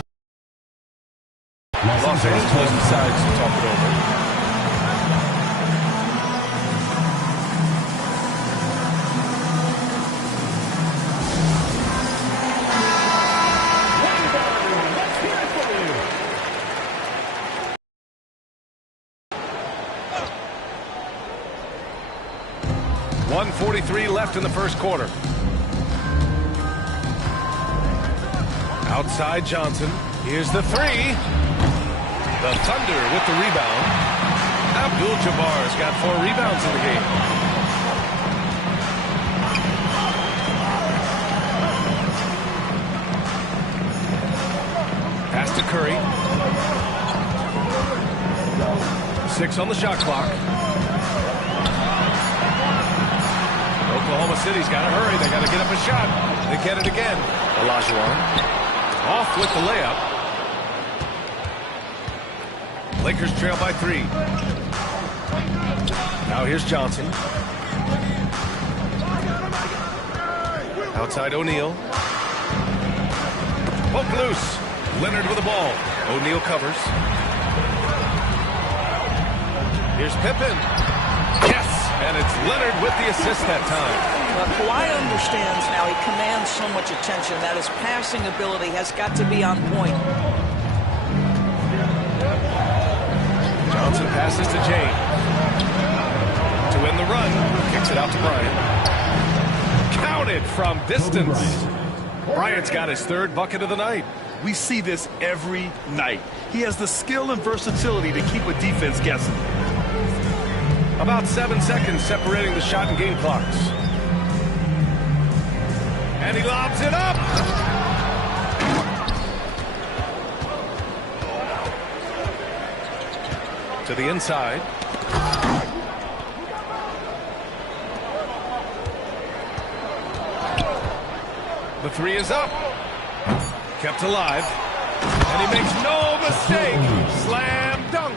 Los Angeles decides to talk it over. .143 left in the first quarter. Outside Johnson. Here's the 3. The Thunder with the rebound. Abdul-Jabbar's got 4 rebounds in the game. Pass to Curry. 6 on the shot clock. Oklahoma City's got to hurry. They got to get up a shot. They get it again. Olajuwon off with the layup. Lakers trail by 3. Now here's Johnson. Outside O'Neal. Poke loose. Leonard with the ball. O'Neal covers. Here's Pippen. Yes! And it's Leonard with the assist that time. Well, Kawhi understands now. He commands so much attention that his passing ability has got to be on point. Johnson passes to James. To win the run, kicks it out to Bryant. it from distance. Bryant's got his third bucket of the night. We see this every night. He has the skill and versatility to keep a defense guessing. About 7 seconds separating the shot and game clocks. And he lobs it up. To the inside. The three is up. Kept alive. And he makes no mistake. Slam dunk.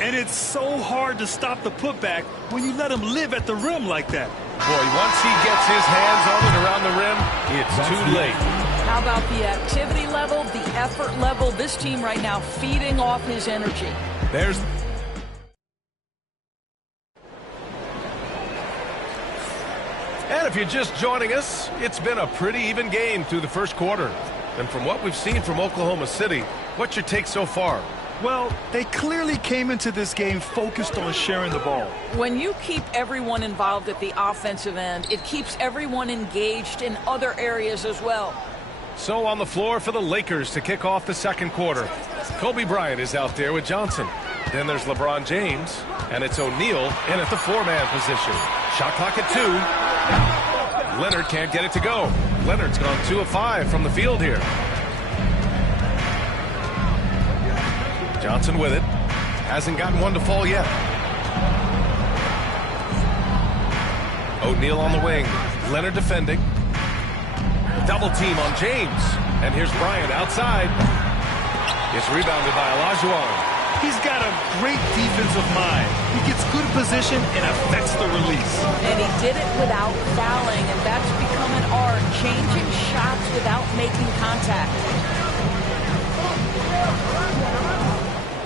And it's so hard to stop the putback when you let him live at the rim like that. Boy, once he gets his hands on it around the rim, it's too late. How about the activity level, the effort level? This team right now feeding off his energy. There's... And if you're just joining us, it's been a pretty even game through the first quarter. And from what we've seen from Oklahoma City, what's your take so far? Well, they clearly came into this game focused on sharing the ball. When you keep everyone involved at the offensive end, it keeps everyone engaged in other areas as well. So on the floor for the Lakers to kick off the second quarter. Kobe Bryant is out there with Johnson. Then there's LeBron James, and it's O'Neal in at the four-man position. Shot clock at 2. Leonard can't get it to go. Leonard's gone 2 of 5 from the field here. Johnson with it. Hasn't gotten one to fall yet. O'Neal on the wing. Leonard defending. Double team on James. And here's Bryant outside. It's rebounded by Olajuwon. He's got a great defensive mind. He gets good position and affects the release. And he did it without fouling, and that's become an art, changing shots without making contact.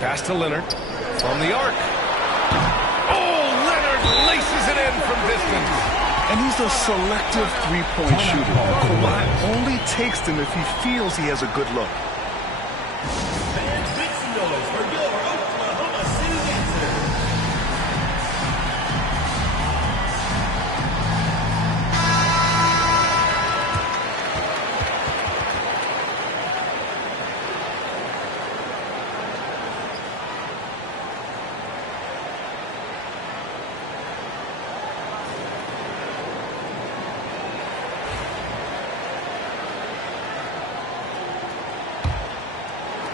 Pass to Leonard from the arc. Oh, Leonard laces it in from distance. And he's a selective three-point shooter. Kawhi only takes them if he feels he has a good look.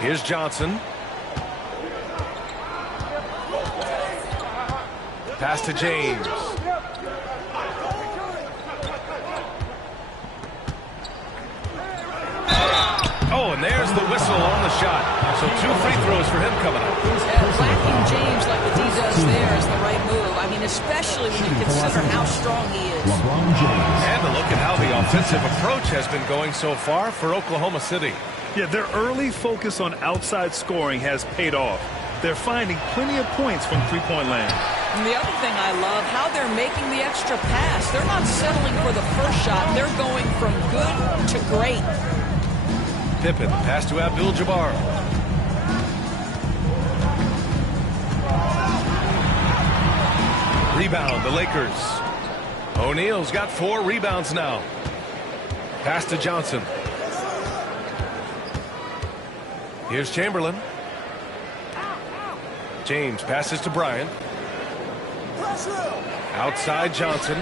Here's Johnson. Pass to James. Oh, and there's the whistle on the shot. So 2 free throws for him coming up. Whacking James like the D does there is the right move. I mean, especially when you consider how strong he is. And to look at how the offensive approach has been going so far for Oklahoma City. Yeah, their early focus on outside scoring has paid off. They're finding plenty of points from three-point land. And the other thing I love, how they're making the extra pass. They're not settling for the first shot. They're going from good to great. Pippen, pass to Abdul-Jabbar. Rebound, the Lakers. O'Neal's got 4 rebounds now. Pass to Johnson. Here's Chamberlain. James passes to Bryant. Outside Johnson.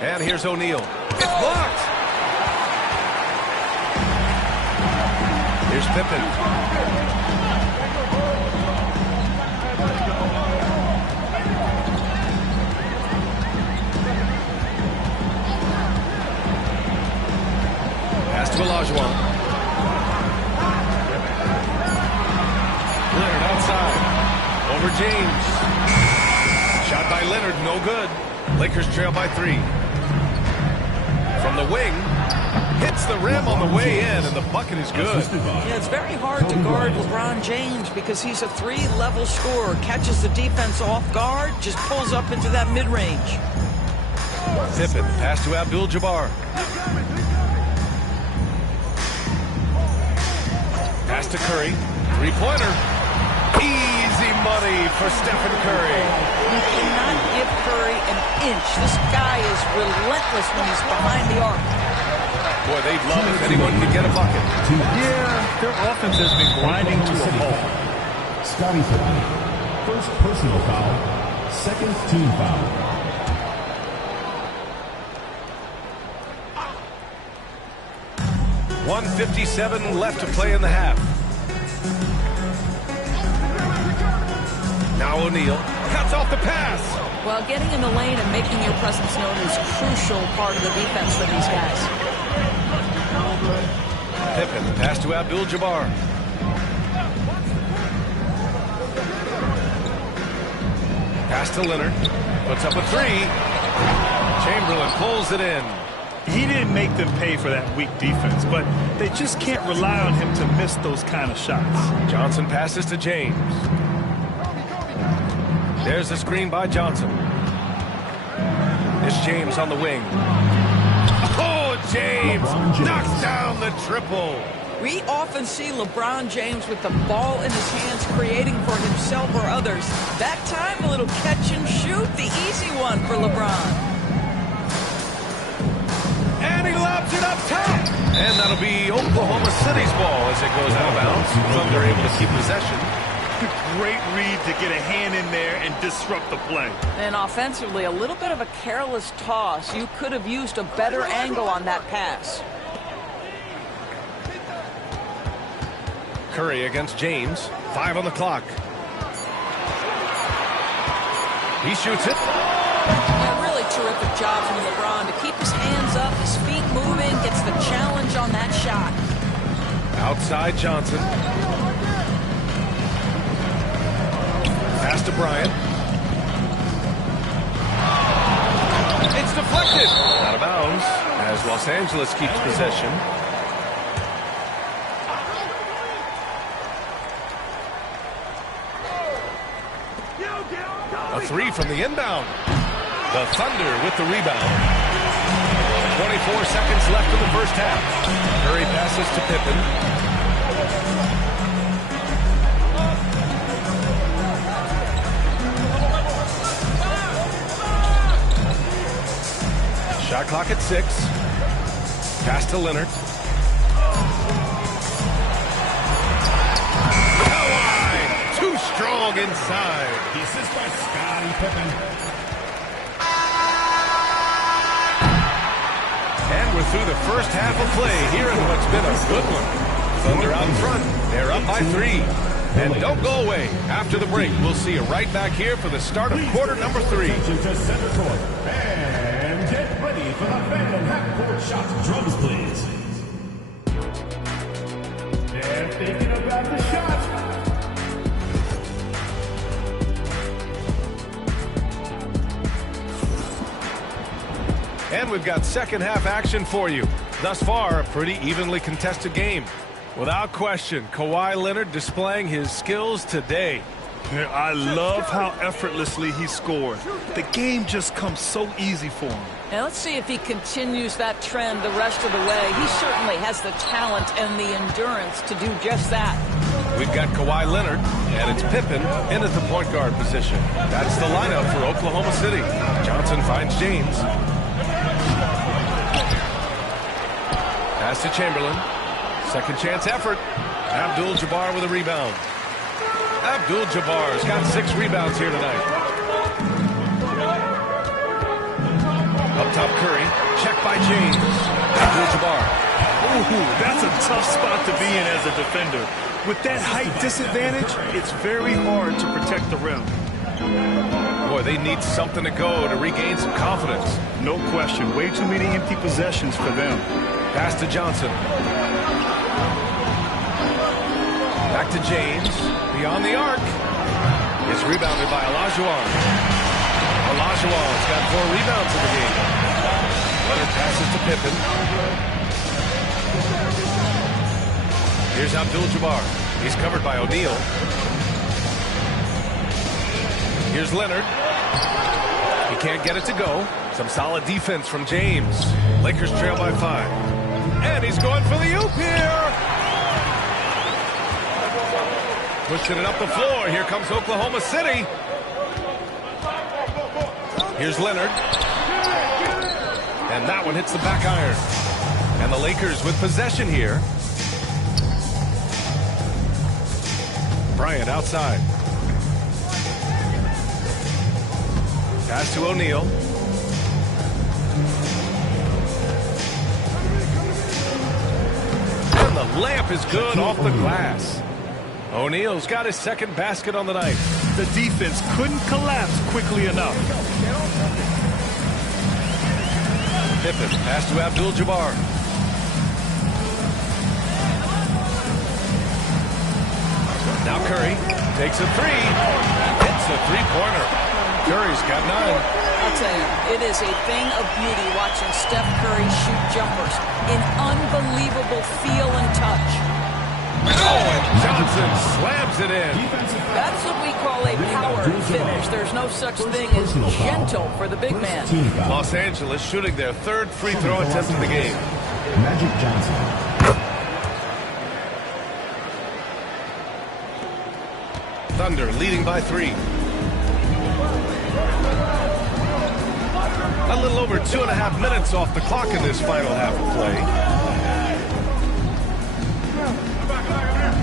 And here's O'Neal. It's blocked. Here's Pippen. Pass to Olajuwon. Leonard outside. Over James. Shot by Leonard, no good. Lakers trail by 3. From the wing, hits the rim on the way in, and the bucket is good. Yeah, it's very hard to guard LeBron James because he's a 3-level scorer. Catches the defense off guard, just pulls up into that mid-range. Pippen, pass to Abdul-Jabbar. Pass to Curry. 3-pointer. Easy money for Stephen Curry. You cannot give Curry an inch. This guy is relentless when he's behind the arc. Boy, they'd love if anyone could get a bucket. Yeah, their offense has been grinding to a halt. Scottie Pippen, first personal foul, second team foul. .157 left to play in the half. Now O'Neal cuts off the pass. Well, getting in the lane and making your presence known is a crucial part of the defense for these guys. Pippen, pass to Abdul-Jabbar. Pass to Leonard. Puts up a three. Chamberlain pulls it in. He didn't make them pay for that weak defense, but they just can't rely on him to miss those kind of shots. Johnson passes to James. There's the screen by Johnson. It's James on the wing. Oh, James knocks down the triple. We often see LeBron James with the ball in his hands creating for himself or others. That time, a little catch and shoot, the easy one for LeBron. And he lobs it up top. And that'll be Oklahoma City's ball as it goes out of bounds. Thunder able to keep possession. Great read to get a hand in there and disrupt the play. And offensively, a little bit of a careless toss. You could have used a better angle on that pass. Curry against James. 5 on the clock. He shoots it. A really terrific job from LeBron to keep his hands up, his feet moving, gets the challenge on that shot. Outside Johnson. Pass to Bryant. It's deflected. Out of bounds as Los Angeles keeps possession. A three from the inbound. The Thunder with the rebound. 24 seconds left in the first half. Curry passes to Pippen. Shot clock at 6. Pass to Leonard. Too strong inside. The assist by Scottie Pippen. And we're through the first half of play here in what's been a good one. Thunder out front. They're up by 3. And don't go away. After the break, we'll see you right back here for the start of quarter number 3. To center court. And get ready for the Phantom half-court shots. Drums, please. They're thinking about the shot. And we've got second half action for you. Thus far, a pretty evenly contested game. Without question, Kawhi Leonard displaying his skills today. I love how effortlessly he scored. The game just comes so easy for him. Now let's see if he continues that trend the rest of the way. He certainly has the talent and the endurance to do just that. We've got Kawhi Leonard, and it's Pippen in at the point guard position. That's the lineup for Oklahoma City. Johnson finds James. Pass to Chamberlain. Second chance effort. Abdul-Jabbar with a rebound. Abdul-Jabbar's got 6 rebounds here tonight. Up top Curry. Check by James. Abdul-Jabbar. Ooh, that's a tough spot to be in as a defender. With that height disadvantage, it's very hard to protect the rim. Boy, they need something to go to regain some confidence. No question. Way too many empty possessions for them. Pass to Johnson. Back to James. Beyond the arc. It's rebounded by Olajuwon. Olajuwon's got 4 rebounds in the game. Leonard passes to Pippen. Here's Abdul-Jabbar. He's covered by O'Neal. Here's Leonard. He can't get it to go. Some solid defense from James. Lakers trail by 5. And he's going for the oop here. Pushing it up the floor. Here comes Oklahoma City. Here's Leonard. And that one hits the back iron. And the Lakers with possession here. Bryant outside. Pass to O'Neal. And the layup is good off the glass. O'Neal's got his second basket on the night. The defense couldn't collapse quickly enough. Pippen, pass to Abdul-Jabbar. Now Curry takes a three. Hits a three-pointer. Curry's got 9. I'll tell you, it is a thing of beauty watching Steph Curry shoot jumpers. An unbelievable feel and touch. Oh, and Johnson slams it in. That's what we call a power finish. There's no such thing as gentle for the big man. Los Angeles shooting their 3rd free throw attempt of the game. Magic Johnson. Thunder leading by 3. A little over 2.5 minutes off the clock in this final half of play.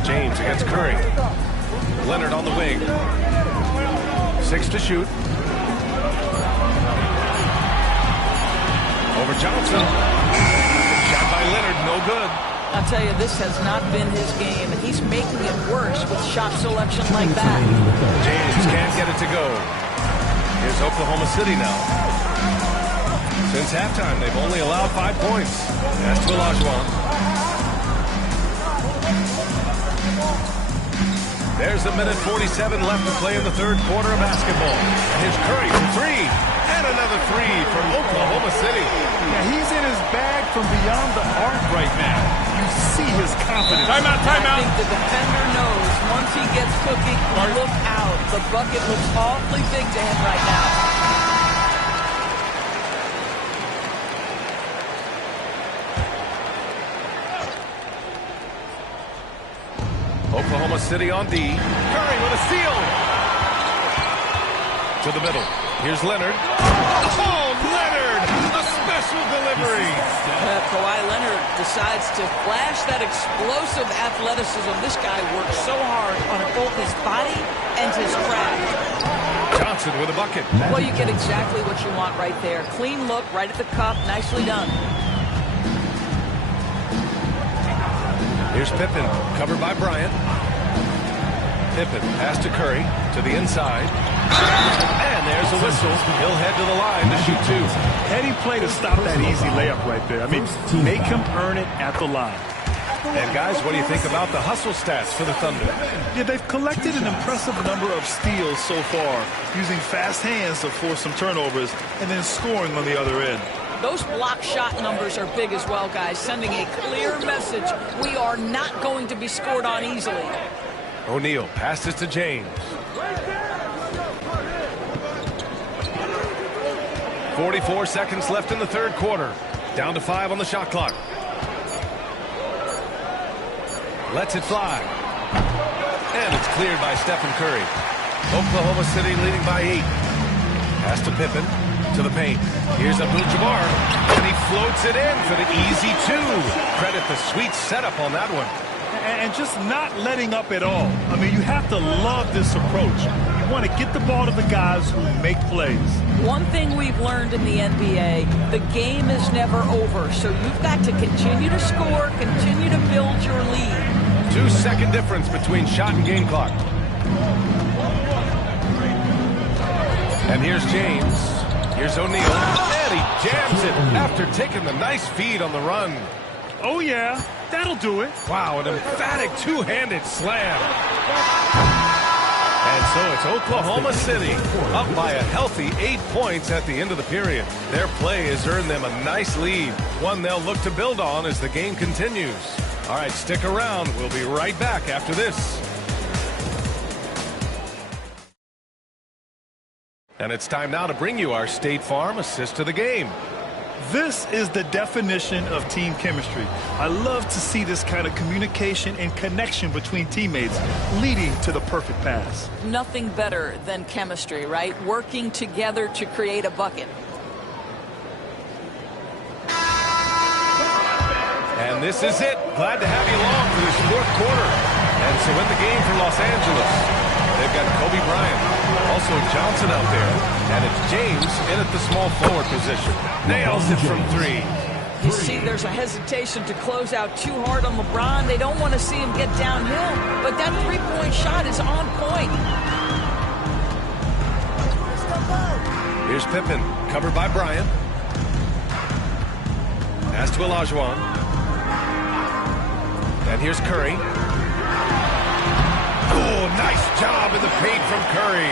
James against Curry. Leonard on the wing. 6 to shoot. Over Johnson. Shot by Leonard, no good. I'll tell you, this has not been his game, and he's making it worse with shot selection like that. James can't get it to go. Here's Oklahoma City now. Since halftime, they've only allowed 5 points. Pass to Olajuwon. There's a minute 47 left to play in the 3rd quarter of basketball. And here's Curry for 3. And another 3 from Oklahoma City. Yeah, he's in his bag from beyond the arc right now. You see his confidence. Timeout. I think the defender knows once he gets cooking, look out. The bucket looks awfully big to him right now. Oklahoma City on D. Curry with a steal. To the middle. Here's Leonard. Oh, Leonard! A special delivery. Kawhi Leonard decides to flash that explosive athleticism. This guy works so hard on both his body and his craft. Johnson with a bucket. Well, you get exactly what you want right there. Clean look, right at the cup. Nicely done. Here's Pippen, covered by Bryant. Pippen, pass to Curry, to the inside. And there's a whistle. He'll head to the line to shoot 2. Heady play to stop that easy layup right there. I mean, make him earn it at the line. And guys, what do you think about the hustle stats for the Thunder? Yeah, they've collected an impressive number of steals so far, using fast hands to force some turnovers and then scoring on the other end. Those block shot numbers are big as well, guys, sending a clear message. We are not going to be scored on easily. O'Neal passes to James. 44 seconds left in the 3rd quarter. Down to 5 on the shot clock. Lets it fly. And it's cleared by Stephen Curry. Oklahoma City leading by 8. Pass to Pippen. To the paint. Here's Abdul-Jabbar. And he floats it in for the easy 2. Credit the sweet setup on that one. And just not letting up at all. I mean, you have to love this approach. You want to get the ball to the guys who make plays. One thing we've learned in the NBA, the game is never over. So you've got to continue to score, continue to build your lead. 2-second difference between shot and game clock. And here's James. Here's O'Neal. And he jams it after taking the nice feed on the run. Oh, yeah. That'll do it. Wow, an emphatic 2-handed slam. And so it's Oklahoma City up by a healthy 8 points at the end of the period. Their play has earned them a nice lead, one they'll look to build on as the game continues. All right, stick around. We'll be right back after this. And it's time now to bring you our State Farm assist to the game. This is the definition of team chemistry. I love to see this kind of communication and connection between teammates leading to the perfect pass. Nothing better than chemistry, right? Working together to create a bucket. And this is it. Glad to have you along for this fourth quarter. And so in the game for Los Angeles, they've got Kobe Bryant, also Johnson out there, and it's James in at the small forward position. Nails it from three. You see there's a hesitation to close out too hard on LeBron. They don't want to see him get downhill, but that three-point shot is on point. Here's Pippen, covered by Bryant. Pass to Olajuwon. And here's Curry. Oh, nice job in the paint from Curry.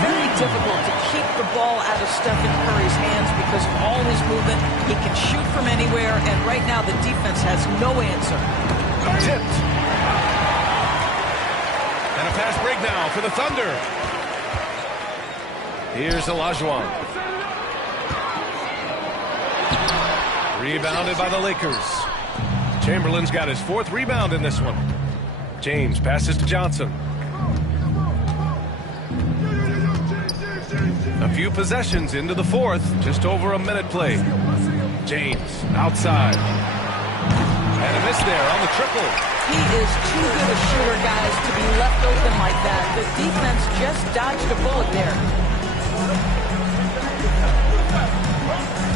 Very difficult to keep the ball out of Stephen Curry's hands because of all his movement. He can shoot from anywhere, and right now the defense has no answer. Tipped. And a fast break now for the Thunder. Here's Olajuwon. Rebounded by the Lakers. Chamberlain's got his fourth rebound in this one. James passes to Johnson. A few possessions into the fourth, just over a minute played. James outside. And a miss there on the triple. He is too good a shooter, guys, to be left open like that. The defense just dodged a bullet there.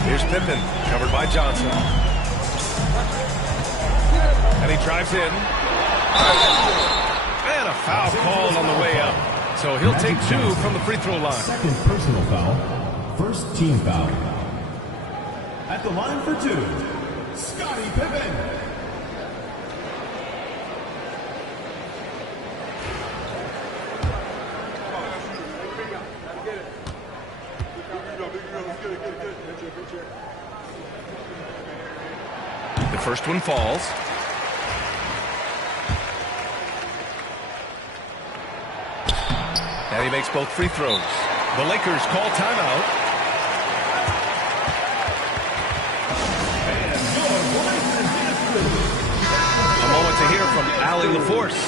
Here's Pippen, covered by Johnson. And he drives in. And a foul called on the way up. So he'll take two from the free throw line. Second personal foul. First team foul. At the line for two, Scottie Pippen. The first one falls. And he makes both free throws. The Lakers call timeout. A moment to hear from Allie LaForce.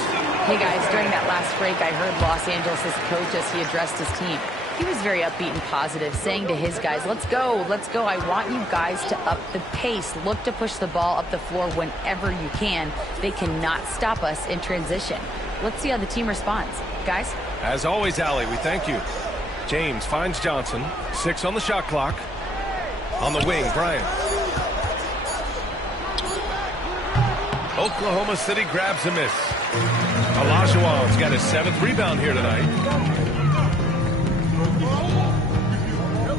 Hey guys, during that last break, I heard Los Angeles' coach as he addressed his team. He was very upbeat and positive, saying to his guys, let's go. I want you guys to up the pace. Look to push the ball up the floor whenever you can. They cannot stop us in transition. Let's see how the team responds. Guys? As always, Allie, we thank you. James finds Johnson. 6 on the shot clock. On the wing, Bryant. Oklahoma City grabs a miss. Olajuwon's got his 7th rebound here tonight.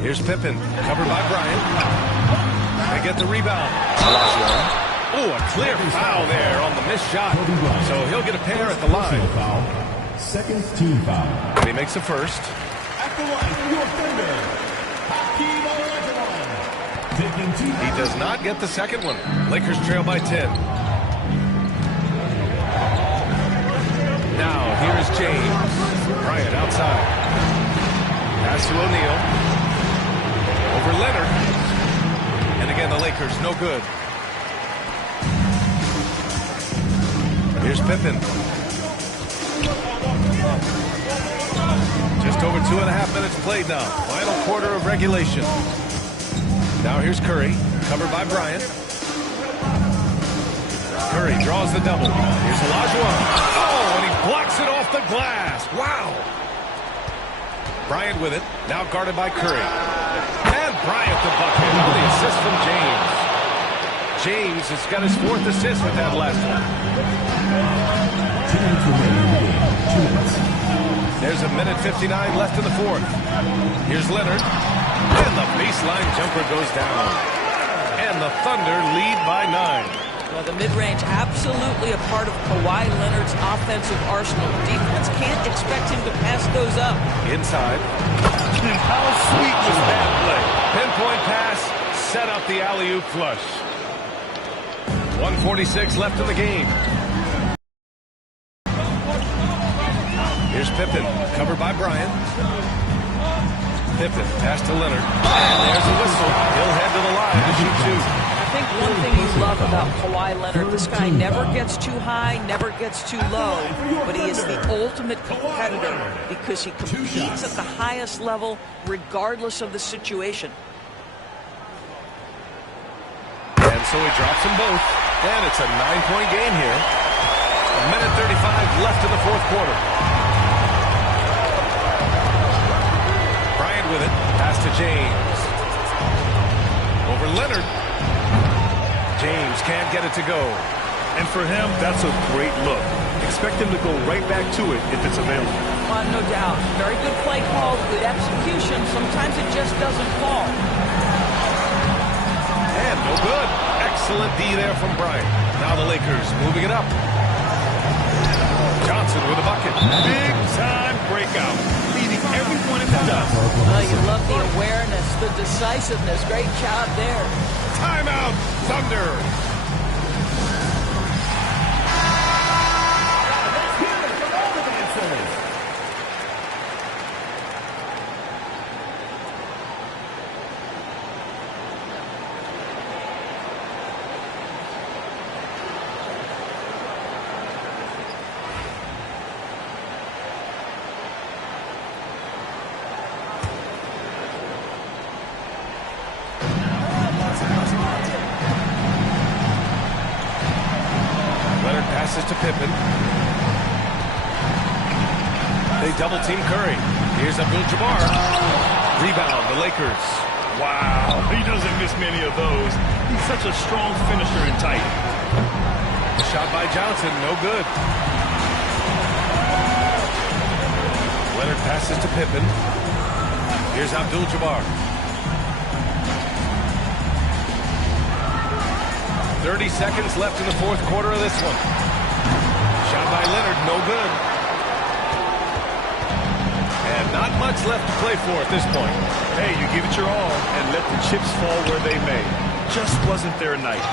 Here's Pippen, covered by Bryant. They get the rebound. Olajuwon. Oh, a clear foul there on the missed shot. So he'll get a pair at the line. Second team foul. And he makes the first. At the line for your defender, Hakeem Olajuwon. He does not get the second one. Lakers trail by 10. Now, here's James. Bryant outside. Pass to O'Neal. Over Leonard. And again, the Lakers no good. Here's Pippen. Just over 2.5 minutes played now. Final quarter of regulation. Now here's Curry, covered by Bryant. Curry draws the double. Here's Olajuwon. Oh, and he blocks it off the glass. Wow. Bryant with it, now guarded by Curry. And Bryant the bucket on the assist from James. James has got his 4th assist with that last one. There's a minute 59 left in the fourth. Here's Leonard. And the baseline jumper goes down. And the Thunder lead by 9. Well, the mid-range absolutely a part of Kawhi Leonard's offensive arsenal. Defense can't expect him to pass those up. Inside. And how sweet was that play? Pinpoint pass, set up the alley-oop flush. 1:46 left in the game. Here's Pippen, covered by Bryant. Pippen, pass to Leonard. And there's a whistle. He'll head to the line to shoot two. I think one thing you love about Kawhi Leonard, this guy never gets too high, never gets too low, but he is the ultimate competitor because he competes at the highest level regardless of the situation. And so he drops them both. And it's a 9-point game here. A minute 35 left in the fourth quarter. Bryant with it. Pass to James. Over Leonard. James can't get it to go. And for him, that's a great look. Expect him to go right back to it if it's available. No doubt. Very good play call, good execution. Sometimes it just doesn't fall. And no good. Excellent D there from Bryant. Now the Lakers moving it up. Johnson with a bucket. Big time breakout. Leaving everyone in the dust. You love the awareness, the decisiveness. Great job there. Timeout, Thunder. Passes to Pippen. They double-team Curry. Here's Abdul-Jabbar. Rebound, the Lakers. Wow, he doesn't miss many of those. He's such a strong finisher and tight. Shot by Johnson, no good. Leonard passes to Pippen. Here's Abdul-Jabbar. 30 seconds left in the fourth quarter of this one. Shot by Leonard, no good. And not much left to play for at this point. Hey, you give it your all and let the chips fall where they may. Just wasn't their night.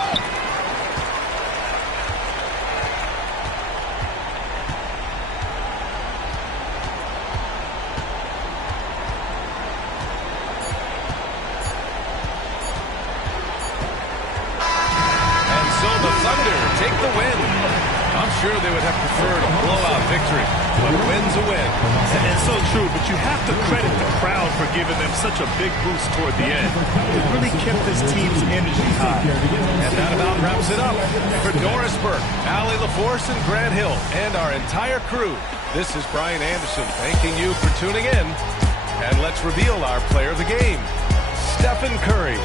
Take the win. I'm sure they would have preferred a blowout victory, but a win's a win. And so true, but you have to credit the crowd for giving them such a big boost toward the end. It really kept this team's energy high. And that about wraps it up. For Doris Burke, Allie LaForce, and Grant Hill, and our entire crew, this is Brian Anderson thanking you for tuning in. And let's reveal our player of the game, Stephen Curry.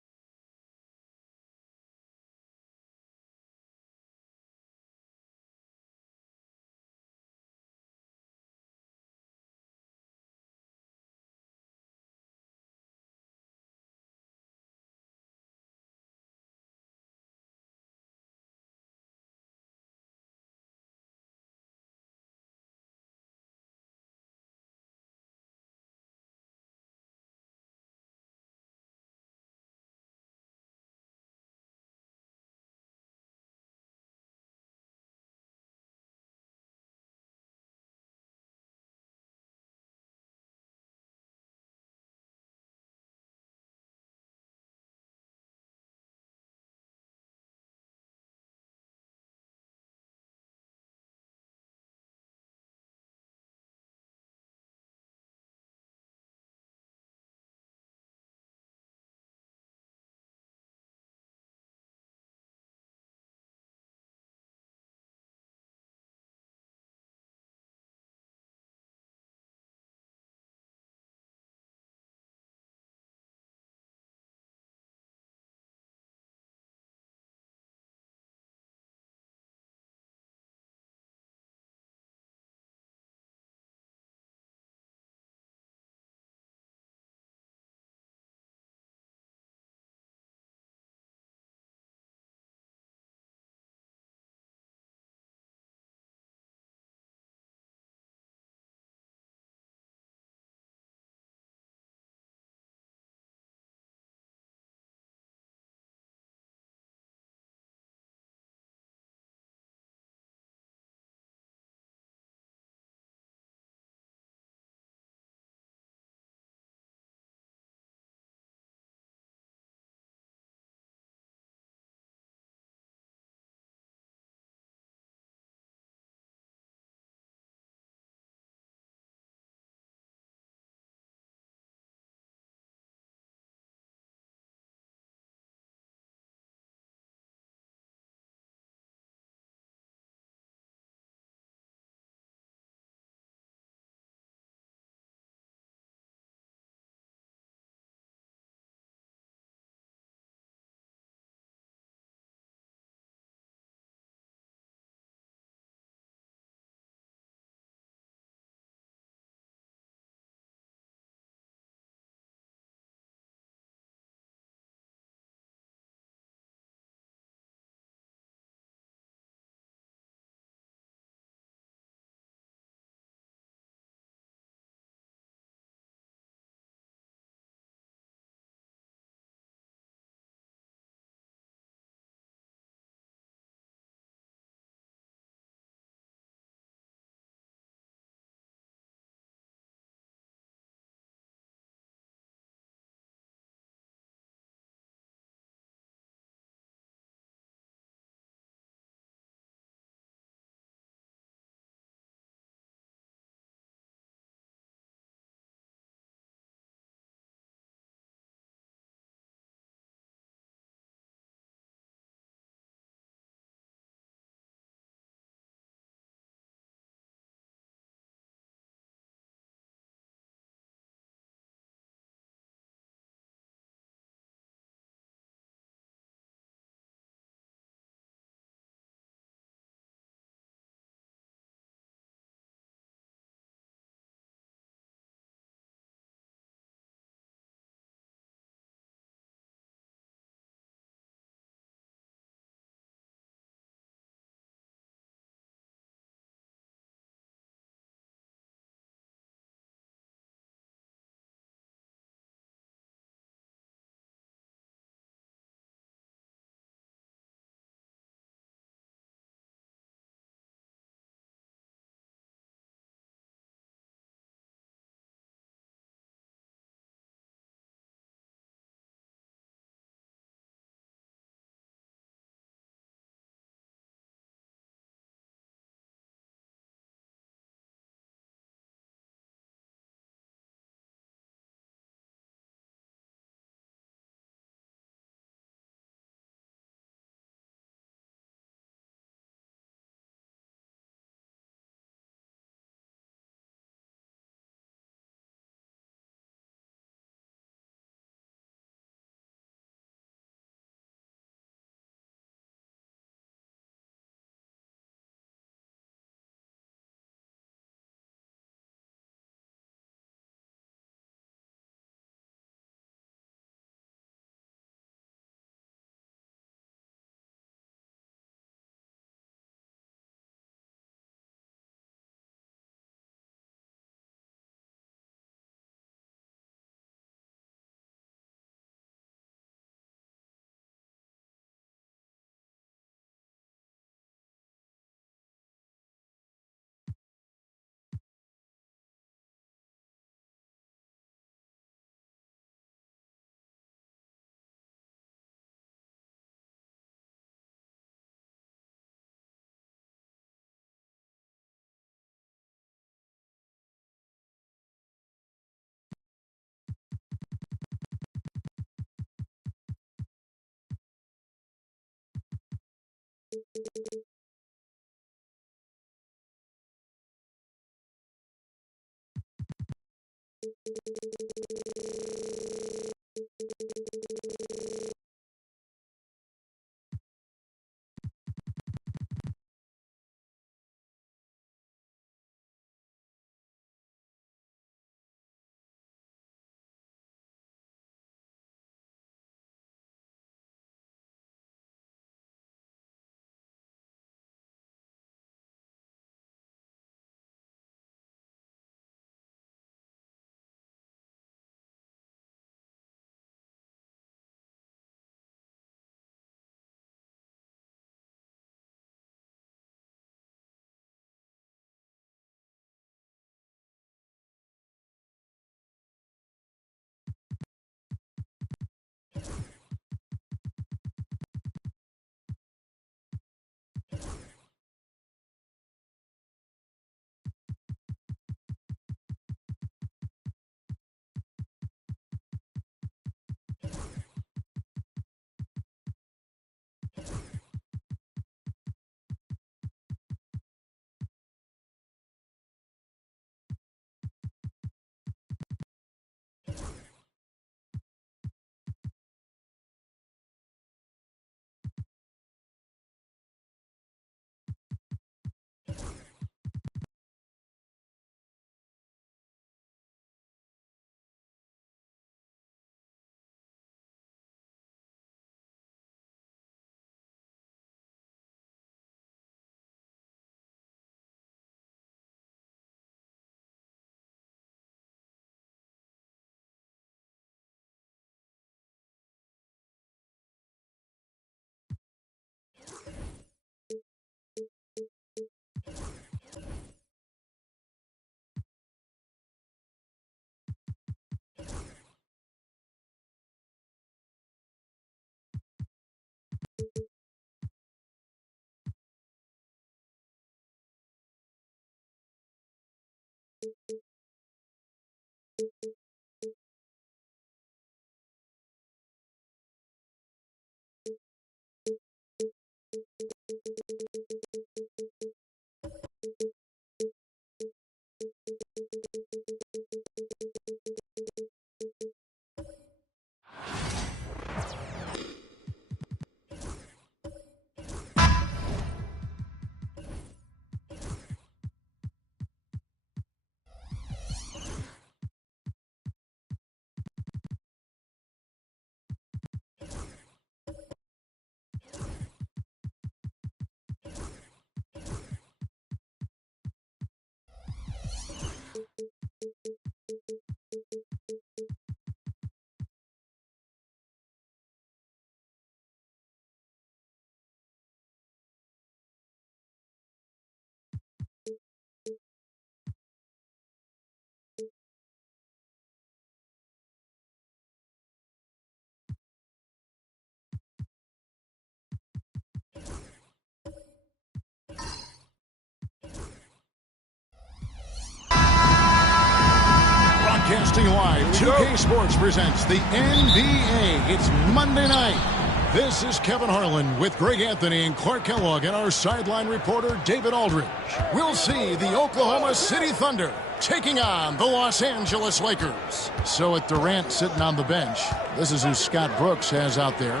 Broadcasting live, 2K Sports presents the NBA. It's Monday night. This is Kevin Harlan with Greg Anthony and Clark Kellogg and our sideline reporter David Aldridge. We'll see the Oklahoma City Thunder taking on the Los Angeles Lakers. So with Durant sitting on the bench, this is who Scott Brooks has out there.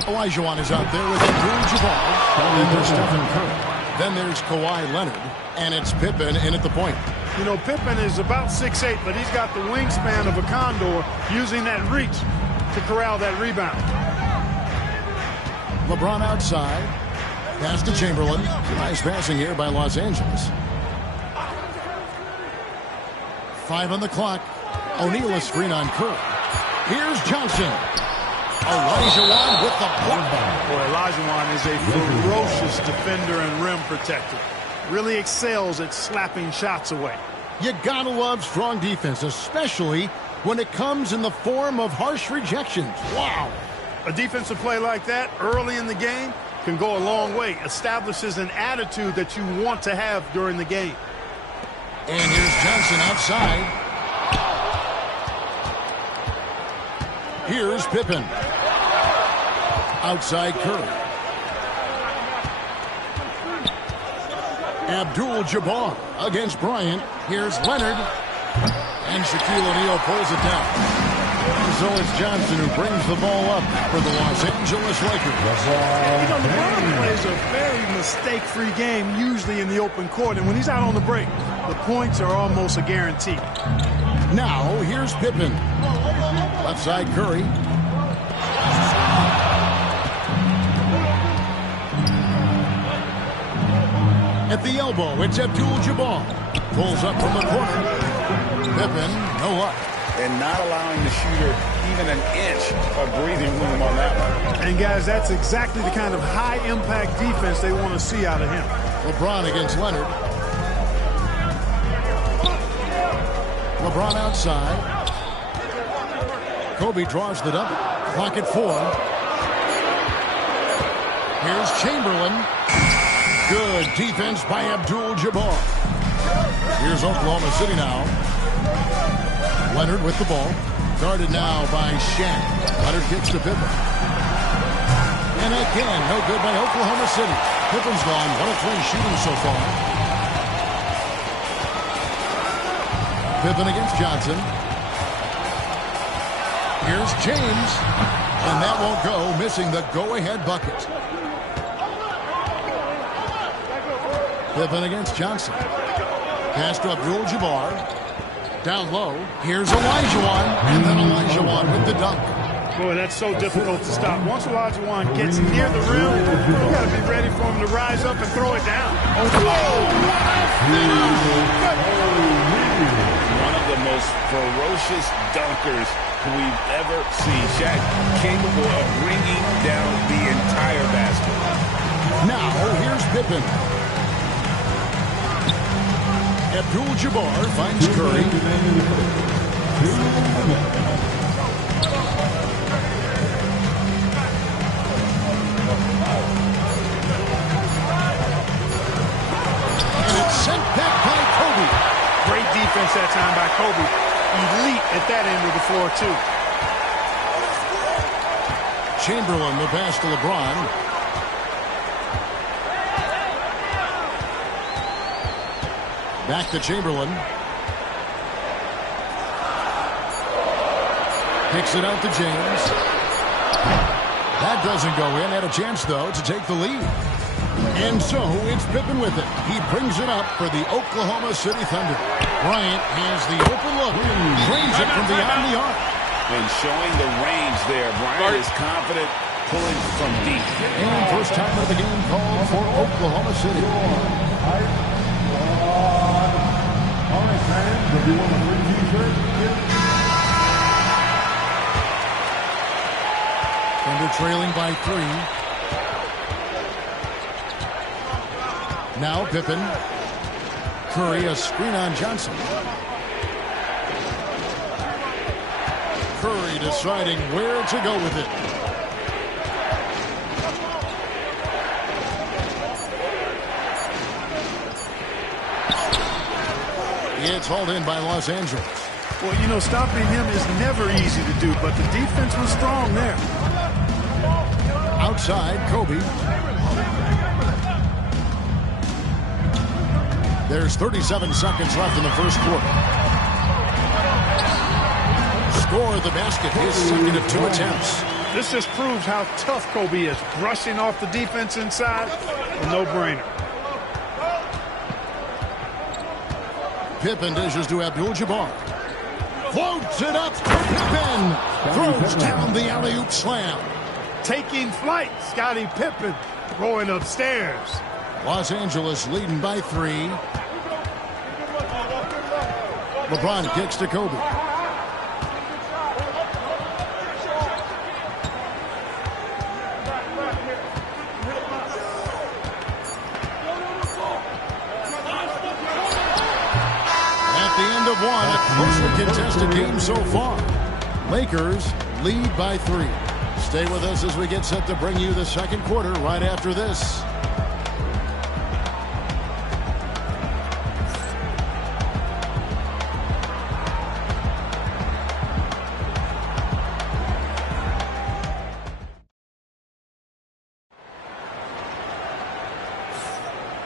Olajuwon is out there with Abdul-Jabbar. Then there's Stephen Curry. Then there's Kawhi Leonard. And it's Pippen in at the point. You know, Pippen is about 6'8", but he's got the wingspan of a condor, using that reach to corral that rebound. LeBron outside. Pass to Chamberlain. Nice passing here by Los Angeles. 5 on the clock. O'Neal is screen on Curry. Here's Johnson. Olajuwon with the block. Boy, Olajuwon is a ferocious defender and rim protector. Really excels at slapping shots away. You gotta love strong defense, especially when it comes in the form of harsh rejections. Wow. A defensive play like that early in the game can go a long way. Establishes an attitude that you want to have during the game. And here's Johnson outside. Here's Pippen. Outside Curry. Abdul-Jabbar against Bryant. Here's Leonard. And Shaquille O'Neal pulls it down. So it's Johnson who brings the ball up for the Los Angeles Lakers. You know, LeBron plays a very mistake-free game, usually in the open court. And when he's out on the break, the points are almost a guarantee. Now, here's Pippen. Left side, Curry. At the elbow, it's Abdul-Jabbar. Pulls up from the corner. Pippen, no luck. And not allowing the shooter even an inch of breathing room on that one. And, guys, that's exactly the kind of high-impact defense they want to see out of him. LeBron against Leonard. LeBron outside. Kobe draws the double. Clock at 4. Here's Chamberlain. Good defense by Abdul-Jabbar. Here's Oklahoma City now. Leonard with the ball. Guarded now by Shaq. Leonard kicks to Pippen. And again, no good by Oklahoma City. Pippen's gone 1 of 3 shooting so far. Pippen against Johnson. Here's James. And that won't go, missing the go-ahead bucket. Pippen against Johnson. Pass to Abdul-Jabbar. Down low. Here's Olajuwon. And then Olajuwon with the dunk. Boy, that's so difficult to stop. Once Olajuwon gets near the rim, you got to be ready for him to rise up and throw it down. One of the most ferocious dunkers we've ever seen. Shaq capable of bringing down the entire basket. Now, here's Pippen. Abdul-Jabbar finds Curry. And it's sent back by Kobe. Great defense that time by Kobe. Elite at that end of the floor, too. Chamberlain, the pass to LeBron. Back to Chamberlain. Kicks it out to James. That doesn't go in. Had a chance, though, to take the lead. And so it's Pippen with it. He brings it up for the Oklahoma City Thunder. Bryant has the open look. Drains it from beyond the arc. And showing the range there. Bryant is confident pulling from deep. And first time of the game called for Oklahoma City. Thunder trailing by 3. Now Pippen. Curry, a screen on Johnson. Curry deciding where to go with it. It's hauled in by Los Angeles. Well, you know, stopping him is never easy to do, but the defense was strong there. Outside, Kobe. There's 37 seconds left in the first quarter. Score the basket, his second of 2 attempts. This just proves how tough Kobe is. Brushing off the defense inside, a no-brainer. Pippen dishes to Abdul-Jabbar. Floats it up. Pippen throws down the alley-oop slam. Taking flight, Scottie Pippen going upstairs. Los Angeles leading by 3. LeBron kicks to Kobe. Of 1, a closely contested game so far. Lakers lead by 3. Stay with us as we get set to bring you the second quarter right after this.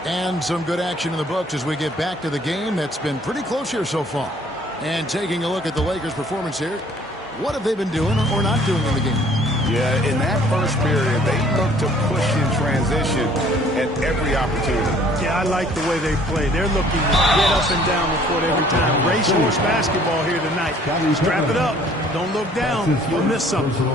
And And some good action in the books as we get back to the game that's been pretty close here so far. And taking a look at the Lakers' performance here, what have they been doing or not doing in the game? Yeah, in that first period, they looked to push in transition at every opportunity. Yeah, I like the way they play. They're looking to get up and down the court every time. Racehorse basketball here tonight. Strap it up. Don't look down. You'll miss something.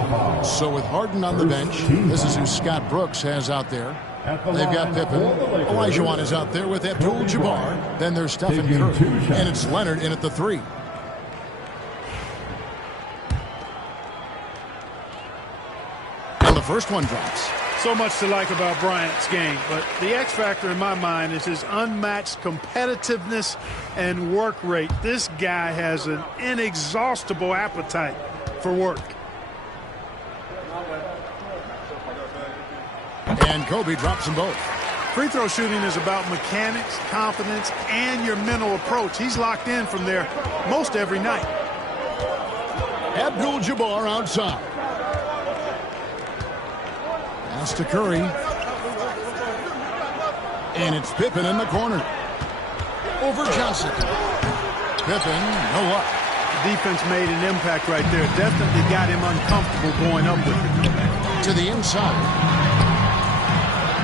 So with Harden on the bench, this is who Scott Brooks has out there. They've got Pippen. Olajuwon is out there with Abdul-Jabbar. Then there's Stephen Curry. And it's Leonard in at the 3. And the first one drops. So much to like about Bryant's game, but the X factor in my mind is his unmatched competitiveness and work rate. This guy has an inexhaustible appetite for work. And Kobe drops them both. Free throw shooting is about mechanics, confidence, and your mental approach. He's locked in from there most every night. Abdul-Jabbar outside. Pass to Curry. And it's Pippen in the corner. Over Johnson. Pippen, no luck. Defense made an impact right there. Definitely got him uncomfortable going up with it. To the inside.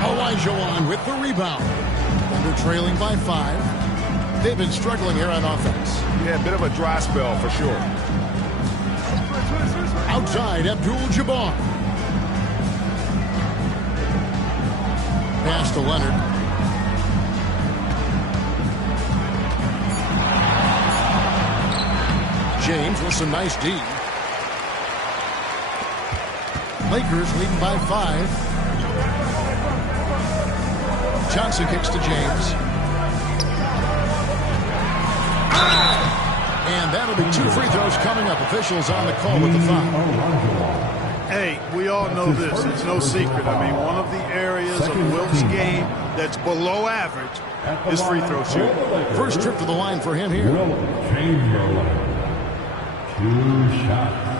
Olajuwon with the rebound. And they're trailing by 5. They've been struggling here on offense. Yeah, a bit of a dry spell for sure. Outside, Abdul-Jabbar. Pass to Leonard. James with some nice D. Lakers leading by 5. Johnson kicks to James. And that'll be 2 free throws coming up. Officials on the call with the foul. Hey, we all know this. It's no secret. I mean, one of the areas of Wilt's game that's below average is free throw shooting. First trip to the line for him here. 2 shots.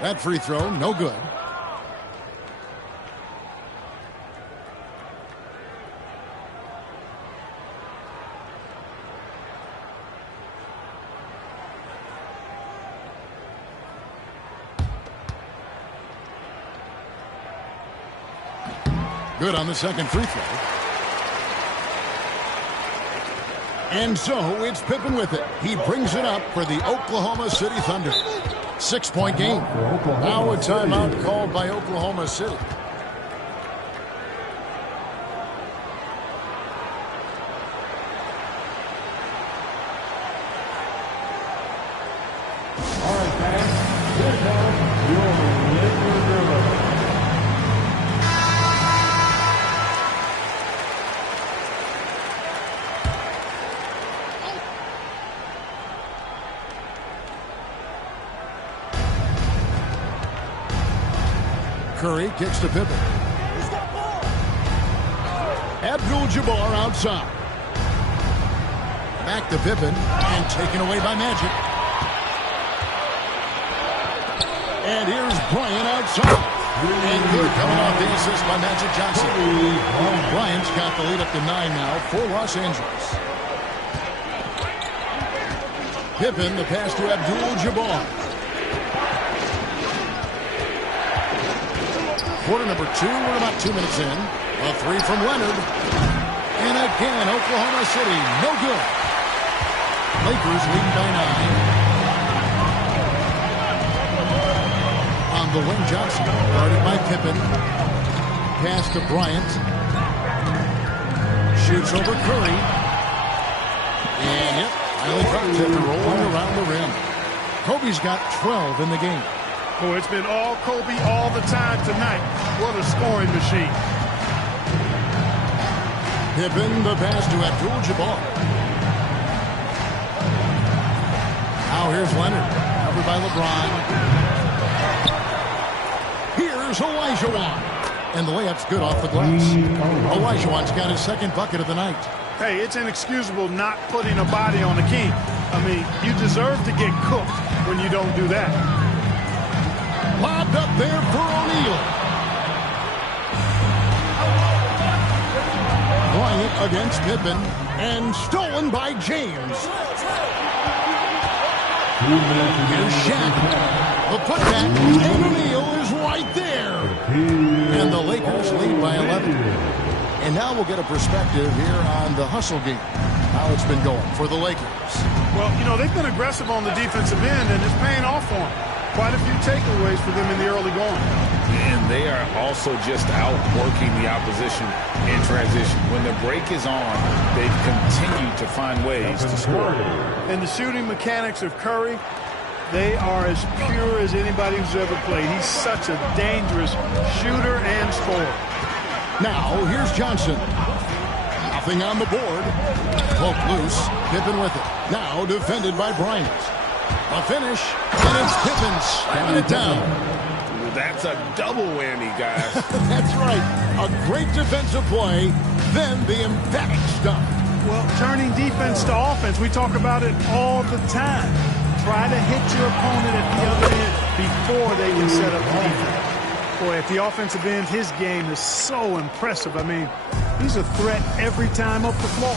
That free throw, no good. Good on the second free throw. And so it's Pippen with it. He brings it up for the Oklahoma City Thunder. 6-point game. Now a timeout called by Oklahoma City. All right, fans. Here comes your Lakers drill. Curry kicks to Pippen. Abdul-Jabbar outside. Back to Pippen and taken away by Magic. And here's Bryant outside. And good coming off the assist by Magic Johnson. Bryant's got the lead up to 9 now for Los Angeles. Pippen, the pass to Abdul-Jabbar. Quarter number 2, we're about 2 minutes in. A 3 from Leonard. And again, Oklahoma City, no good. Lakers leading by 9. On the wing, Johnson, guarded by Pippen. Pass to Bryant. Shoots over Curry. And yep, finally dropped it, rolling around the rim. Kobe's got 12 in the game. Boy, it's been all Kobe all the time tonight. What a scoring machine. Pippen, the pass to Abdul-Jabbar. Now here's Leonard, covered by LeBron. Here's Olajuwon. And the layup's good off the glass. Olajuwon's got his second bucket of the night. Hey, it's inexcusable not putting a body on the king. I mean, you deserve to get cooked when you don't do that. Lobbed up there for O'Neal. Bryant against Pippen, and stolen by James. Here's Shaq. The putback, and O'Neal is right there. And the Lakers lead by 11. And now we'll get a perspective here on the hustle game, how it's been going for the Lakers. Well, you know, they've been aggressive on the defensive end, and it's paying off for them. Quite a few takeaways for them in the early going. And they are also just outworking the opposition in transition. When the break is on, they've continued to find ways to score. And the shooting mechanics of Curry, they are as pure as anybody who's ever played. He's such a dangerous shooter and scorer. Now, here's Johnson. Nothing on the board. Poke loose. Pippen with it. Now defended by Bryant. A finish, and it's Pippen slamming it down. That's a double whammy, guys. That's right. A great defensive play, then the emphatic stuff. Well, turning defense to offense, we talk about it all the time. Try to hit your opponent at the other end before they can set up the defense. Boy, at the offensive end, his game is so impressive. I mean, he's a threat every time up the floor.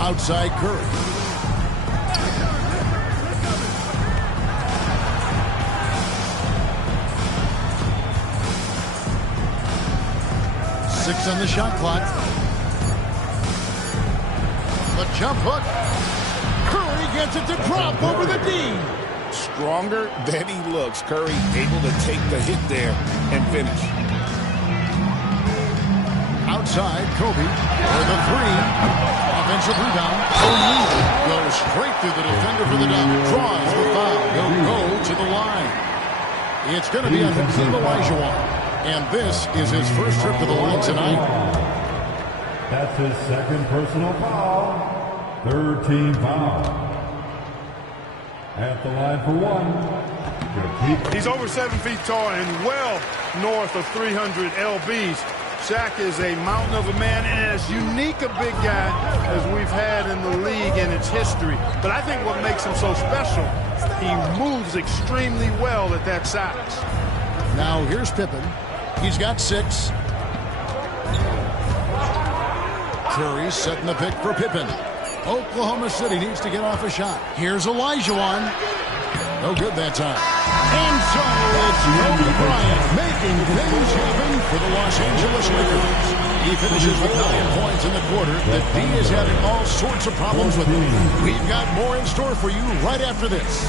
Outside Curry. Six on the shot clock. The jump hook. Curry gets it to drop over the D. Stronger than he looks. Curry able to take the hit there and finish. Outside, Kobe for the three. Offensive rebound. O'Neal goes straight through the defender for the dunk. Draws the foul. He'll go to the line. It's going to be on Hakeem Olajuwon. And this is his first trip to the line tonight. That's his second personal foul. Third team foul. At the line for one. He's over 7 feet tall and well north of 300 lbs. Shaq is a mountain of a man and as unique a big guy as we've had in the league in its history. But I think what makes him so special, he moves extremely well at that size. Now here's Pippen. He's got 6. Curry setting the pick for Pippen. Oklahoma City needs to get off a shot. Here's Olajuwon. No good that time. And so it's Kobe Bryant making things happen for the Los Angeles Lakers. He finishes with 9 points in the quarter. The D is having all sorts of problems with him. We've got more in store for you right after this.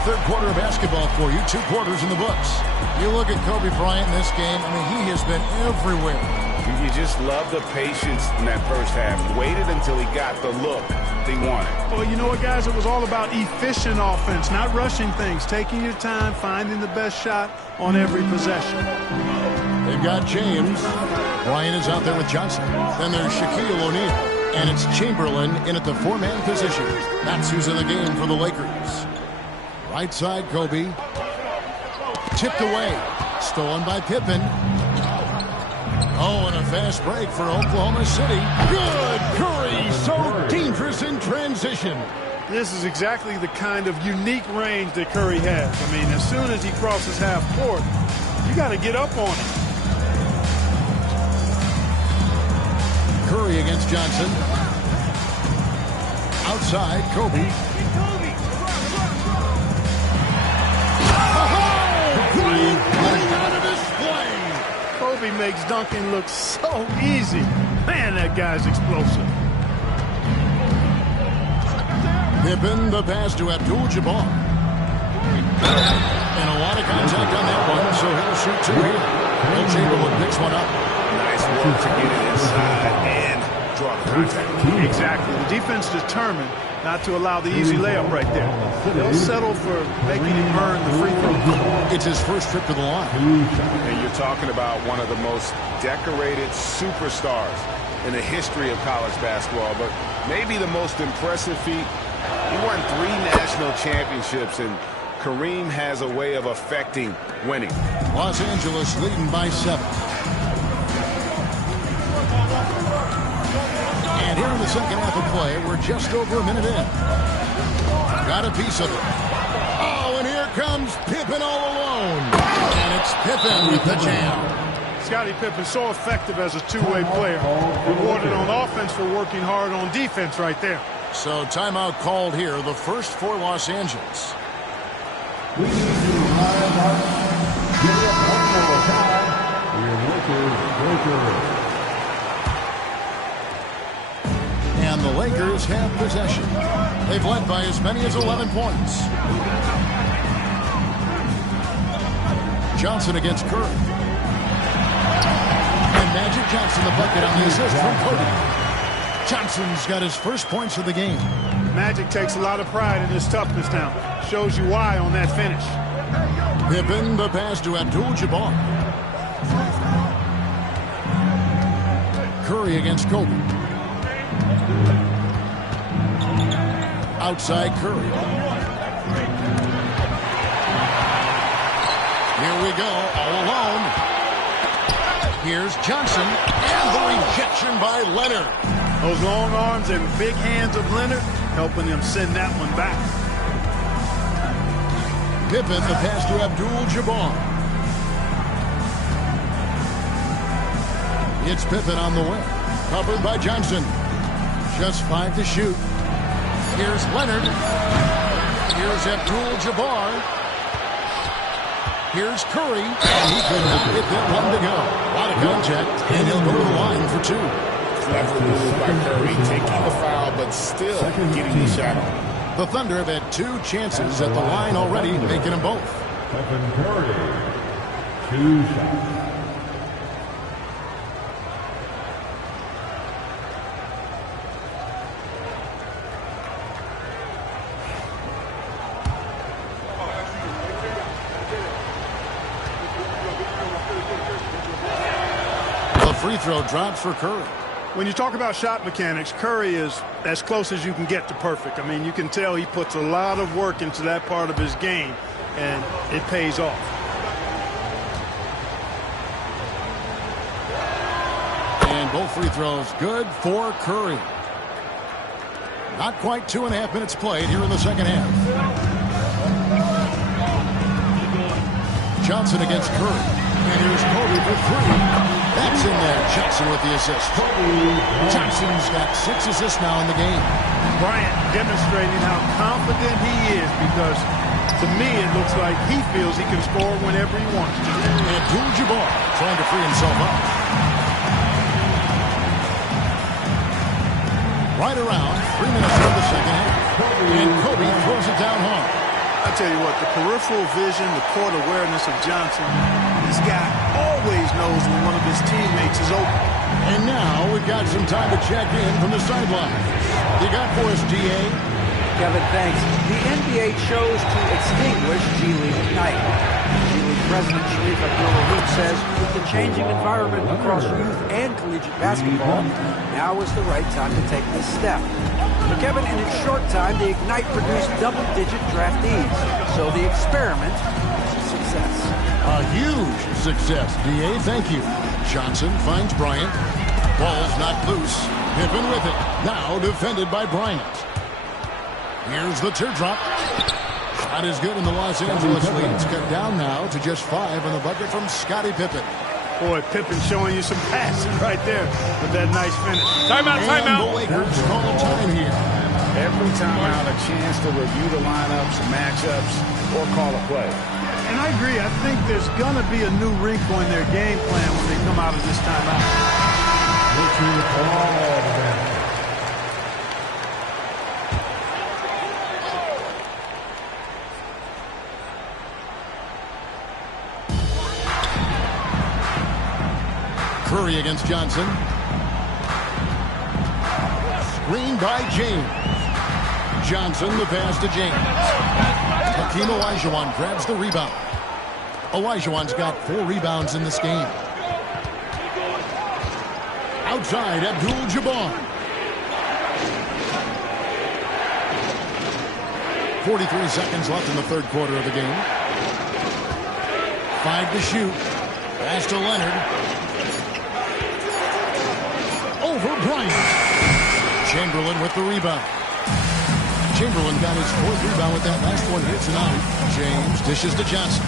Third quarter of basketball for you. 2 quarters in the books. You look at Kobe Bryant in this game. I mean, he has been everywhere. You just love the patience in that first half. Waited until he got the look he wanted. Well, you know what, guys? It was all about efficient offense, not rushing things, taking your time, finding the best shot on every possession. They've got James. Bryant is out there with Johnson. Then there's Shaquille O'Neal. And it's Chamberlain in at the 4-man position. That's who's in the game for the Lakers. Right side, Kobe. Tipped away. Stolen by Pippen. Oh, and a fast break for Oklahoma City. Good Curry. So dangerous in transition. This is exactly the kind of unique range that Curry has. I mean, as soon as he crosses half court, you got to get up on it. Curry against Johnson. Outside, Kobe. Kobe makes dunking look so easy. Man, that guy's explosive. Pippen, the pass to Abdul-Jabbar. And a lot of contact on that one, so he'll shoot two here. Will Chamberlain picks one up. Nice work to get it inside and draw the contact. Exactly. The defense determined not to allow the easy layup right there. They'll settle for making him earn the free throw. It's his first trip to the line. And you're talking about one of the most decorated superstars in the history of college basketball, but maybe the most impressive feat. He won 3 national championships, and Kareem has a way of affecting winning. Los Angeles leading by 7. And here in the second half of play, we're just over a minute in. Got a piece of it. Oh, and here comes Pippen all alone. And it's Pippen with the jam. Scottie Pippen so effective as a two-way player. Rewarded on offense for working hard on defense right there. So timeout called here, the first for Los Angeles. We need to hire Martin. Give it up one more time. Your Lakers breaker. And the Lakers have possession. They've led by as many as 11 points. Johnson against Curry. And Magic Johnson the bucket on the assist from Kobe. Johnson's got his first points of the game. Magic takes a lot of pride in his toughness now. Shows you why on that finish. Pippen, the pass to Abdul-Jabbar. Curry against Kobe. Outside Curry. Here we go, all alone. Here's Johnson, and the rejection by Leonard. Those long arms and big hands of Leonard helping him send that one back. Pippen, the pass to Abdul-Jabbar. It's Pippen on the wing. Covered by Johnson. Just 5 to shoot. Here's Leonard. Here's Abdul-Jabbar. Here's Curry. And he could not get that one to go. A lot of contact, and he'll go to the line for 2. Clever move by Curry, taking the foul, but still getting the shot on. The Thunder have had 2 chances at the line already, making them both. Stephen Curry, 2 shots. The free throw drops for Curry. When you talk about shot mechanics, Curry is as close as you can get to perfect. I mean, you can tell he puts a lot of work into that part of his game, and it pays off. And both free throws good for Curry. Not quite 2.5 minutes played here in the second half. Johnson against Curry. And here's Kobe for 3. That's in there. Johnson with the assist. Johnson's got 6 assists now in the game. Bryant demonstrating how confident he is, because to me it looks like he feels he can score whenever he wants to. And Abdul-Jabbar trying to free himself up. Right around 3 minutes of the second half. And Kobe throws it down hard. I tell you what, the peripheral vision, the court awareness of Johnson, this guy always knows when one of his teammates is open. And now we've got some time to check in from the sideline. You got for us, DA? Kevin, thanks. The NBA chose to extinguish G League Ignite. G League President Sharif Abdul-Wahid says with the changing environment across youth and collegiate basketball, now is the right time to take this step. But Kevin, in its short time, the Ignite produced double-digit draftees. So the experiment is a success. A huge success, DA. Thank you. Johnson finds Bryant. Ball's knocked loose. Pippen with it. Now defended by Bryant. Here's the teardrop. Shot is good, and the Los Angeles lead's cut down now to just 5 on the bucket from Scottie Pippen. Boy, Pippen showing you some passing right there with that nice finish. Timeout, timeout. The Lakers call time here. Every timeout, a chance to review the lineups, matchups, or call a play. I agree. I think there's going to be a new wrinkle in their game plan when they come out of this timeout. Curry against Johnson. Screen by James. Johnson, the pass to James. Hakeem Olajuwon grabs the rebound. Olajuwon's got 4 rebounds in this game. Outside, Abdul-Jabbar. 43 seconds left in the third quarter of the game. 5 to shoot. Pass to Leonard. Over Bryant. Chamberlain with the rebound. Chamberlain got his 4th rebound with that last one here tonight. James dishes to Johnson.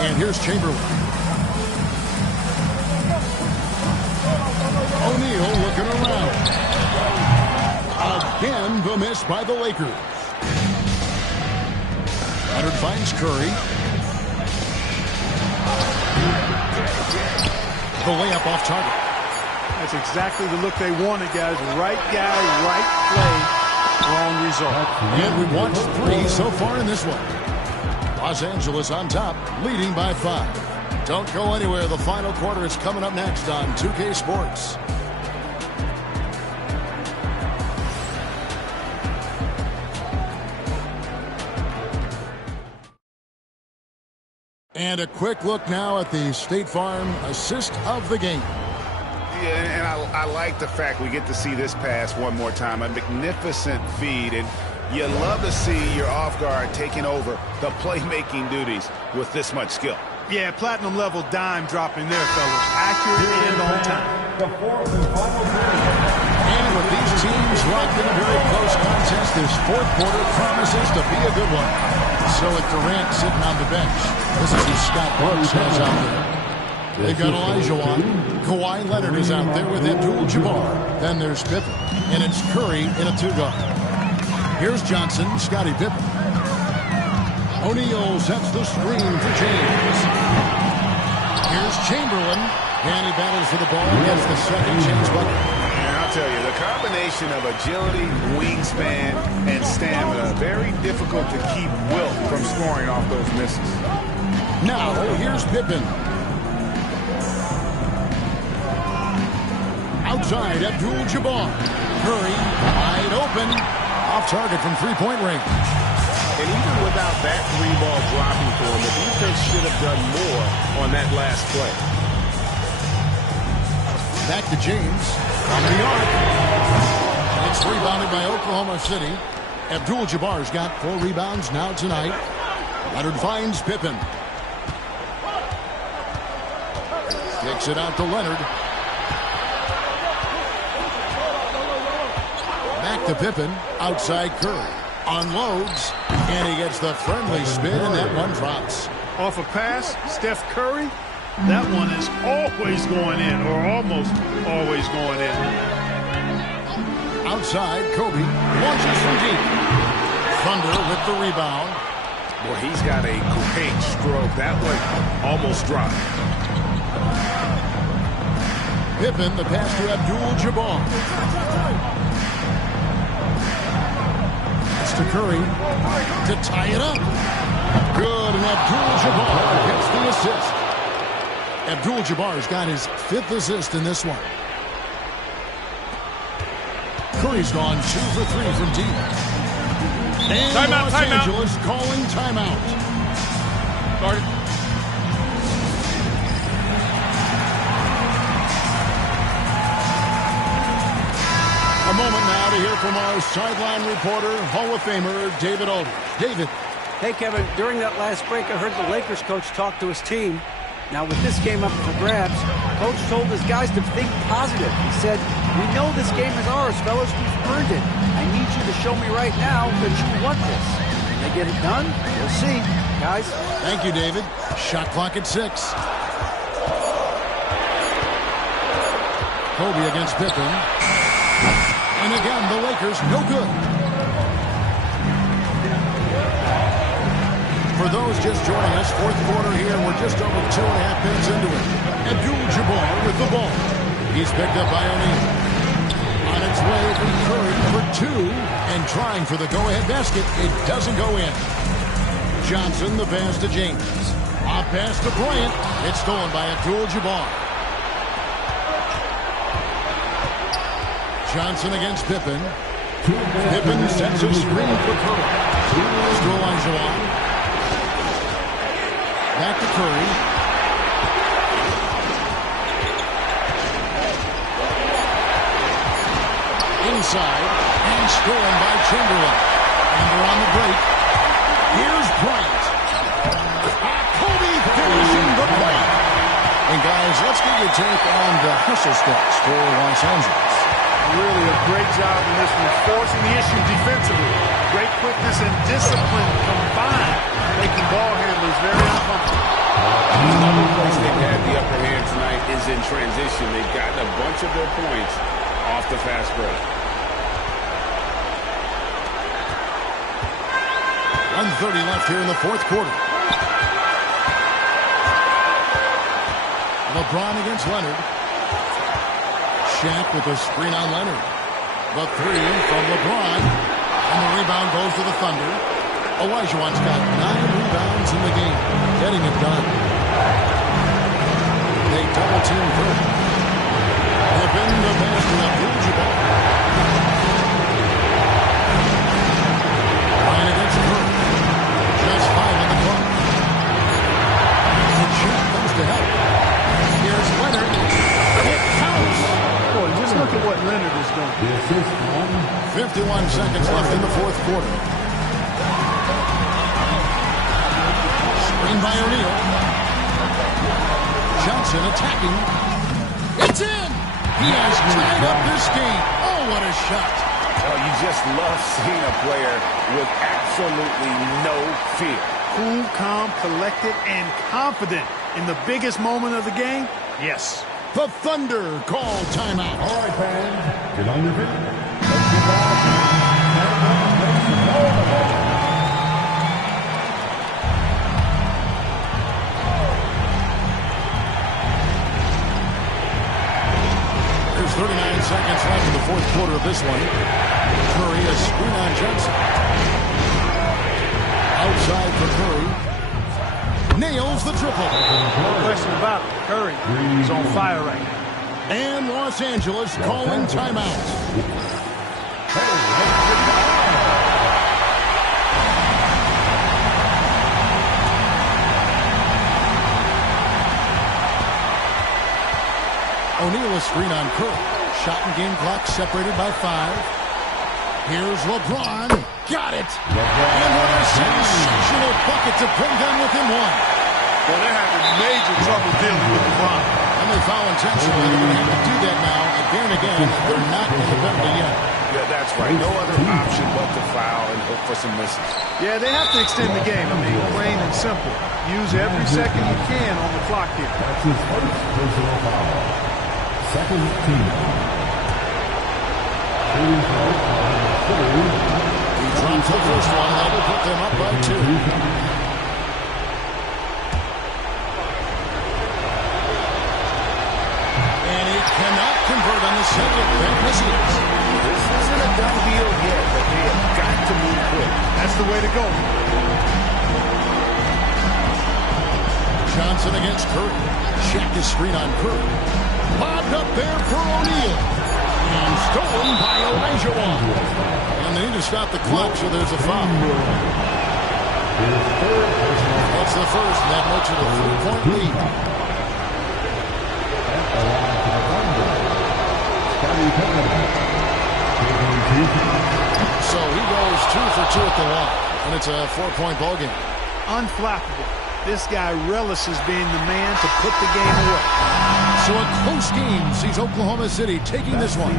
And here's Chamberlain. O'Neal looking around. Again, the miss by the Lakers. Leonard finds Curry. The layup off target. That's exactly the look they wanted, guys. Right guy, right play, wrong result. And we've watched 3 so far in this one. Los Angeles on top, leading by 5. Don't go anywhere. The final quarter is coming up next on 2K Sports. And a quick look now at the State Farm assist of the game. Yeah, and I like the fact we get to see this pass one more time. A magnificent feed, and you love to see your off guard taking over the playmaking duties with this much skill. Yeah, platinum level dime dropping there, fellas. Accurate and on time. And with these teams locked in a very close contest, this fourth quarter promises to be a good one. So with Durant sitting on the bench, this is who Scott Brooks has out there. They've got Olajuwon. Kawhi Leonard is out there with Abdul-Jabbar. Then there's Pippen. And it's Curry in a 2-guard. Here's Johnson, Scottie Pippen. O'Neal sets the screen for James. Here's Chamberlain. And he battles for the ball and gets the second chance bucket. And I'll tell you, the combination of agility, wingspan, and stamina, very difficult to keep Wilt from scoring off those misses. Now, here's Pippen. Outside, Abdul-Jabbar. Curry, wide open. Off target from three-point range. And even without that 3-ball dropping for him, the defense should have done more on that last play. Back to James. On the arc. It's rebounded by Oklahoma City. Abdul-Jabbar's got 4 rebounds now tonight. Leonard finds Pippen. Kicks it out to Leonard. Back to Pippen. Outside Curry. Unloads. And he gets the friendly spin, and that one drops. Off a pass, Steph Curry. That one is always going in, or almost always going in. Outside, Kobe launches from deep. Thunder with the rebound. Boy, he's got a great stroke. That one almost dropped. Pippen, the pass to Abdul-Jabbar. It's to Curry to tie it up. Good, and Abdul-Jabbar gets the assist. Abdul-Jabbar's got his 5th assist in this one. Curry's gone 2 for 3 from deep. And Los Angeles calling timeout. Started. A moment now to hear from our sideline reporter, Hall of Famer David Aldridge. David. Hey, Kevin, during that last break, I heard the Lakers coach talk to his team. Now, with this game up for grabs, coach told his guys to think positive. He said, "We know this game is ours, fellas. We've earned it. I need you to show me right now that you want this." Can they get it done? We'll see, guys. Thank you, David. Shot clock at 6. Kobe against Pippen. And again, the Lakers no good. For those just joining us, fourth quarter here. We're just over 2.5 minutes into it. Abdul-Jabbar with the ball. He's picked up by O'Neal. On its way from Curry for two. And trying for the go-ahead basket. It doesn't go in. Johnson, the pass to James. Off pass to Bryant. It's stolen by Abdul-Jabbar. Johnson against Pippen. Pippen sets a screen for Curry. Still on Juwan. Back to Curry. Inside. And stolen by Chamberlain. And they're on the break. Here's Bryant. Kobe finishing the play. And guys, let's get your take on the hustle stats for Los Angeles. Really a great job in this one, forcing the issue defensively. Great quickness and discipline combined, making ball handlers very uncomfortable. Another place they've had the upper hand tonight is in transition. They've gotten a bunch of their points off the fast break. 1:30 left here in the fourth quarter. LeBron against Leonard. Shaq with a screen on Leonard. The three from LeBron. And the rebound goes to the Thunder. Olajuwon's got 9 rebounds in the game. Getting it done. They double team Curry. Pippen the pass to Abdul-Jabbar. Ryan against Curry. Just 5 on the clock. And Shaq comes to help. Here's Leonard. It counts. Boy, just look at what Leonard has done. 51 seconds left in the fourth quarter. Screen by O'Neal. Johnson attacking. It's in! He has tied up this game. Oh, what a shot. Oh, you just love seeing a player with absolutely no fear. Cool, calm, collected, and confident in the biggest moment of the game. Yes. The Thunder call timeout. All right, fans. Get on your feet. There's 39 seconds left in the fourth quarter of this one. Curry, a screen on Johnson. Outside for Curry. Nails the triple. No question about it. Curry is on fire right now. And Los Angeles calling timeout. O'Neal a screen on Curry. Shot and game clock separated by 5. Here's LeBron. Got it. And what a sensational bucket to bring them within 1. Well, they're having major trouble dealing with LeBron. And they foul intentionally. They're going to have to do that now. Again, they're not in the penalty yet. Yeah, that's right. No other option but to foul and hope for some misses. Yeah, they have to extend the game. I mean, plain and simple. Use every second you can on the clock here. That's his first personal foul. Second team. He drops the first one. That will put them up by 2. Cannot convert on the second. This isn't a done deal yet, but they have got to move quick. That's the way to go. Johnson against Curry. Shaq his screen on Curry. Bobbed up there for O'Neal. And stolen by Olajuwon. And they need to stop the clock, so there's a foul. That's the first. That makes it a 3-point lead. So he goes 2 for 2 at the line, and it's a 4-point ball game. Unflappable. This guy relishes being the man to put the game away. So a close game sees Oklahoma City taking this one.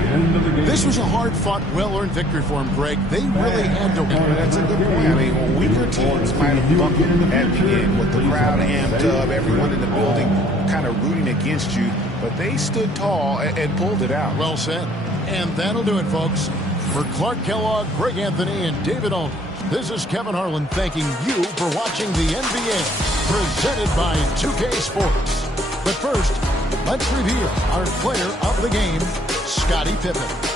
This was a hard-fought, well-earned victory for him, Greg. They really had to win. That's a good point. I mean, when weaker teams might have bumped at the end with the crowd amped up, everyone in the building kind of rooting against you, but they stood tall and pulled it out. Well said. And that'll do it, folks. For Clark Kellogg, Greg Anthony, and David Aldridge, This is Kevin Harlan thanking you for watching the NBA, presented by 2K Sports. But first, let's reveal our player of the game, Scottie Pippen.